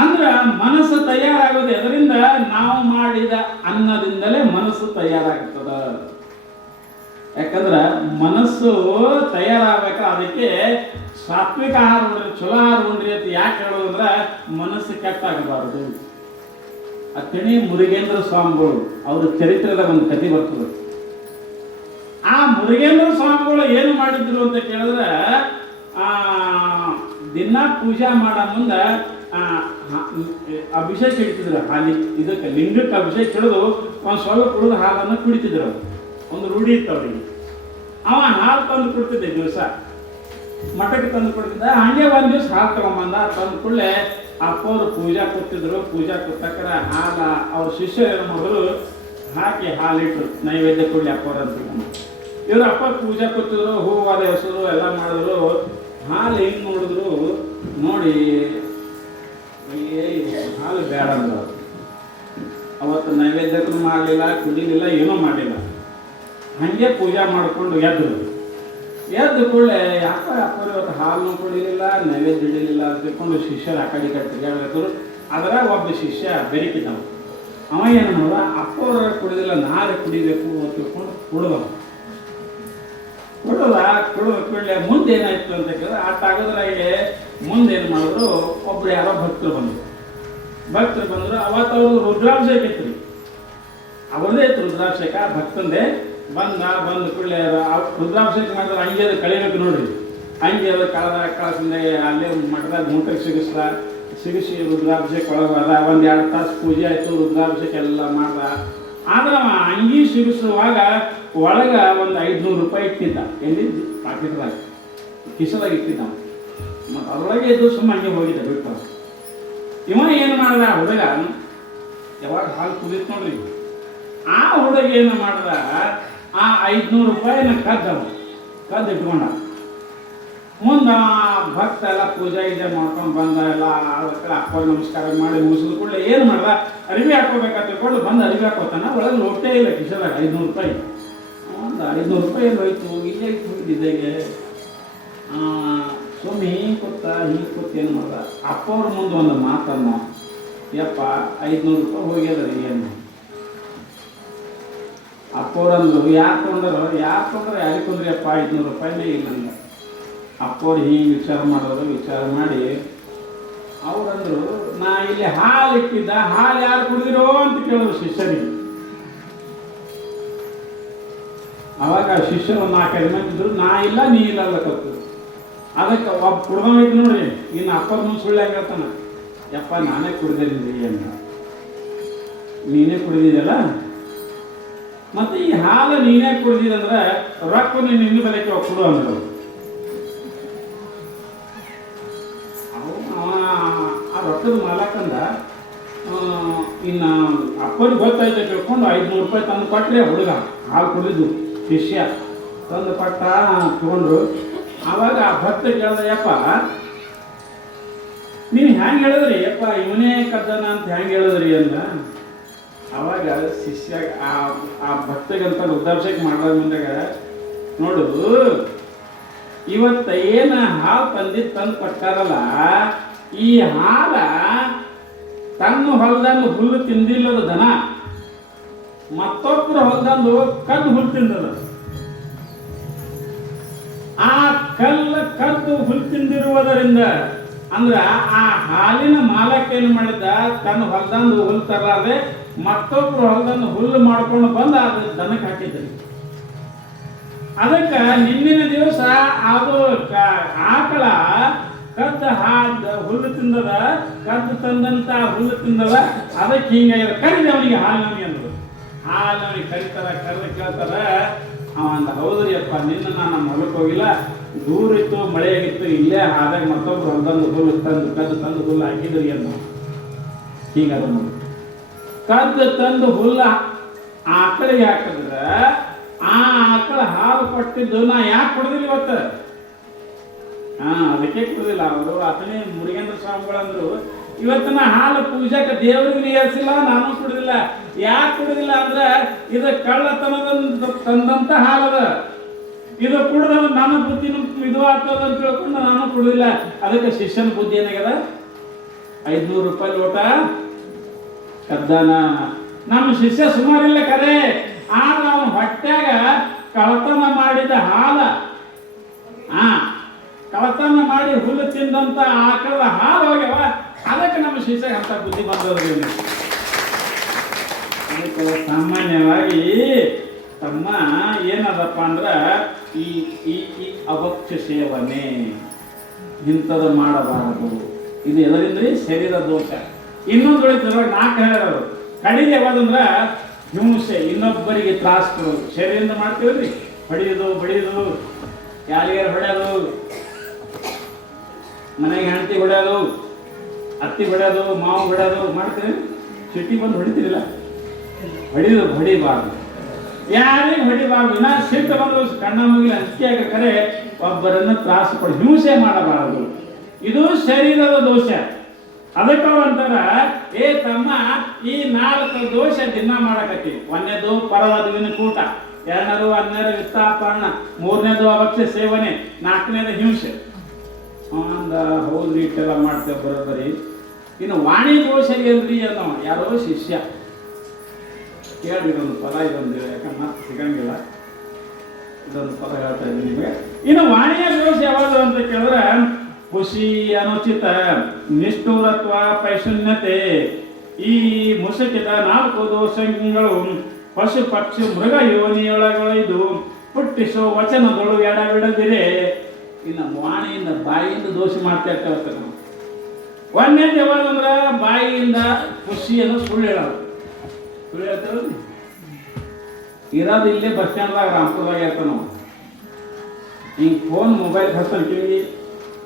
ಅಂದ್ರೆ ಮನಸ್ಸು ತಯಾರಾಗೋದು ಎದರಿಂದ? ನಾವು ಮಾಡಿದ ಅನ್ನದಿಂದಲೇ ಮನಸ್ಸು ತಯಾರಾಗ್ತದ. ಯಾಕಂದ್ರೆ ಮನಸ್ಸು ತಯಾರಾಗಬೇಕು. ಅದಕ್ಕೆ ಸಾತ್ವಿಕ ಆಹಾರ ಉಂಡ್ರಿ, ಚಲೋ ಆಹಾರ ಉಂಡ್ರಿ ಅಂತ ಯಾಕೆ ಹೇಳೋದು ಅಂದ್ರೆ ಮನಸ್ಸು ಕೆಟ್ಟಾಗಬಾರದು. ಅತ್ತಿಣಿ ಮುರುಗೇಂದ್ರ ಸ್ವಾಮಿಗಳು ಅವ್ರ ಚರಿತ್ರದ ಒಂದು ಕಥೆ ಬರ್ತದೆ. ಆ ಮುರುಗೇಂದ್ರ ಸ್ವಾಮಿಗಳು ಏನು ಮಾಡಿದ್ರು ಅಂತ ಕೇಳಿದ್ರೆ ದಿನ ಪೂಜಾ ಮಾಡೋ ಮುಂದೆ ಅಭಿಷೇಕ ಇಡ್ತಿದ್ರು ಹಾಲಿ ಇದಕ್ಕೆ ಲಿಂಗಕ್ಕೆ ಅಭಿಷೇಕ ಹಿಡಿದು ಒಂದು ಸ್ವಲ್ಪ ಕುಡಿದು ಹಾಲನ್ನು ಕುಡಿತಿದ್ರು ಅವ್ರು. ಒಂದು ರೂಢಿ ಇತ್ತು ಅವ್ರಿಗೆ. ಅವ ಹಾಲು ತಂದು ಕೊಡ್ತಿದ್ದೆ ದಿವಸ ಮಠಕ್ಕೆ ತಂದು ಕೊಡ್ತಿದ್ದ. ಹಂಗೆ ಒಂದು ದಿವಸ ಹಾಲು ತಗೊಂಬಂದ. ತಂದು ಕೂಡಲೇ ಅಪ್ಪವರು ಪೂಜಾ ಕೂತಿದ್ರು. ಪೂಜಾ ಕೂತಕ್ಕರ ಹಾಲ ಅವ್ರ ಶಿಷ್ಯರು ಏನು ಮಾಡಿದ್ರು, ಹಾಕಿ ಹಾಲಿಟ್ರು ನೈವೇದ್ಯ ಕೊಡಲಿ ಅಪ್ಪವ್ರು ಅಂತ. ಇವರು ಅಪ್ಪ ಪೂಜಾ ಕೂತಿದ್ರು, ಹೂವಾದ ಹೆಸರು ಎಲ್ಲ ಮಾಡಿದ್ರು. ಹಾಲು ಹೆಂಗೆ ನೋಡಿದ್ರು, ನೋಡಿ ಹಾಲು ಬೇಡ ಅಂದ್ರು. ಅವತ್ತು ನೈವೇದ್ಯಕ್ಕೂ ಮಾಡಲಿಲ್ಲ, ಕುಡಿಲಿಲ್ಲ, ಏನೂ ಮಾಡಲಿಲ್ಲ. ಹಾಗೆ ಪೂಜಾ ಮಾಡಿಕೊಂಡು ಎದ್ದು ಕೂಡಲೇ ಅಪ್ಪರು ಇವತ್ತು ಹಾಲನ್ನು ಕುಡಿಲಿಲ್ಲ, ನೈವೇದ್ಯ ಹಿಡಿಲಿಲ್ಲ ಅಂತ ತಿಳ್ಕೊಂಡು ಶಿಷ್ಯರು ಆ ಕಡೆ ತಿರುಗಾಡ್ಬೇಕು. ಅದ್ರಾಗ ಒಬ್ಬ ಶಿಷ್ಯ ಬೆರಿಕಿದ್ದವ. ಅವ ಏನು ನೋಡ, ಅಪ್ಪವ್ರ ಕುಡಿದಿಲ್ಲ, ನಾಳೆ ಕುಡಿಬೇಕು ಅಂತ ತಿಳ್ಕೊಂಡು ಕುಡಿದ ಕೂಡಲೇ ಮುಂದೆ ಏನಾಯ್ತು ಅಂತ ಕೇಳಿದ್ರೆ, ಆ ತಾಗದ್ರಾಗೆ ಮುಂದೆ ಏನು ಮಾಡಿದ್ರು, ಒಬ್ರು ಯಾರೋ ಭಕ್ತರು ಬಂದರು. ಅವತ್ತು ಅವರು ರುದ್ರಾಭಿಷೇಕ ಇತ್ತು ರೀ, ಅವ್ರದೇ ಇತ್ತು ರುದ್ರಾಭಿಷೇಕ, ಭಕ್ತಂದೇ. ಬಂದು ಕೂಡಲೇ ರುದ್ರಾಭಿಷೇಕ ಮಾಡಿದ್ರೆ ಹಂಗೆ ಅದು ಕಳಿಬೇಕು ನೋಡ್ರಿ. ಹಂಗೆ ಅದು ಕಳಸಿಂದ ಅಲ್ಲೇ ಮಠದಾಗ ಮೂಟಕ್ಕೆ ಸಿಗಿಸಿ ರುದ್ರಾಭಿಷೇಕ ಒಳಗೆ ಅದ. ಒಂದು 2 ತಾಸು ಪೂಜೆ ಆಯಿತು, ರುದ್ರಾಭಿಷೇಕ ಎಲ್ಲ ಮಾಡ್ದ. ಆದ್ರೆ ಅವ ಅಂಗಿ ಸಿಗಿಸುವಾಗ ಒಳಗೆ ಒಂದು 500 ರೂಪಾಯಿ ಇಟ್ಟಿದ್ದ. ಎಲ್ಲಿ ಪಾಕೆಟ್ದಾಗ ಕಿಸದಾಗ ಇಟ್ಟಿದ್ದ. ಮತ್ತು ಅದರೊಳಗೆ ಇದ್ದು ಸುಮ್ಮನೆ ಹಂಗೆ ಹೋಗಿದ್ದ ಬಿಟ್ಟು. ಇವ ಏನು ಮಾಡ್ದ, ಹುಡುಗ ಯಾವಾಗ ಹಾಲು ಕುದಿತು ನೋಡ್ರಿ, ಆ ಹುಡುಗ ಏನು ಮಾಡ್ದ, ಆ 500 ರೂಪಾಯಿನ ಕದ್ದು ಇಟ್ಕೊಂಡ. ಮುಂದೆ ಭಕ್ತ ಎಲ್ಲ ಪೂಜೆ ಗೀಜೆ ಮಾಡ್ಕೊಂಡು ಬಂದ. ಎಲ್ಲ ಅಪ್ಪ ನಮಸ್ಕಾರ ಮಾಡಿ ಮುಗಿಸಿದ ಕೂಡಲೇ ಏನು ಮಾಡ್ದ, ಅರಿವಿ ಹಾಕೋಬೇಕಂತ ತಿಳ್ಕೊಂಡು ಬಂದು ಅರಿವಿ ಹಾಕೋತಾನ. ಒಳಗೆ ಲೋಟೇ ಇಲ್ಲ ಕಿಸದಾಗ 500 ರೂಪಾಯಿ. ಒಂದು 500 ರೂಪಾಯಿ ಎಲ್ಲ ಹೋಯ್ತು. ಇಲ್ಲೇ ಹೋಗಿದ್ದಿದ್ದೆಗೆ ಸುಮ್ಮನೆ ಹಿಂಗೆ ಕೂತ್ ಏನು ಮಾಡ್ದ, ಅಪ್ಪ ಅವ್ರ ಮುಂದೆ ಒಂದು ಮಾತನ್ನ, ಯಪ್ಪ 500 ರೂಪಾಯಿ ಹೋಗ್ಯದ್ರಿ ಏನು. ಅಪ್ಪವ್ರಂದ್ರು, ಯಾರು ತೊಗೊಂಡ್ರು ಯಾರಿಗೆ ತೊಂದ್ರಿ ಅಪ್ಪ, 500 ರೂಪಾಯಿನೇ ಇಲ್ಲ ನಂಗೆ. ಅಪ್ಪವ್ರು ಹಿಂಗೆ ವಿಚಾರ ಮಾಡಿ ಅವ್ರಂದ್ರು, ನಾ ಇಲ್ಲಿ ಹಾಲು ಇಟ್ಟಿದ್ದ, ಹಾಲು ಯಾರು ಕುಡಿದಿರೋ ಅಂತ ಕೇಳಿದ್ರು ಶಿಷ್ಯರಿಗೆ. ಅವಾಗ ಶಿಷ್ಯರು 4-5 ಮಂದಿ ಇದ್ರು. ನಾ ಇಲ್ಲ, ನೀ ಇಲ್ಲ ಅಲ್ಲಕತ್ತು. ಅದಕ್ಕೆ ಒಬ್ಬ ಕುಡ್ದೈತಿ ನೋಡ್ರಿ, ಇನ್ನು ಅಪ್ಪರ ಮುಂದೆ ಸುಳ್ಳು ಹೇಳ್ತಾನ, ಯಪ್ಪ ನಾನೇ ಕುಡ್ದಿದ್ದೀನಿ ಅಂತ. ನೀನೇ ಕುಡಿದಿದ್ದಲ್ಲ, ಮತ್ತು ಈ ಹಾಲು ನೀನೇ ಕುಡಿದಿದಂದ್ರೆ ರೊಕ್ಕ ನಿನ್ನ ಬೆಲೆಗೆ ಕೊಡು ಅಂದರು. ಆ ರೊಕ್ಕದ ಮಾಲಕಂದ ಇನ್ನು ಅಪ್ಪನಿಗೆ ಗೊತ್ತಾಯ್ತು ತಿಳ್ಕೊಂಡು 500 ರೂಪಾಯಿ ತಂದು ಕೊಟ್ಟರೆ ಹುಡುಗ ಹಾಲು ಕುಡಿದು ಶಿಷ್ಯ ತಂದು ಕೊಟ್ಟ ತಗೊಂಡ್ರು. ಆವಾಗ ಆ ಭಕ್ತ ಕೇಳ್ದ, ಯಪ್ಪ ನೀವು ಹೆಂಗೆ ಹೇಳಿದ್ರಿ ಯಪ್ಪ, ಇವನೇ ಕದ್ದನ ಅಂತ ಹೆಂಗೆ ಹೇಳಿದ್ರಿ ಅಂದ. ಆವಾಗ ಶಿಷ್ಯ ಆ ಭಕ್ತಗಂತ ರುದ್ರಾಭಿಷೇಕ ಮಾಡೋದ್ರ ಮುಂದಾಗ, ನೋಡು ಇವತ್ತ ಏನು ಹಾಲು ತಂದು ಕೊಟ್ಟಾರಲ್ಲ, ಈ ಹಾಲ ತನ್ನ ಹೊಲದಂದು ಹುಲ್ಲು ತಿಂದಿಲ್ಲದ ದನ ಮತ್ತೊಬ್ಬರ ಹೊಲದಂದು ಕದ್ದು ಹುಲ್ಲು ತಿಂದದ. ಆ ಕದ್ದು ಹುಲ್ಲು ತಿಂದಿರುವುದರಿಂದ ಅಂದ್ರೆ ಆ ಹಾಲಿನ ಮಾಲಕ ಏನು ಮಾಡಿದ್ದ, ತನ್ನ ಹೊಲದಂದು ಹುಲ್ಲು ತರಲಾದೆ ಮತ್ತೊಬ್ಬರು ಹೊಲದಂದು ಹುಲ್ಲು ಮಾಡ್ಕೊಂಡು ಬಂದು ಅದು ದನಕ್ಕೆ ಹಾಕಿದ್ರಿ. ಅದಕ್ಕೆ ನಿನ್ನಿನ ದಿವಸ ಅದು ಆಕಳ ಕದ್ದು ಹುಲ್ಲು ತಿಂದದ, ಕದ್ದು ತಂದಂತ ಹುಲ್ಲು ತಿಂದದ. ಅದಕ್ಕೆ ಹಿಂಗೆ ಕರೀದ ಅವನಿಗೆ ಹಾಲಿನವನಿಗೆ ಅಂದರು. ಹಾಲಿನವನಿಗೆ ಕರೆದು ಕೇಳ್ತಾರ. ಅವ ಅಂದ, ಹೌದ್ರಿ ಅಪ್ಪ, ನಿನ್ನ ನಾನು ಹೊಲಕ್ಕೆ ಹೋಗಿಲ್ಲ, ದೂರ ಇತ್ತು, ಮಳೆ ಆಗಿತ್ತು, ಇಲ್ಲೇ ಆದಾಗ ಮತ್ತೊಬ್ರು ಹೊಲದಂದು ಹುಲ್ಲು ಕದ್ದು ತಂದು ಹುಲ್ಲು ಹಾಕಿದ್ರಿ ಅನ್ನೋ. ಹಿಂಗದ ನೋಡಿ, ಕದ್ದು ತಂದು ಹುಲ್ಲು ಆಕಳಿಗೆ ಹಾಕಿದ್ರೆ ಆ ಆಕಳ ಹಾಲು ಕೊಟ್ಟಿದ್ದು ನಾ ಯಾಕೆ ಕೊಡೋದಿಲ್ಲ ಇವತ್ತು? ಅದಕ್ಕೆ ಕೊಡೋದಿಲ್ಲ. ಅವರು ಆತನೇ ಮುರುಗೇಂದ್ರ ಸ್ವಾಮಿಗಳಂದ್ರು, ಇವತ್ತಿನ ಹಾಲು ಪೂಜಾಕ್ಕೆ ದೇವರಿಗೆ ನೀರಿಸಿಲ್ಲ, ನಾನು ಕುಡಿದಿಲ್ಲ. ಯಾಕೆ ಕುಡಿದಿಲ್ಲ ಅಂದ್ರೆ ಇದು ಕಳ್ಳತನದ ತಂದಂತ ಹಾಲದ, ಇದು ಕುಡ್ದ ನನ್ನ ಬುದ್ಧಿನ ಇದು ಆಗ್ತದ ಅಂತ ತಿಳ್ಕೊಂಡು ನಾನು ಕುಡಿದಿಲ್ಲ. ಅದಕ್ಕೆ ಶಿಷ್ಯನ ಬುದ್ಧಿ ಏನಾಗ್ಯದ, 500 ರೂಪಾಯಿ ಲೋಟ ಕದ್ದಾನ. ನಮ್ಮ ಶಿಷ್ಯ ಸುಮಾರಿಲ್ಲ ಕರೆ, ಆದ್ರೆ ಅವನ ಹೊಟ್ಯಾಗ ಕಳತನ ಮಾಡಿದ ಹಾಲ, ಕಳತನ ಮಾಡಿ ಹುಲ್ಲು ತಿಂದಂತ ಆಕಳದ ಹಾಲು ಹೋಗ್ಯವ. ಅದಕ್ಕೆ ನಮ್ಮ ಶಿಷ್ಯ ಅಂತ ಬುದ್ಧಿ ಬಂದದ್ರಿ. ಅದಕ್ಕೆ ಸಾಮಾನ್ಯವಾಗಿ ತಮ್ಮ ಏನದಪ್ಪ ಅಂದ್ರೆ ಈ ಈ ಈ ಅವಕ್ಷ ಸೇವನೆ ಇಂಥದ್ದು ಮಾಡಬಾರದು. ಇದು ಎದರಿಂದ್ರಿ? ಶರೀರ ದೋಷ. ಇನ್ನೊಂದು ಉಳಿತದ್ರಾಗ 4 ಹೇಳೋರು. ಕಡೆಗೆ ಯಾವ್ದಂದ್ರೆ ಹಿಂಸೆ, ಇನ್ನೊಬ್ಬರಿಗೆ ತ್ರಾಸ ಕೊಡೋದು. ಶರೀರದಿಂದ ಮಾಡ್ತೀವ್ರಿ, ಹೊಡೆಯೋದು ಬಡಿಯೋದು, ಯಾರಿಗಾರು ಹೊಡೆಯೋದು, ಮನೆಗೆ ಹೆಂಡತಿ ಹೊಡೆಯೋದು, ಅತ್ತಿ ಹೊಡೆಯೋದು, ಮಾವು ಹೊಡೆಯೋದು ಮಾಡ್ತೀವಿ. ಸಿಟಿ ಬಂದು ಹೊಡಿತೀರಿಲ್ಲ, ಹೊಡಿಬಾರ್ದು, ಯಾರಿಗೆ ಹೊಡಿಬಾರ್ದು. ಇನ್ನ ಸಿಟ್ಟು ಬಂದು ಕಣ್ಣ ಮುಗಿಲ ಅಂತ್ಯಾಗ ಕರೆ ಒಬ್ಬರನ್ನು ತ್ರಾಸ ಕೊಡಿ, ಹಿಂಸೆ ಮಾಡಬಾರದು. ಇದು ಶರೀರದ ದೋಷ. ಅದಕ್ಕ ಅಂತಾರ, ಏ ತಮ್ಮ, ಈ 4 ದೋಷ ದಿನ ಮಾಡಕತ್ತೀವಿ. 1ನೇದು ಪರವಧುವಿನ ಕೂಟ, 2ನೇದು ಅನ್ಯರ ವಿತ್ತಾಪರಣ, 3ನೇದು ಅವಕ್ಷ ಸೇವನೆ, 4ನೇದು ಹಿಂಸೆ. ಹೌದ್ರಿ, ಇಟ್ಟೆಲ್ಲ ಮಾಡ್ತೇವೆ ಬರೋಬ್ಬರಿ. ಇನ್ನು ವಾಣಿ ದೋಷ ಏನ್ರಿ ಅನ್ನೋ ಯಾರೋ ಶಿಷ್ಯ ಕೇಳಿ, ಇದೊಂದು ಪದ, ಇದೊಂದು ಯಾಕಂದ್ರೆ ಮತ್ತೆ ಸಿಗಂಗಿಲ್ಲ, ಇದೊಂದು ಪದ ಹೇಳ್ತಾ ಇದ್ದೀನಿ ನಿಮಗೆ. ಇನ್ನು ವಾಣಿಯ ದೋಷ ಯಾವುದು ಅಂತ ಕೇಳಿದ್ರೆ, ಖುಷಿ, ಅನುಚಿತ, ನಿಷ್ಠೂರತ್ವ, ಪೈಶೂನ್ಯತೆ. ಈ ಮುಸುಕಿದ 4 ದೋಷಗಳು ಪಶು ಪಕ್ಷಿ ಮೃಗ ಯೋನಿಯೊಳಗೊಯ್ದು ಹುಟ್ಟಿಸೋ ವಚನಗಳು ಎಡಬಿಡದಿರೆ. ಇನ್ನು ವಾಣಿಯಿಂದ, ಬಾಯಿಯಿಂದ ದೋಷ ಮಾಡ್ತಾ ಇರ್ತೇವೆ ನಾವು. 1ನೇದು ಯಾವಾಗಂದ್ರೆ ಬಾಯಿಯಿಂದ ಖುಷಿಯನ್ನು ಸುಳ್ಳು ಹೇಳೋದು. ಸುಳ್ಳು ಹೇಳ್ತೇವೆ ಇರೋದು ಇಲ್ಲೇ ಬಸ್ ಸ್ಟ್ಯಾಂಡ್ದಾಗ, ರಾಮಪುರದಾಗ ಇರ್ತೇವೆ ನಾವು. ಹಿಂಗೆ ಫೋನ್ ಮೊಬೈಲ್ ಹಚ್ತಾನೆ ಕಿವಿಗೆ,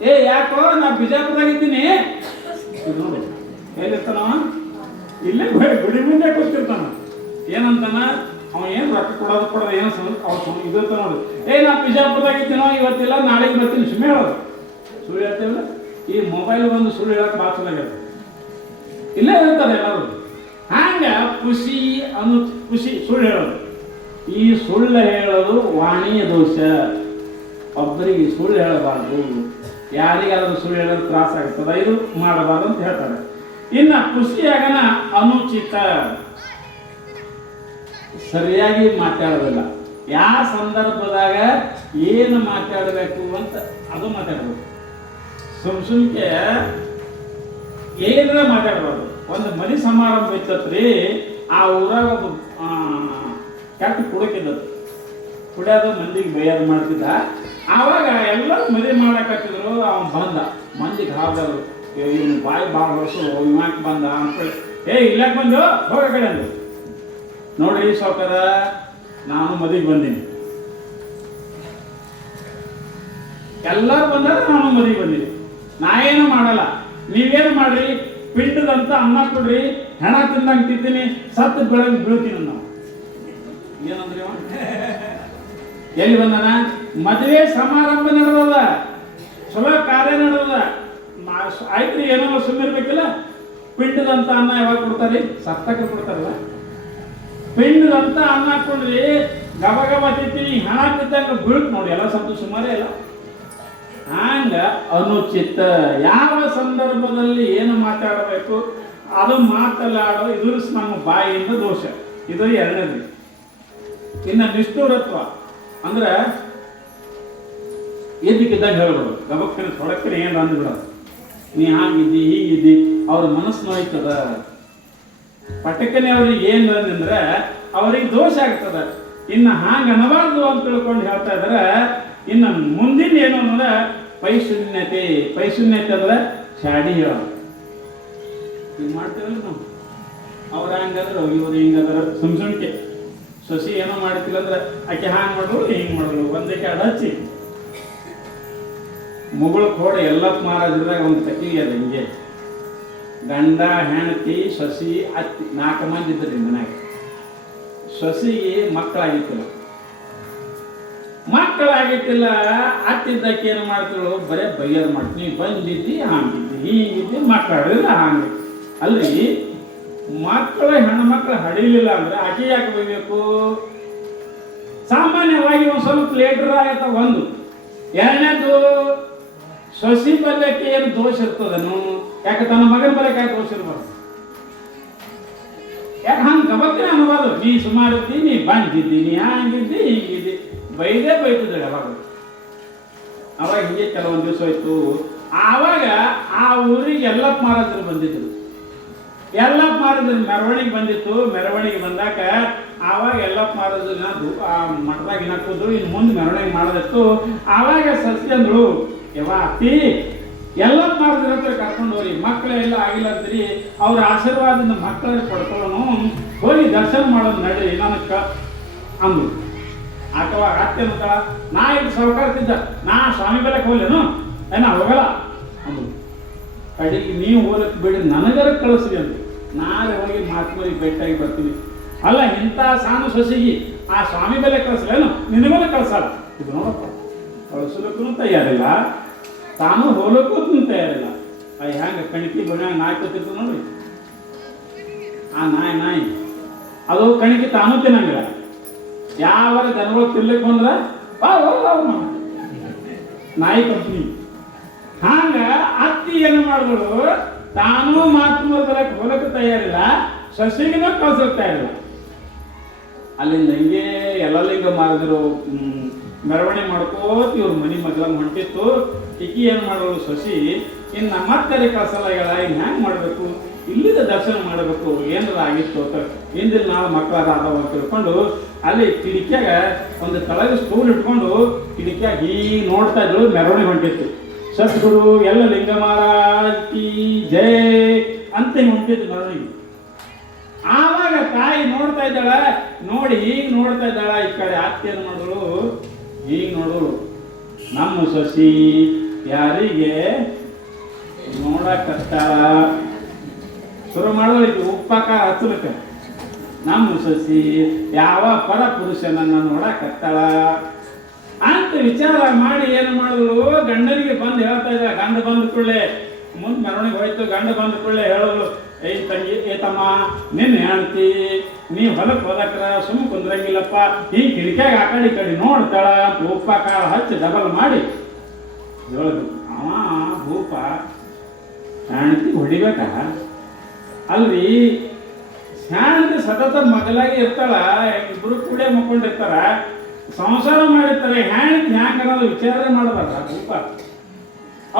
ಏ ಯಾಕೋ ನಾ ಬಿಜಾಪುರದಾಗ ಇದ್ದೀನಿ ನೋಡಿ. ಎಲ್ಲಿರ್ತಾನವ? ಇಲ್ಲೇ ಗುಡಿ ಮುಂದೆ ಕೂತಿರ್ತಾನ. ಏನಂತಾನ ಅವ? ಏನು ರೊಕ್ಕ ಕೊಡೋದು ಏನು ಇದಿರ್ತ ನೋಡಿ. ಏ ನಾ ಬಿಜಾಪುರದಾಗ ಇದ್ದೀನೋ, ಇವತ್ತಿಲ್ಲ ನಾಳೆಗೆ ಬರ್ತೀನಿ, ಸುಮ್ಮನೆ ಹೇಳೋದು. ಸುಳ್ಳು ಹೇಳ್ತೇವಲ್ಲ. ಈ ಮೊಬೈಲ್ ಬಂದು ಸುಳ್ಳು ಹೇಳಕ್ಕೆ ಭಾಳ ಚೆನ್ನಾಗ್ಯದ. ಇಲ್ಲೇ ಹೇಳ್ತಾರೆ ಎಲ್ಲರೂ. ಹಂಗ ಖುಷಿ ಸುಳ್ಳು ಹೇಳೋದು. ಈ ಸುಳ್ಳು ಹೇಳೋದು ವಾಣಿಯ ದೋಷ. ಒಬ್ಬರಿಗೆ ಸುಳ್ಳು ಹೇಳಬಾರ್ದು, ಯಾರಿಗಾದ್ರೂ ಸುಳ್ಳು ಹೇಳೋದು ತ್ರಾಸ ಆಗ್ತದ, ಇದು ಮಾಡಬಾರ್ದು ಅಂತ ಹೇಳ್ತಾರೆ. ಇನ್ನು ಖುಷಿಯಾಗನ ಅನುಚಿತ, ಸರಿಯಾಗಿ ಮಾತಾಡೋದಿಲ್ಲ. ಯಾವ ಸಂದರ್ಭದಾಗ ಏನು ಮಾತಾಡಬೇಕು ಅಂತ ಅದು ಮಾತಾಡ್ಬೇಕು. ಸುಮ್ಕೆ ಏನಾರ ಮಾತಾಡ್ಬಾರ್ದು. ಒಂದು ಮನೆ ಸಮಾರಂಭ ಇತ್ತತ್ರಿ, ಆ ಊರಾಗ ಒಬ್ಬ ಕೆಟ್ಟ ಕುಡಕಿದ್ದದು, ಕುಡಿಯೋದು ಮಂದಿಗೆ ಬೈಯೋದು ಮಾಡ್ತಿದ್ದ. ಆವಾಗ ಎಲ್ಲರೂ ಮದುವೆ ಮಾಡಕತ್ತಿದ್ರು. ಅವನು ಬಂದ, ಮಂದಿಗೆ ಹಾಕಿದ್ರು, ಇವನು ಬಾಯಿ ಭಾಳ ವರ್ಷ ಇವಾಕ್ ಬಂದ ಅಂತೇಳಿ, ಏ ಇಲ್ಲಕ್ಕೆ ಬಂದು ಹೋಗ ಕಡೆ ಅಂದ್ರು. ನೋಡ್ರಿ ಸಾವ್ಕಾರ, ನಾನು ಮದುವೆಗೆ ಬಂದೀನಿ, ಎಲ್ಲರೂ ಬಂದಾಗ ನಾನು ಮದುವೆಗೆ ಬಂದೀನಿ, ನಾ ಏನು ಮಾಡಲ್ಲ, ನೀವೇನು ಮಾಡ್ರಿ, ಪಿಂಡದಂತ ಅನ್ನ ಕೊಡ್ರಿ, ಹೆಣ ತಿಂದಂಗೆ ತಿಂತೀನಿ, ಸತ್ತು ಬೆಳಗ್ಗೆ ಬೀಳ್ತೀನಿ ನಾವು. ಏನಂದ್ರಿ ಎಲ್ಲಿ ಬಂದನ? ಮದುವೆ ಸಮಾರಂಭ ನಡೆದದ, ಚಲೋ ಕಾರ್ಯ ನಡೆದದ, ಆಯ್ತು ಏನೋ ಸುಮ್ಮಿರ್ಬೇಕಿಲ್ಲ. ಪಿಂಡದಂತ ಅನ್ನ ಯಾವಾಗ ಕೊಡ್ತಾರಿ? ಸತ್ತಕ್ಕೆ ಕೊಡ್ತಾರಲ್ಲ. ಪಿಂಡದಂತ ಅನ್ನ ಕೊಡ್ರಿ, ಗಬ ಗಬ ತಿಂತೀನಿ, ಹಣ ತಿಂದಂಗ ಬೀಳ್ತು ನೋಡಿ, ಎಲ್ಲ ಸತ್ತು ಸುಮಾರೇ ಇಲ್ಲ. ಹಂಗ ಅನುಚಿತ, ಯಾವ ಸಂದರ್ಭದಲ್ಲಿ ಏನು ಮಾತಾಡಬೇಕು ಅದು ಮಾತನಾಡೋ, ಇದು ನಮ್ಮ ಬಾಯಿಯಿಂದ ದೋಷ. ಇದು 2ನೇದು. ಇನ್ನು ನಿಷ್ಠೂರತ್ವ ಅಂದ್ರೆ ಎದ್ದಕ್ಕಿದ್ದಾಗ ಹೇಳ್ಬಿಡು, ಗಬಕ್ಕನ ತೊಡಕ್ಕನ ಏನು ಅಂದ್ಬಿಡೋದು. ನೀ ಹಾಗಿದ್ದಿ ಹೀಗಿದ್ದಿ, ಅವ್ರ ಮನಸ್ಸು ನೋಯ್ತದ. ಪಟಕನೆ ಅವ್ರಿಗೆ ಏನು ಅಂದ್ರೆ ಅವ್ರಿಗೆ ದೋಷ ಆಗ್ತದ. ಇನ್ನು ಹಾಂಗೆ ಅನ್ನಬಾರ್ದು ಅಂತ ತಿಳ್ಕೊಂಡು ಹೇಳ್ತಾ ಇದ್ದಾರೆ. ಇನ್ನು ಮುಂದಿನ ಏನು ಅಂದ್ರೆ ಪೈಶೂನ್ಯತೆ. ಪೈಶೂನ್ಯತೆ ಅಂದ್ರೆ ಶಾಡಿ ಹೇಳೋದು. ಹಿಂಗೆ ಮಾಡ್ತೇವಲ್ಲ ನಾವು. ಅವ್ರು ಹಂಗಂದ್ರೆ ಇವ್ರು ಹಿಂಗಂದ್ರೆ ಸುಮ್ಕೆ ಸೊಸಿ ಏನೋ ಮಾಡ್ತಿಲ್ಲ ಅಂದ್ರೆ ಆಕೆ ಹಾಂಗೆ ಮಾಡೋದು ಹಿಂಗೆ ಮಾಡೋದು, ಒಂದಕ್ಕೆ ಹಚ್ಚಿ ಮುಗುಳು ಕೋಡೆ ಎಲ್ಲಪ್ಪ ಮಹಾರಾಜರದಾಗ ಒಂದು ತಕ್ಕಿಗೆ ಅದ. ಹಿಂಗೆ ಗಂಡ ಹೆಂಡತಿ ಸೊಸಿ ಅತ್ತಿ 4 ಮಂದಿ ಇದ್ರಿ ಮನ್ಯಾಗ. ಸೊಸಿಗೆ ಮಕ್ಕಳಾಗಿತ್ತಿಲ್ಲ, ಅತ್ತಿದ್ದಕ್ಕೆ ಏನು ಮಾಡ್ತಿಳು, ಬರೇ ಬೈಯೋದು ಮಾಡ್ತೀನಿ, ಬಂದಿದ್ದಿ ಹಾಂಗಿದ್ದಿ ಹೀಗಿದ್ದಿ, ಮಕ್ಕಳಿಲ್ಲ ಹಾಂಗೆ ಅಲ್ರಿ. ಮಕ್ಕಳು ಹೆಣ್ಮಕ್ಳು ಹಡಿಲಿಲ್ಲ ಅಂದ್ರೆ ಆಕೆ ಯಾಕೆ ಬೈಬೇಕು? ಸಾಮಾನ್ಯವಾಗಿ ಒಂದು ಸ್ವಲ್ಪ ಲೇಟರ್ ಆಗತ್ತ. 1. 2ನೇದು ಸೊಸಿ ಬಲ್ಯಕ್ಕೆ ಏನು ದೋಷ ಇರ್ತದನು? ಯಾಕೆ ತನ್ನ ಮಗನ ಬಲ್ಯಕ್ಕೆ ಯಾಕೆ ದೋಷ ಇರಬಾರ್ದು? ಯಾಕೆ ಹಂಗೆ ಗಬಕ್ಕಿನ ಅನ್ಬಾರ್ದು. ನೀ ಸುಮಾರಿದ್ದಿ, ನೀ ಬಂದಿದ್ದಿ, ನೀ ಹಂಗಿದ್ದಿ ಹೀಗಿದ್ದಿ, ಬೈದೇ ಬೈತಿದ್ದಾಳೆ ಅವಾಗ. ಅವಾಗ ಹಿಂಗೆ ಕೆಲವೊಂದು ದಿವಸ ಹೋಯ್ತು. ಆವಾಗ ಆ ಊರಿಗೆ ಎಲ್ಲಪ್ಪ ಮಹಾರಾಜರು ಬಂದಿದ್ರು. ಎಲ್ಲಪ್ಪ ಮಾರದ ಮೆರವಣಿಗೆ ಬಂದಿತ್ತು. ಮೆರವಣಿಗೆ ಬಂದಾಗ ಆವಾಗ ಎಲ್ಲಪ್ಪ ಮಾರದನ್ನ ಆ ಮಠದಾಗಿನ ಕೂದ್ರು. ಇನ್ನು ಮುಂದೆ ಮೆರವಣಿಗೆ ಮಾಡೋದಿತ್ತು. ಆವಾಗ ಸಸಿ ಅಂದ್ರು, ಯವ್ವ ಅತ್ತಿ ಎಲ್ಲಪ್ಪ ಮಾರದ್ರ ಹತ್ರ ಕರ್ಕೊಂಡು ಹೋಗಿ, ಮಕ್ಕಳೆಲ್ಲ ಆಗಿಲ್ಲ ಅಂತೀರಿ, ಅವ್ರ ಆಶೀರ್ವಾದದಿಂದ ಮಕ್ಕಳ ಪಡ್ಕೊಳ್ಳೋನು, ಹೋಗಿ ದರ್ಶನ ಮಾಡೋದು ನಡ್ರಿ ನನಗೆ ಅಂದ್ರು. ಆಕವಾಗ ಅತ್ತೆ ಅಂತ ನಾ ಇಲ್ಲಿ ಸೌಕಾರ್ತಿದ್ದ, ನಾ ಸ್ವಾಮಿ ಬೆಲಕ್ಕೆ ಹೋಗ್ಲೇನು ಏನ ಹೋಗಲ್ಲ ಅಂದ್ರು. ಕಡೆಗೆ ನೀವು ಹೋಗಕ್ಕೆ ಬಿಡಿ, ನನಗರ ಕಳಿಸ್ರಿ ಅಂತ. ನಾಳೆ ಹೋಗಿ ಮಹಾತ್ಮರಿಗೆ ಭೇಟಿಯಾಗಿ ಬರ್ತೀನಿ. ಅಲ್ಲ ಇಂಥ ಸಾನು ಸೊಸಿಗಿ ಆ ಸ್ವಾಮಿ ಬೆಲೆ ಕಳಿಸ್ಲೇನು, ನಿನಗಲ್ಲ ಕಳ್ಸಲ್ಲ. ಇದು ನೋಡಪ್ಪ, ಕಳಿಸ್ಲಿಕ್ಕೂ ತಯಾರಿಲ್ಲ, ತಾನು ಹೋಗ್ಲಿಕ್ಕೂ ತಯಾರಿಲ್ಲ. ಹ್ಯಾಂಗ ಕಣಿಕಿ ಬಣ್ಣ ನಾಯಿ ಕೂತಿರ್ತು ನೋಡ್ರಿ, ಆ ನಾಯಿ ಅದು ಕಣಿಕಿ ತಾನೂ ತಿನ್ನಂಗಿಲ್ಲ. ಯಾವ ದನಗಳು ತಿರ್ಲಿಕ್ಕೆ ಬಂದ್ರ ನಾಯಿ ಕಂಪ್ನಿ. ಹಾಗ ಅತ್ತಿ ಏನು ಮಾಡಿದ್ರು, ತಾನೂ ಮಹಾತ್ಮ ಬರಕ್ಕೆ ಹೋಗಕ್ಕೆ ತಯಾರಿಲ್ಲ, ಸಸಿಗಿನೂ ಕಳ್ಸಕ್ಕೆ ತಯಾರಿಲ್ಲ. ಅಲ್ಲಿಂದ ಹಿಂಗೆ ಎಲ್ಲ ಲಿಂಗ ಮಾರಿದ್ರು. ಮೆರವಣಿಗೆ ಮಾಡ್ಕೋತ ಇವ್ರ ಮನೆ ಮಗ್ಲ ಹೊಂಟಿತ್ತು. ಇಕ್ಕಿ ಏನು ಮಾಡೋರು ಸಸಿ, ಇನ್ನು ಮತ್ತೆ ಕಳ್ಸಲ್ಲ ಹೇಳ, ಇನ್ನು ಹ್ಯಾಂಗೆ ಮಾಡಬೇಕು, ಇಲ್ಲಿಂದ ದರ್ಶನ ಮಾಡಬೇಕು, ಏನಾರ ಆಗಿತ್ತು ಅಂತ ಹಿಂದಿನ ನಾಳೆ ಮಕ್ಕಳಾದ ಅಂತ ತಿಳ್ಕೊಂಡು ಅಲ್ಲಿ ಕಿಡಿಕ್ಯಾಗ ಒಂದು ತಳಗ ಸ್ಟೂಲ್ ಇಟ್ಕೊಂಡು ಕಿಡಿಕ್ಯಾಗ ಹೀಗೆ ನೋಡ್ತಾ ಇದ್ರು. ಮೆರವಣಿಗೆ ಹೊಂಟಿತ್ತು. ಸದ್ಗುರು ಎಲ್ಲ ಲಿಂಗ ಮಹಾರಾಜ್ ಕಿ ಜೈ ಅಂತ ಹೊಂಟಿತ್ತು ಮೆರವಣಿಗೆ. ಆವಾಗ ತಾಯಿ ನೋಡ್ತಾ ಇದ್ದಾಳ, ನೋಡಿ ಹೀಗೆ ನೋಡ್ತಾ ಇದ್ದಾಳ. ಈ ಕಡೆ ಅತ್ತೆಯನ್ನು ನೋಡಲು ಹೀಗೆ ನೋಡಲು, ನಮ್ಮ ಸಸಿ ಯಾರಿಗೆ ನೋಡಕತ್ತಾಳ, ಶುರು ಮಾಡೋದಕ್ಕೆ ಉಪ್ಪಕ್ಕ ಹಚ್ಚಲಿಕ್ಕೆ. ನಮ್ಮ ಸಸಿ ಯಾವ ಪರ ಪುರುಷನನ್ನ ನೋಡಕತ್ತಾಳ ಅಂತ ವಿಚಾರ ಮಾಡಿ ಏನು ಮಾಡಿದ್ರು, ಗಂಡನಿಗೆ ಬಂದು ಹೇಳ್ತಾ ಇದ್ದ. ಗಂಡ ಬಂದ ಕೂಡಲೇ ಮುಂದೆ ಮೆರವಣಿಗೆ ಹೋಯ್ತು. ಗಂಡ ಬಂದ ಕೂಡಲೇ ಹೇಳೋದು, ಏಯ್ ತಂಗಿ, ಏತಮ್ಮ ನಿನ್ನ ಹೇಳ್ತಿ, ನೀವು ಹೊಲಕ್ಕೆ ಹೋದಕ್ರ ಸುಮ್ಮ ಕುಂದ್ರಂಗಿಲ್ಲಪ್ಪ, ಈ ಕಿಡಿಕ್ಯಾಗ ಆ ಕಡೆ ಈ ಕಡೆ ನೋಡ್ತಾಳ ಅಂತ ಉಪ್ಪ ಕಾಳ ಹಚ್ಚಿ ಡಬಲ್ ಮಾಡಿ ಹೇಳೋದು. ಅವ ಭೂಪ ಹೆಣ್ತಿ ಹೊಡಿಬೇಕ ಅಲ್ರಿ, ಹೆಣ್ತಿ ಸತತ ಮಗಲಾಗಿ ಇರ್ತಾಳ, ಇಬ್ರು ಕೂಡೇ ಮಕ್ಕೊಂಡಿರ್ತಾರ, ಸಂಸಾರ ಮಾಡಿರ್ತಾರೆ. ಹೆಣ್ತಿ ಹ್ಯಾಂಗ ಅನ್ನೋದು ವಿಚಾರ ಮಾಡಬಾರ್ದ ಭೂಪ.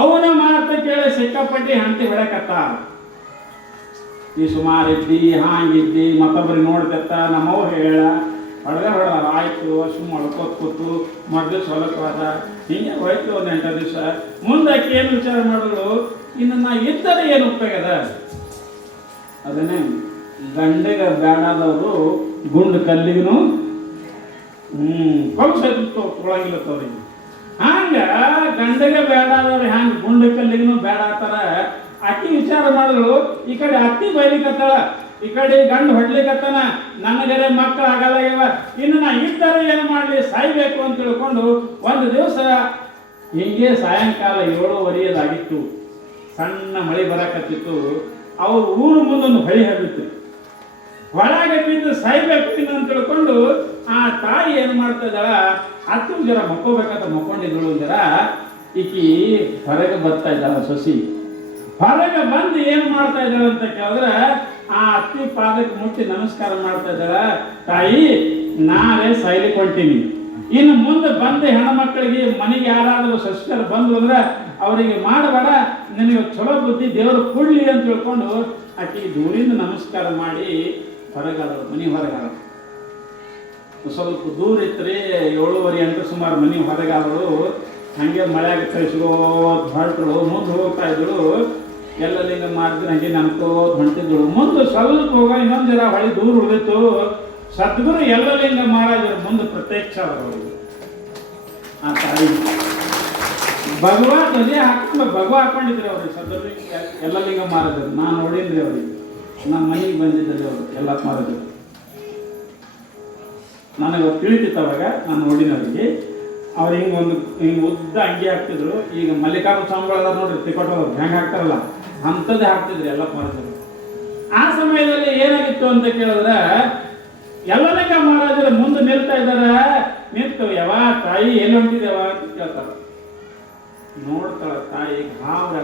ಅವನ ಮಾತು ಕೇಳಿ ಸಿಕ್ಕಾಪಟ್ಟಿ ಹೆಣ್ತಿ ಹೊಡಕತ್ತ. ಈ ಸುಮಾರಿದ್ದಿ, ಹಾಂಗಿದ್ದಿ, ಮತ್ತೊಬ್ಬರಿಗೆ ನೋಡ್ತಿರ್ತ, ನಮ್ಮವ್ರು ಹೇಳ ಹೊಡೆದ ಆಯ್ತು, ಸುಮ್ಮ ಹೊಡ್ಕೋತ ಕೂತು ಮೊದಲು ಹೊಲಕ್ಕವಾದ. ಹಿಂಗೆ ಹೋಯ್ತು ಒಂದು 8 ದಿವಸ. ಮುಂದಕ್ಕೆ ಏನು ವಿಚಾರ ಮಾಡಿದ್ರು, ಇನ್ನು ನಾ ಇದ್ದರೆ ಏನು ಉಪಯೋಗದ? ಅದನ್ನೇ ಗಂಡಿಗೆ ಬೇಡಾದವರು ಗುಂಡು ಕಲ್ಲಿಗೂ ಕೊಂಸೈತು ತೊಗೊಳಂಗಿಲ್ಲ ತವ್ರಿಗೆ. ಹಂಗ ಗಂಡಿಗೆ ಬೇಡಾದವ್ರು ಹ್ಯಾಂಗ ಗುಂಡು ಕಲ್ಲಿಗೂ ಬೇಡ ಆತಾರ. ಅಕ್ಕಿ ವಿಚಾರ ಮಾಡಿದ್ರು, ಈ ಕಡೆ ಅತ್ತಿ ಬೈಲಿಕತ್ತಾಳ, ಈ ಕಡೆ ಗಂಡು ಹೊಡ್ಲಿಕತ್ತಾನ, ನನಗರೆ ಮಕ್ಕಳು ಆಗಲ್ಲ, ಇನ್ನು ನಾ ಇದ್ದರೆ ಏನು ಮಾಡಲಿ, ಸಾಯ್ಬೇಕು ಅಂತ ತಿಳ್ಕೊಂಡು ಒಂದು ದಿವಸ ಹಿಂಗೆ ಸಾಯಂಕಾಲ 7:15 ಸಣ್ಣ ಮಳೆ ಬರಕತ್ತಿತ್ತು. ಅವ್ರ ಊರು ಮುಂದೊಂದು ಹೊಳಿ ಹರಿದಿತ್ತು. ಹೊಳಗೆ ಬಿದ್ದು ಸಾಯ್ಬೇಕು ಇನ್ನು ಅಂತ ತಿಳ್ಕೊಂಡು ಆ ತಾಯಿ ಏನು ಮಾಡ್ತಾ ಇದ್ದಾಳ, ಹತ್ತು ಜರ ಮಕ್ಕೋಬೇಕಂತ ಮಕ್ಕೊಂಡಿದ್ದಳು. ಜರ ಈಕಿ ಹೊರಗೆ ಬರ್ತಾ ಇದ್ದಾಳ ಸೊಸಿ. ಹೊರಗೆ ಬಂದು ಏನು ಮಾಡ್ತಾ ಇದ್ದಾಳ ಅಂತ ಕೇಳಿದ್ರೆ, ಆ ಅತ್ತಿ ಪಾದಕ್ಕೆ ಮುಟ್ಟಿ ನಮಸ್ಕಾರ ಮಾಡ್ತಾ ಇದ್ದಾಳ. ತಾಯಿ, ನಾನೇ ಸಾಯ್ಲಿಕ್ಕೆ ಹೊಂಟೀನಿ, ಇನ್ನು ಮುಂದೆ ಬಂದು ಹೆಣ್ಮಕ್ಳಿಗೆ ಮನೆಗೆ ಯಾರಾದರೂ ಸಸ್ಯರು ಬಂದು ಅಂದ್ರೆ ಅವರಿಗೆ ಮಾಡಬೇಡ, ನಿನಗೆ ಚಲೋ ಬುದ್ಧಿ ದೇವರು ಕೊಡ್ಲಿ ಅಂತ ತಿಳ್ಕೊಂಡು ಆಕೆ ದೂರಿಂದ ನಮಸ್ಕಾರ ಮಾಡಿ ಹೊರಗಾದಳು. ಮನೆ ಹೊರಗಾದ ಸ್ವಲ್ಪ ದೂರ ಇತ್ತರಿ, 7:30 ಸುಮಾರು ಮನೆ ಹೊರಗಾದಳು. ಹಂಗೆ ಮಳೆಯಾಗ ಕಳಿಸ್ಕೋತ ಹೊರಟಳು. ಮುಂದೆ ಹೋಗ್ತಾ ಇದ್ದಳು. ಎಲ್ಲ ಲಿಂಗ ಮಾರ್ಗ ಹಂಗೆ ನನ್ಕೋತ ಹೊಂಟಿದ್ದಳು. ಮುಂದೆ ಸ್ವಲ್ಪ ಹೋಗ ಇನ್ನೊಂದು ಜರ ಹೊಳಿ ದೂರ ಉಳಿದಿತ್ತು. ಸದ್ಗುರು ಎಲ್ಲ ಲಿಂಗ ಮಹಾರಾಜರು ಮುಂದೆ ಪ್ರತ್ಯಕ್ಷ ಅವರು. ಆ ತಾಯಿ ಭಗವಾ ಅದೇ ಹಾಕೊಂಡು ಭಗವಾ ಹಾಕೊಂಡಿದ್ರಿ ಅವ್ರಿಗೆ. ಸದ್ಗುರು ಎಲ್ಲ ಲಿಂಗ ಮಹಾರಾಜರು ನಾನು ನೋಡಿದ್ರಿ ಅವ್ರಿಗೆ. ನಮ್ಮ ಮನೆಗೆ ಬಂದಿದ್ದಲ್ಲಿ ಅವರು ಎಲ್ಲ ಮಹಾರಾಜರು. ನನಗೆ ತಿಳಿತಿತ್ತು ಅವಾಗ, ನಾನು ನೋಡಿನವ್ರಿಗೆ. ಅವ್ರು ಹಿಂಗೆ ಉದ್ದ ಅಂಗಿ ಹಾಕ್ತಿದ್ರು. ಈಗ ಮಲ್ಲಿಕಾರ್ಜುನ ಸ್ವಾಮಿಗಳ ನೋಡ್ರಿ, ತಿಕ್ಕೊಟ್ಟವ್ರು ಹೆಂಗೆ ಹಾಕ್ತಾರಲ್ಲ ಅಂಥದ್ದೇ ಹಾಕ್ತಿದ್ರಿ ಎಲ್ಲ ಮಹಾರಾಜರು. ಆ ಸಮಯದಲ್ಲಿ ಏನಾಗಿತ್ತು ಅಂತ ಕೇಳಿದ್ರೆ, ಎಲ್ಲಲಿಂಗ ಮಹಾರಾಜರು ಮುಂದೆ ನಿಲ್ತಾ ಇದ್ದಾರೆ. ನಿಂತು ಯಾವ ತಾಯಿ ಏನು ಹೊಂಟಿದೇವ ಅಂತ ಕೇಳ್ತಾರ. ನೋಡ್ತಾಳ ತಾಯಿ, ಗಾಬ್ರ.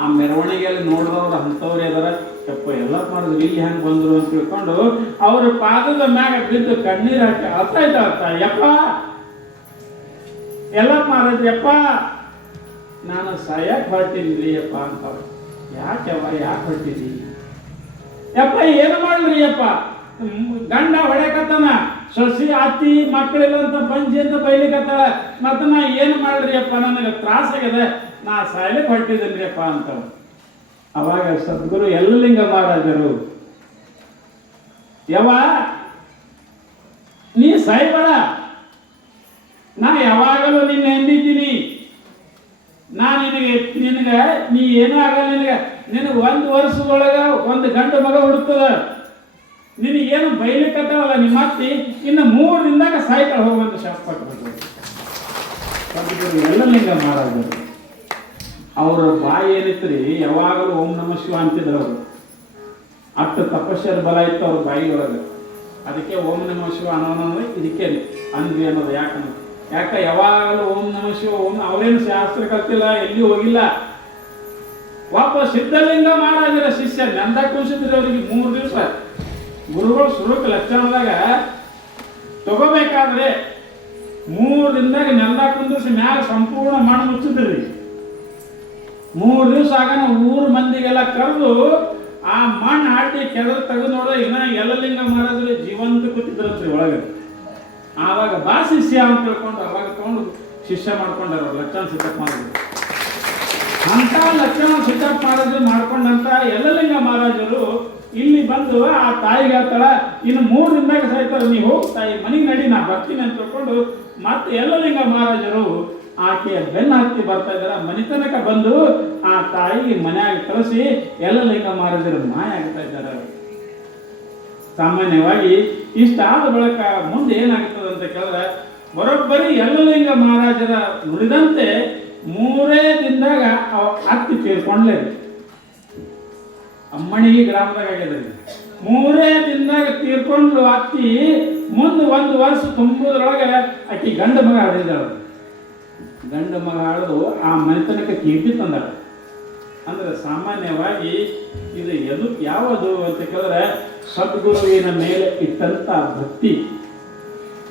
ಆ ಮೆರವಣಿಗೆಯಲ್ಲಿ ನೋಡಿದವ್ರು ಅಂಥವ್ರು ಇದಾರ. ಯಪ್ಪ ಎಲ್ಲ ಮಾಡಿದ್ರು, ಇಲ್ಲಿ ಹೆಂಗೆ ಬಂದ್ರು ಅಂತ ತಿಳ್ಕೊಂಡು ಅವ್ರ ಪಾದದ ಮ್ಯಾಗ ಬಿದ್ದು ಕಣ್ಣೀರು ಹಾಕಿ ಅರ್ಥ ಆಯ್ತಾ, ಯಪ್ಪ ಎಲ್ಲ ಮಹಾರಾಜ್, ಯಪ್ಪ ನಾನು ಸಾಯಕ್ಕೆ ಹೊರಟಿದ್ರಿ ಅಪ್ಪ ಅಂತ. ಯಾಕೆ ಹೊರಟಿದ್ರಿ? ಯಪ್ಪ ಏನು ಮಾಡ್ರಿ ಯಪ್ಪ, ಗಂಡ ಹೊಡೆಕತ್ತಾನ, ಸೊಸಿ ಅತ್ತಿ ಮಕ್ಕಳಿಲ್ಲ ಅಂತ ಪಂಚಿ ಅಂತ ಬೈಲಿಕತ್ತಾಳ, ಮತ್ತ ನಾ ಏನು ಮಾಡ್ರಿ ಅಪ್ಪ, ನನಗೆ ತ್ರಾಸಾಗಿದೆ, ನಾ ಸಾಯ್ಲಿಕ್ಕೆ ಹೊಟ್ಟಿದ್ದೀನಿ ಅಪ್ಪ ಅಂತ. ಅವಾಗ ಸದ್ಗುರು ಯಲ್ಲಲಿಂಗ ಮಹಾರಾಜರು, ಯವ್ವ ನೀ ಸಾಯ್ಬೇಡ, ನಾ ಯಾವಾಗಲೂ ನಿನ್ನ ಎಂದಿದ್ದೀನಿ, ನಾ ನಿನಗೆ ನೀ ಏನೂ ಆಗಲ್ಲ, ನಿನಗೆ 1 ವರ್ಷದೊಳಗ 1 ಗಂಡು ಮಗ ಹುಡುಕ್ತದ, ನಿನಗೇನು ಬೈಲಿಕ್ಕತ್ತವಲ್ಲ ನಿಮ್ಮ ಅತ್ತಿ, ಇನ್ನು 3 ದಿನದಾಗ ಸಾಯ್ತಾಳ ಹೋಗುವಂತ ಶಾಸ್ತ್ರ ಯಲ್ಲಲಿಂಗ ಮಹಾರಾಜರು. ಅವರ ಬಾಯಿ ಏನಿತ್ರಿ ಯಾವಾಗಲೂ ಓಂ ನಮ ಶಿವ ಅಂತಿದ್ರು ಅವರು. ಅಷ್ಟು ತಪಸ್ಸರ ಬಲ ಇತ್ತು ಅವ್ರ ಬಾಯಿ ಒಳಗೆ. ಅದಕ್ಕೆ ಓಂ ನಮ ಶಿವ ಅನ್ನೋದು ಇದಕ್ಕೆ ಅಂದ್ವಿ ಅನ್ನೋದು. ಯಾಕೆ ಯಾವಾಗಲೂ ಓಂ ನಮ ಶಿವ ಓಂ, ಅವರೇನು ಶಾಸ್ತ್ರ ಕಲ್ತಿಲ್ಲ, ಎಲ್ಲಿ ಹೋಗಿಲ್ಲ. ವಾಪಸ್ ಸಿದ್ಧಲಿಂಗ ಮಹಾರಾಜರ ಶಿಷ್ಯ ನಂದ ಕುಂಸಿದ್ರಿ ಅವರಿಗೆ 3 ದಿವಸ ಗುರುಗಳು ಸುರುಕ್ ಲಕ್ಷಣದಾಗ ತಗೋಬೇಕಾದ್ರೆ 3 ದಿನದಾಗ ನೆಲ್ದ ಕುಂದಿಸಿ ಮ್ಯಾಲ ಸಂಪೂರ್ಣ ಮಣ್ಣು ಮುಚ್ಚಿದ್ರಿ. 3 ದಿವಸ ಆಗನ ಊರ್ ಮಂದಿಗೆಲ್ಲ ಕರೆದು ಆ ಮಣ್ಣು ಹಾಕಿ ಕೆಳಗೆ ತೆಗೆದು ನೋಡಿದ್ರೆ ಇನ್ನ ಯಲ್ಲಲಿಂಗ ಮಹಾರಾಜರು ಜೀವಂತ ಕೂತಿದ್ರಂತ್ರಿ ಒಳಗೆ. ಆವಾಗ ಬಾ ಶಿಷ್ಯ ಅಂತ ತಿಳ್ಕೊಂಡು ಅವಾಗ ತಗೊಂಡು ಶಿಷ್ಯ ಮಾಡ್ಕೊಂಡಾರ ಲಕ್ಷಣ ಸಿದ್ದಪ್ಪ ಮಹಾರಾಜರು. ಅಂತ ಲಕ್ಷಣ ಸಿದ್ದಪ್ಪ ಮಹಾರಾಜರು ಮಾಡ್ಕೊಂಡಂತ ಯಲ್ಲಲಿಂಗ ಮಹಾರಾಜರು ಇಲ್ಲಿ ಬಂದು ಆ ತಾಯಿಗೆ ಹೇಳ್ತಾಳ, ಇನ್ನು 3 ದಿನದಾಗ ಸಾಯ್ತಾರ, ನೀ ಹೋಗಿ ತಾಯಿ ಮನೆಗೆ ನಡಿ, ನಾ ಬರ್ತೀನಿ ಅಂತ ತಿಳ್ಕೊಂಡು ಮತ್ತೆ ಯಲ್ಲಲಿಂಗ ಮಹಾರಾಜರು ಆಕೆಯ ಬೆನ್ನ ಹತ್ತಿ ಬರ್ತಾ ಇದಾರ. ಮನೆತನಕ ಬಂದು ಆ ತಾಯಿಗೆ ಮನೆಯಾಗ ಕಳಿಸಿ ಯಲ್ಲಲಿಂಗ ಮಹಾರಾಜರು ಮಾಯ ಆಗ್ತಾ ಇದ್ದಾರೆ. ಸಾಮಾನ್ಯವಾಗಿ ಇಷ್ಟಾದ ಬಳಿಕ ಮುಂದೆ ಏನಾಗ್ತದೆ ಅಂತ ಕೇಳಿದ್ರೆ, ಬರೋಬ್ಬರಿ ಯಲ್ಲಲಿಂಗ ಮಹಾರಾಜರ ನುಡಿದಂತೆ 3 ದಿನದಾಗ ಅತ್ತಿ ತೀರ್ಕೊಂಡ್ಲೇ. ಅಮ್ಮಣಿಗೆ ಗ್ರಾಮದಾಗ ಆಗಿದ್ರಿ. 3 ದಿನದಾಗ ತೀರ್ಕೊಂಡು ಅತ್ತಿ ಮುಂದೆ 1 ವರ್ಷ ತುಂಬುದ್ರೊಳಗೆ ಆಕಿ ಗಂಡ ಮಗ ಆಡಿದಾಳ. ಗಂಡ ಮಗ ಆಡಿದು ಆ ಮನೆತನಕ್ಕೆ ಕೀರ್ತಿ ತಂದಾಳ. ಅಂದ್ರೆ ಸಾಮಾನ್ಯವಾಗಿ ಇದು ಯಾವುದು ಅಂತ ಕೇಳಿದ್ರೆ ಸದ್ಗುರುವಿನ ಮೇಲೆ ಇಟ್ಟಂತ ಭಕ್ತಿ.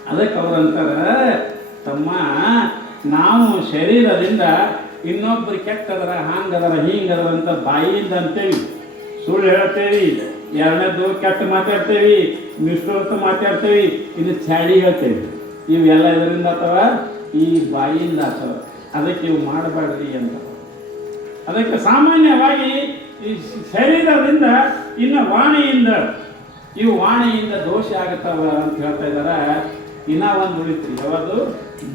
ಅದಕ್ಕೆ ಅವರಂತಾರ, ತಮ್ಮ ನಾವು ಶರೀರದಿಂದ ಇನ್ನೊಬ್ರು ಕೆಟ್ಟದರ, ಹಾಂಗದರ, ಹಿಂಗದರ ಅಂತ ಬಾಯಿಯಿಂದ ಅಂತೇವಿ, ಸುಳ್ಳು ಹೇಳ್ತೇವಿ, 2ನೇದು ಕೆಟ್ಟ ಮಾತಾಡ್ತೇವಿ, ನಿಷ್ಠೂರ್ತ ಮಾತಾಡ್ತೇವಿ, ಇನ್ನು ಚಾಡಿ ಹೇಳ್ತೇವಿ. ಇವೆಲ್ಲ ಇದರಿಂದ ಅಥವಾ ಈ ಬಾಯಿಯಿಂದ ಅಥವಾ. ಅದಕ್ಕೆ ಇವು ಮಾಡಬೇಡ್ರಿ ಅಂತ. ಅದಕ್ಕೆ ಸಾಮಾನ್ಯವಾಗಿ ಈ ಶರೀರದಿಂದ ಇನ್ನು ವಾಣಿಯಿಂದ ದೋಷ ಆಗುತ್ತವ ಅಂತ ಹೇಳ್ತಾ ಇದಾರ. ಇನ್ನ ಒಂದು ಉಳಿತ್ರಿ, ಯಾವುದು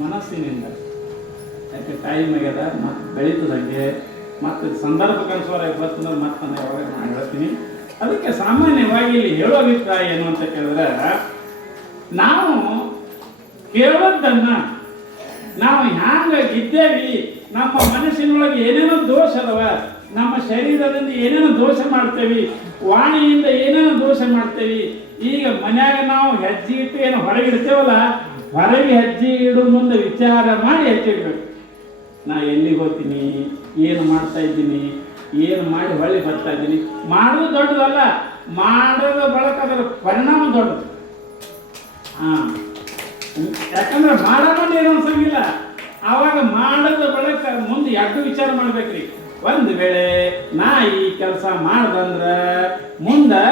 ಮನಸ್ಸಿನಿಂದ. ಯಾಕೆ ಟೈಮ್ ಆಗ್ಯದ, ಮತ್ತೆ ಬೆಳೀತದಂಗೆ, ಮತ್ತೆ ಸಂದರ್ಭಕ್ಕೆ ಅನುಸಾರ ಬರ್ತಂದ್ರೆ ಮತ್ತೆ ನಾನು ಯಾವಾಗ ನಾನು ಹೇಳ್ತೀನಿ. ಅದಕ್ಕೆ ಸಾಮಾನ್ಯವಾಗಿ ಇಲ್ಲಿ ಹೇಳೋ ಅಭಿಪ್ರಾಯ ಏನು ಅಂತ ಕೇಳಿದ್ರೆ, ನಾವು ಕೇಳೋದನ್ನ ನಾವು ಹ್ಯಾಂಗ ಇದ್ದೇವಿ, ನಮ್ಮ ಮನಸ್ಸಿನೊಳಗೆ ಏನೇನೋ ದೋಷ ಅದಾವ, ನಮ್ಮ ಶರೀರದಿಂದ ಏನೇನೋ ದೋಷ ಮಾಡ್ತೇವಿ, ವಾಣಿಯಿಂದ ಏನೇನೋ ದೋಷ ಮಾಡ್ತೇವಿ. ಈಗ ಮನ್ಯಾಗ ನಾವು ಹೆಜ್ಜೆ ಇಟ್ಟು ಏನು ಹೊರಗೆ ಇಡ್ತೇವಲ್ಲ, ಹೊರಗೆ ಹೆಜ್ಜೆ ಇಡೋ ಮುಂದೆ ವಿಚಾರ ಮಾಡಿ ಹೆಜ್ಜೆ ಇಡಬೇಕು. ನಾ ಎಲ್ಲಿಗೆ ಹೋಗ್ತೀನಿ, ಏನು ಮಾಡ್ತಾ ಇದ್ದೀನಿ, ಏನು ಮಾಡಿ ಹೊಳ್ಳಿ ಬರ್ತಾ ಇದ್ದೀನಿ. ಮಾಡೋದು ದೊಡ್ಡದಲ್ಲ, ಮಾಡೋದ ಬಳಕ ಅದರ ಪರಿಣಾಮ ದೊಡ್ಡದು. ಯಾಕಂದ್ರೆ ಮಾಡೋಣ ಏನು ಅನ್ಸಂಗಿಲ್ಲ. ಆವಾಗ ಮಾಡೋದ ಬಳಕ ಮುಂದೆ ಎರಡು ವಿಚಾರ ಮಾಡ್ಬೇಕ್ರಿ. ಒಂದು ವೇಳೆ ನಾ ಈ ಕೆಲಸ ಮಾಡ್ದಂದ್ರೆ ಮುಂದೆ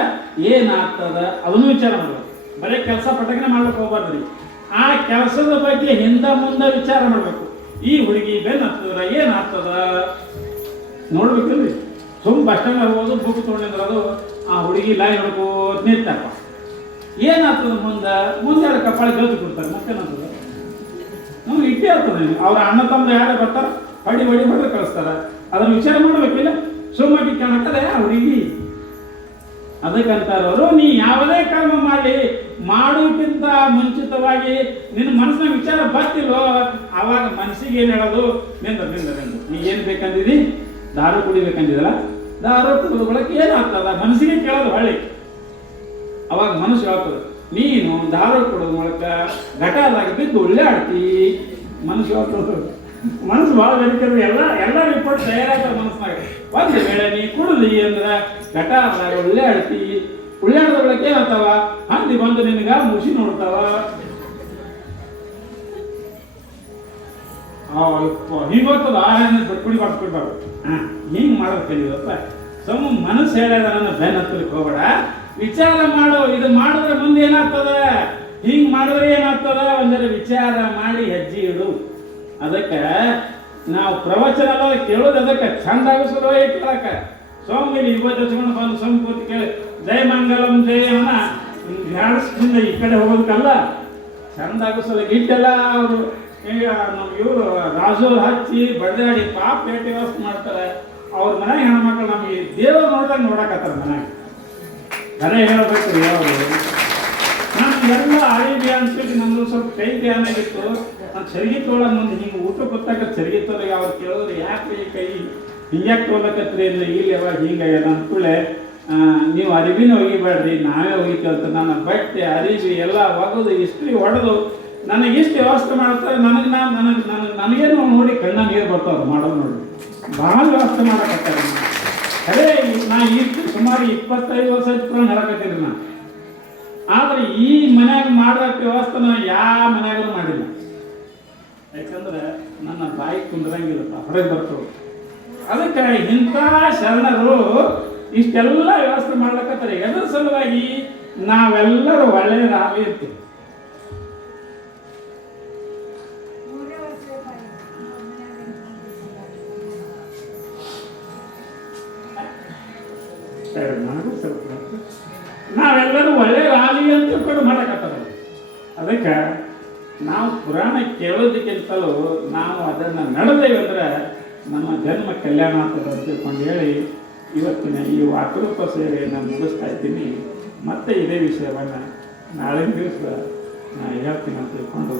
ಏನಾಗ್ತದ ಅದನ್ನು ವಿಚಾರ ಮಾಡ್ಬೇಕು. ಬರೀ ಕೆಲಸ ಪಟಕನೆ ಮಾಡ್ಲಿಕ್ಕೆ ಹೋಗ್ಬಾರ್ದ್ರಿ. ಆ ಕೆಲಸದ ಬಗ್ಗೆ ಹಿಂದೆ ಮುಂದೆ ವಿಚಾರ ಮಾಡ್ಬೇಕು. ಈ ಹುಡುಗಿ ಬೆನ್ನ ಹತ್ತದ್ರ ಏನಾಗ್ತದ ನೋಡ್ಬೇಕಲ್ರಿ. ಬಸ್ ಸ್ಟ್ಯಾಂಡ್ ಹೋಗೋದು ಬುಕ್ ತೊಗೊಂಡಿದ್ರೆ ಅದು ಆ ಹುಡುಗಿ ಲೈನ್ ನೋಡ್ಕೋತ ನಿಂತಪ್ಪ, ಏನಾಗ್ತದ ಮುಂದೆ ಯಾರು ಕಪ್ಪಾಳಿ ಜೋತಿ ಕೊಡ್ತಾರೆ, ಮತ್ತೇನಾಗ್ತದ ನಮ್ಗೆ ಇಟ್ಟೇ ಆಗ್ತದೆ. ಅವ್ರ ಅಣ್ಣ ತಮ್ಮ ಯಾರೇ ಬರ್ತಾರ ಹೊಡಿ ಹೊಡೆದು ಕಳಿಸ್ತಾರ. ಅದನ್ನ ವಿಚಾರ ಮಾಡ್ಬೇಕಿಲ್ಲ, ಸುಮ್ಮನೆ ಕಾಣಕ್ಕದ ಆ ಹುಡುಗಿ. ಅದಕ್ಕಂತಾರವರು, ನೀ ಯಾವುದೇ ಕರ್ಮ ಮಾಡಿ ಮಾಡೋಕ್ಕಿಂತ ಮುಂಚಿತವಾಗಿ ನಿನ್ನ ಮನಸ್ಸಿನ ವಿಚಾರ ಬರ್ತಿಲ್ವೋ, ಆವಾಗ ಮನಸ್ಸಿಗೆ ಏನು ಹೇಳೋದು, ನಿಂದ ನೀ ಏನು ಬೇಕಂದಿದಿ, ದಾರು ಕುಡಿಬೇಕಂದಿದಲ್ಲ, ದಾರು ಕುಡಿದ ಬಳಕೆ ಏನಾಗ್ತದ ಮನಸ್ಸಿಗೆ ಕೇಳೋದು ಹೊಳ್ಳಿ. ಅವಾಗ ಮನಸ್ಸು ಹೇಳ್ತದೆ, ನೀನು ದಾರು ಕುಡಿದ ಮೂಲಕ ಘಟದಾಗ ಬಿದ್ದು ಒಳ್ಳೆ ಆಡ್ತಿ. ಮನಸ್ಸು ಹೇಳ್ತದೆ, ಮನಸ್ಸು ಭಾಳ ಬೇಕಿದ್ರೆ ಎಲ್ಲ ರಿಪೋರ್ಟ್ ತಯಾರಾಗ ಮನಸ್ಸಿನಾಗ. ಒಂದು ವೇಳೆ ನೀ ಕುಡಿದಿ ಅಂದ್ರೆ ಘಟದಾಗ ಒಳ್ಳೆ ಆಡ್ತಿ. ಉಳ್ಳಾಡದ ಬಳಕೆ ಏನಾಗ್ತಾವ, ಹಂದಿ ಬಂದು ನಿನಗ ಮುಸಿ ನೋಡ್ತಾವ. ಹಿಂಗೆ ಹೋಗ್ತದ, ಕುಡಿ ಬಾರ್ದು ಹಿಂಗೆ ಮಾಡೋದು ಕಲಿಯೋದಪ್ಪ. ಮನಸ್ಸು ಹೇಳ್ಯದ ನನ್ನ ಬೆನ್ನ ಹತ್ತಲಿಕ್ಕೆ ಹೋಗ್ಬೇಡ, ವಿಚಾರ ಮಾಡು. ಇದು ಮಾಡಿದ್ರೆ ಮುಂದೆ ಏನಾಗ್ತದ, ಹಿಂಗೆ ಮಾಡಿದ್ರೆ ಏನಾಗ್ತದ, ಒಂದರ ವಿಚಾರ ಮಾಡಿ ಹೆಜ್ಜೆ ಇಡು. ಅದಕ್ಕೆ ನಾವು ಪ್ರವಚನ ಎಲ್ಲ ಕೇಳೋದು ಅದಕ್ಕೆ ಚಂದ ಆಗಿಸೋದೇ ಕೇಳಕ್ಕೆ. ಸ್ವಾಮಿಲಿ ಇವತ್ತು ಹಚ್ಕೊಂಡು ಬಂದು ಸ್ವಾಮಿ ಕೂತಿ ಕೇಳಿ ಜಯ ಮಂಗಲಂ ಜಯ ಅವನ ಧ್ಯಾನಿಸ್ದಿಂದ ಈ ಕಡೆ ಹೋಗೋದಕ್ಕಲ್ಲ, ಚಂದ ಆಗಿಸೋದಕ್ಕೆ ಇಟ್ಟೆಲ್ಲ ಅವರು ಈಗ ನಮ್ಮ ಇವರು ರಾಜು ಹಚ್ಚಿ ಬಡ್ದಾಡಿ ಪಾಪ ಭೇಟಿ ವ್ಯವಸ್ಥೆ ಮಾಡ್ತಾರೆ. ಅವ್ರ ಮನೆಗೆ ಹೆಣ್ಮಕ್ಳು ನಮಗೆ ದೇವರು ನೋಡಿದಾಗ ನೋಡಕತ್ತಾರ ಮನೆಗೆ. ಕರೆ ಹೇಳಬೇಕು ಯಾವುದು ನಮ್ಗೆಲ್ಲ ಆರೋಗ್ಯ ಅನ್ಸ್ಬಿಟ್ಟು ನಮ್ದು ಸ್ವಲ್ಪ ಕೈ ಧ್ಯಾನ ಆಗಿತ್ತು. ನಾನು ಚರಿಗೆ ತೊಗೊಳ ಮುಂದೆ ಹಿಂಗೆ ಊಟ ಗೊತ್ತಾಗ ಚರಿಗೆ ತೊಗೊಳಗೆ ಅವ್ರು ಕೇಳಿದ್ರೆ ಯಾಕೆ ಈ ಕೈ ಹಿಂಗ್ಯಾಕೆ ತೊಗೊಳಕತ್ರಿ ಅಂದ್ರೆ ಇಲ್ಲಿ ಯಾವಾಗ ಹಿಂಗಾಗ್ಯದ ಅಂದ್ಕೂಳೆ ನೀವು ಅರಿವಿನ ಒಗಿಬೇಡ್ರಿ, ನಾವೇ ಒಗಿತೀವಿ ಅಂತ ನನ್ನ ಬಟ್ಟೆ ಅರಿವಿ ಎಲ್ಲ ಒಗೆದು ಇಸ್ತ್ರಿ ಹೊಡೆದು ನನಗಿಷ್ಟು ವ್ಯವಸ್ಥೆ ಮಾಡ್ತಾರೆ. ನನಗೇನು ನೋಡಿ ಕಣ್ಣ ನೀರು ಬರ್ತಾವ್ರು ಮಾಡೋದು ನೋಡಿ, ಭಾಳ ವ್ಯವಸ್ಥೆ ಮಾಡಕತ್ತಾರೆ. ಅದೇ ನಾ ಈಗ ಸುಮಾರು 25 ವರ್ಷ ಪುರಾಣ ಹೇಳಕತ್ತೀನಿ ನಾನು. ಆದರೆ ಈ ಮನ್ಯಾಗ ಮಾಡೋಕ್ಕೆ ವ್ಯವಸ್ಥೆ ನಾನು ಯಾವ ಮನ್ಯಾಗೂ ಮಾಡಿಲ್ಲ. ಯಾಕಂದ್ರೆ ನನ್ನ ಬಾಯಿ ಕುಂದ್ರಂಗಿಲ್ಲಪ್ಪ, ಹೊರಗೆ ಬರ್ತವೆ. ಅದಕ್ಕೆ ಇಂಥ ಶರಣರು ಇಷ್ಟೆಲ್ಲ ವ್ಯವಸ್ಥೆ ಮಾಡ್ಲಕತ್ತಾರೆ. ಎದ್ರ ಸಲುವಾಗಿ ನಾವೆಲ್ಲರೂ ಒಳ್ಳೆಯದಾಗಲಿ ಇರ್ತೀವಿ. ನಾವೆಲ್ಲರೂ ಒಳ್ಳೆಯದಾಗಲಿ ಅಂತ ತಿಳ್ಕೊಂಡು ಮಾಡಕತ್ತಾರ. ಅದಕ್ಕೆ ನಾವು ಪುರಾಣ ಕೇಳೋದಕ್ಕಿಂತಲೂ ನಾವು ಅದನ್ನು ನಡೆದೇವೆ ಅಂದ್ರೆ ನಮ್ಮ ಜನ್ಮ ಕಲ್ಯಾಣ ಆಗ್ತದೆ ಅಂತ ತಿಳ್ಕೊಂಡು ಹೇಳಿ ಇವತ್ತಿನ ಈ ವಾಕರೂಪ ಸೇವೆಯನ್ನು ಮುಗಿಸ್ತಾ ಇದ್ದೀನಿ. ಮತ್ತೆ ಇದೇ ವಿಷಯವನ್ನು ನಾಳಿನ ದಿವಸ ನಾನು ಹೇಳ್ತೀನಿ ಅಂತ ತಿಳ್ಕೊಂಡು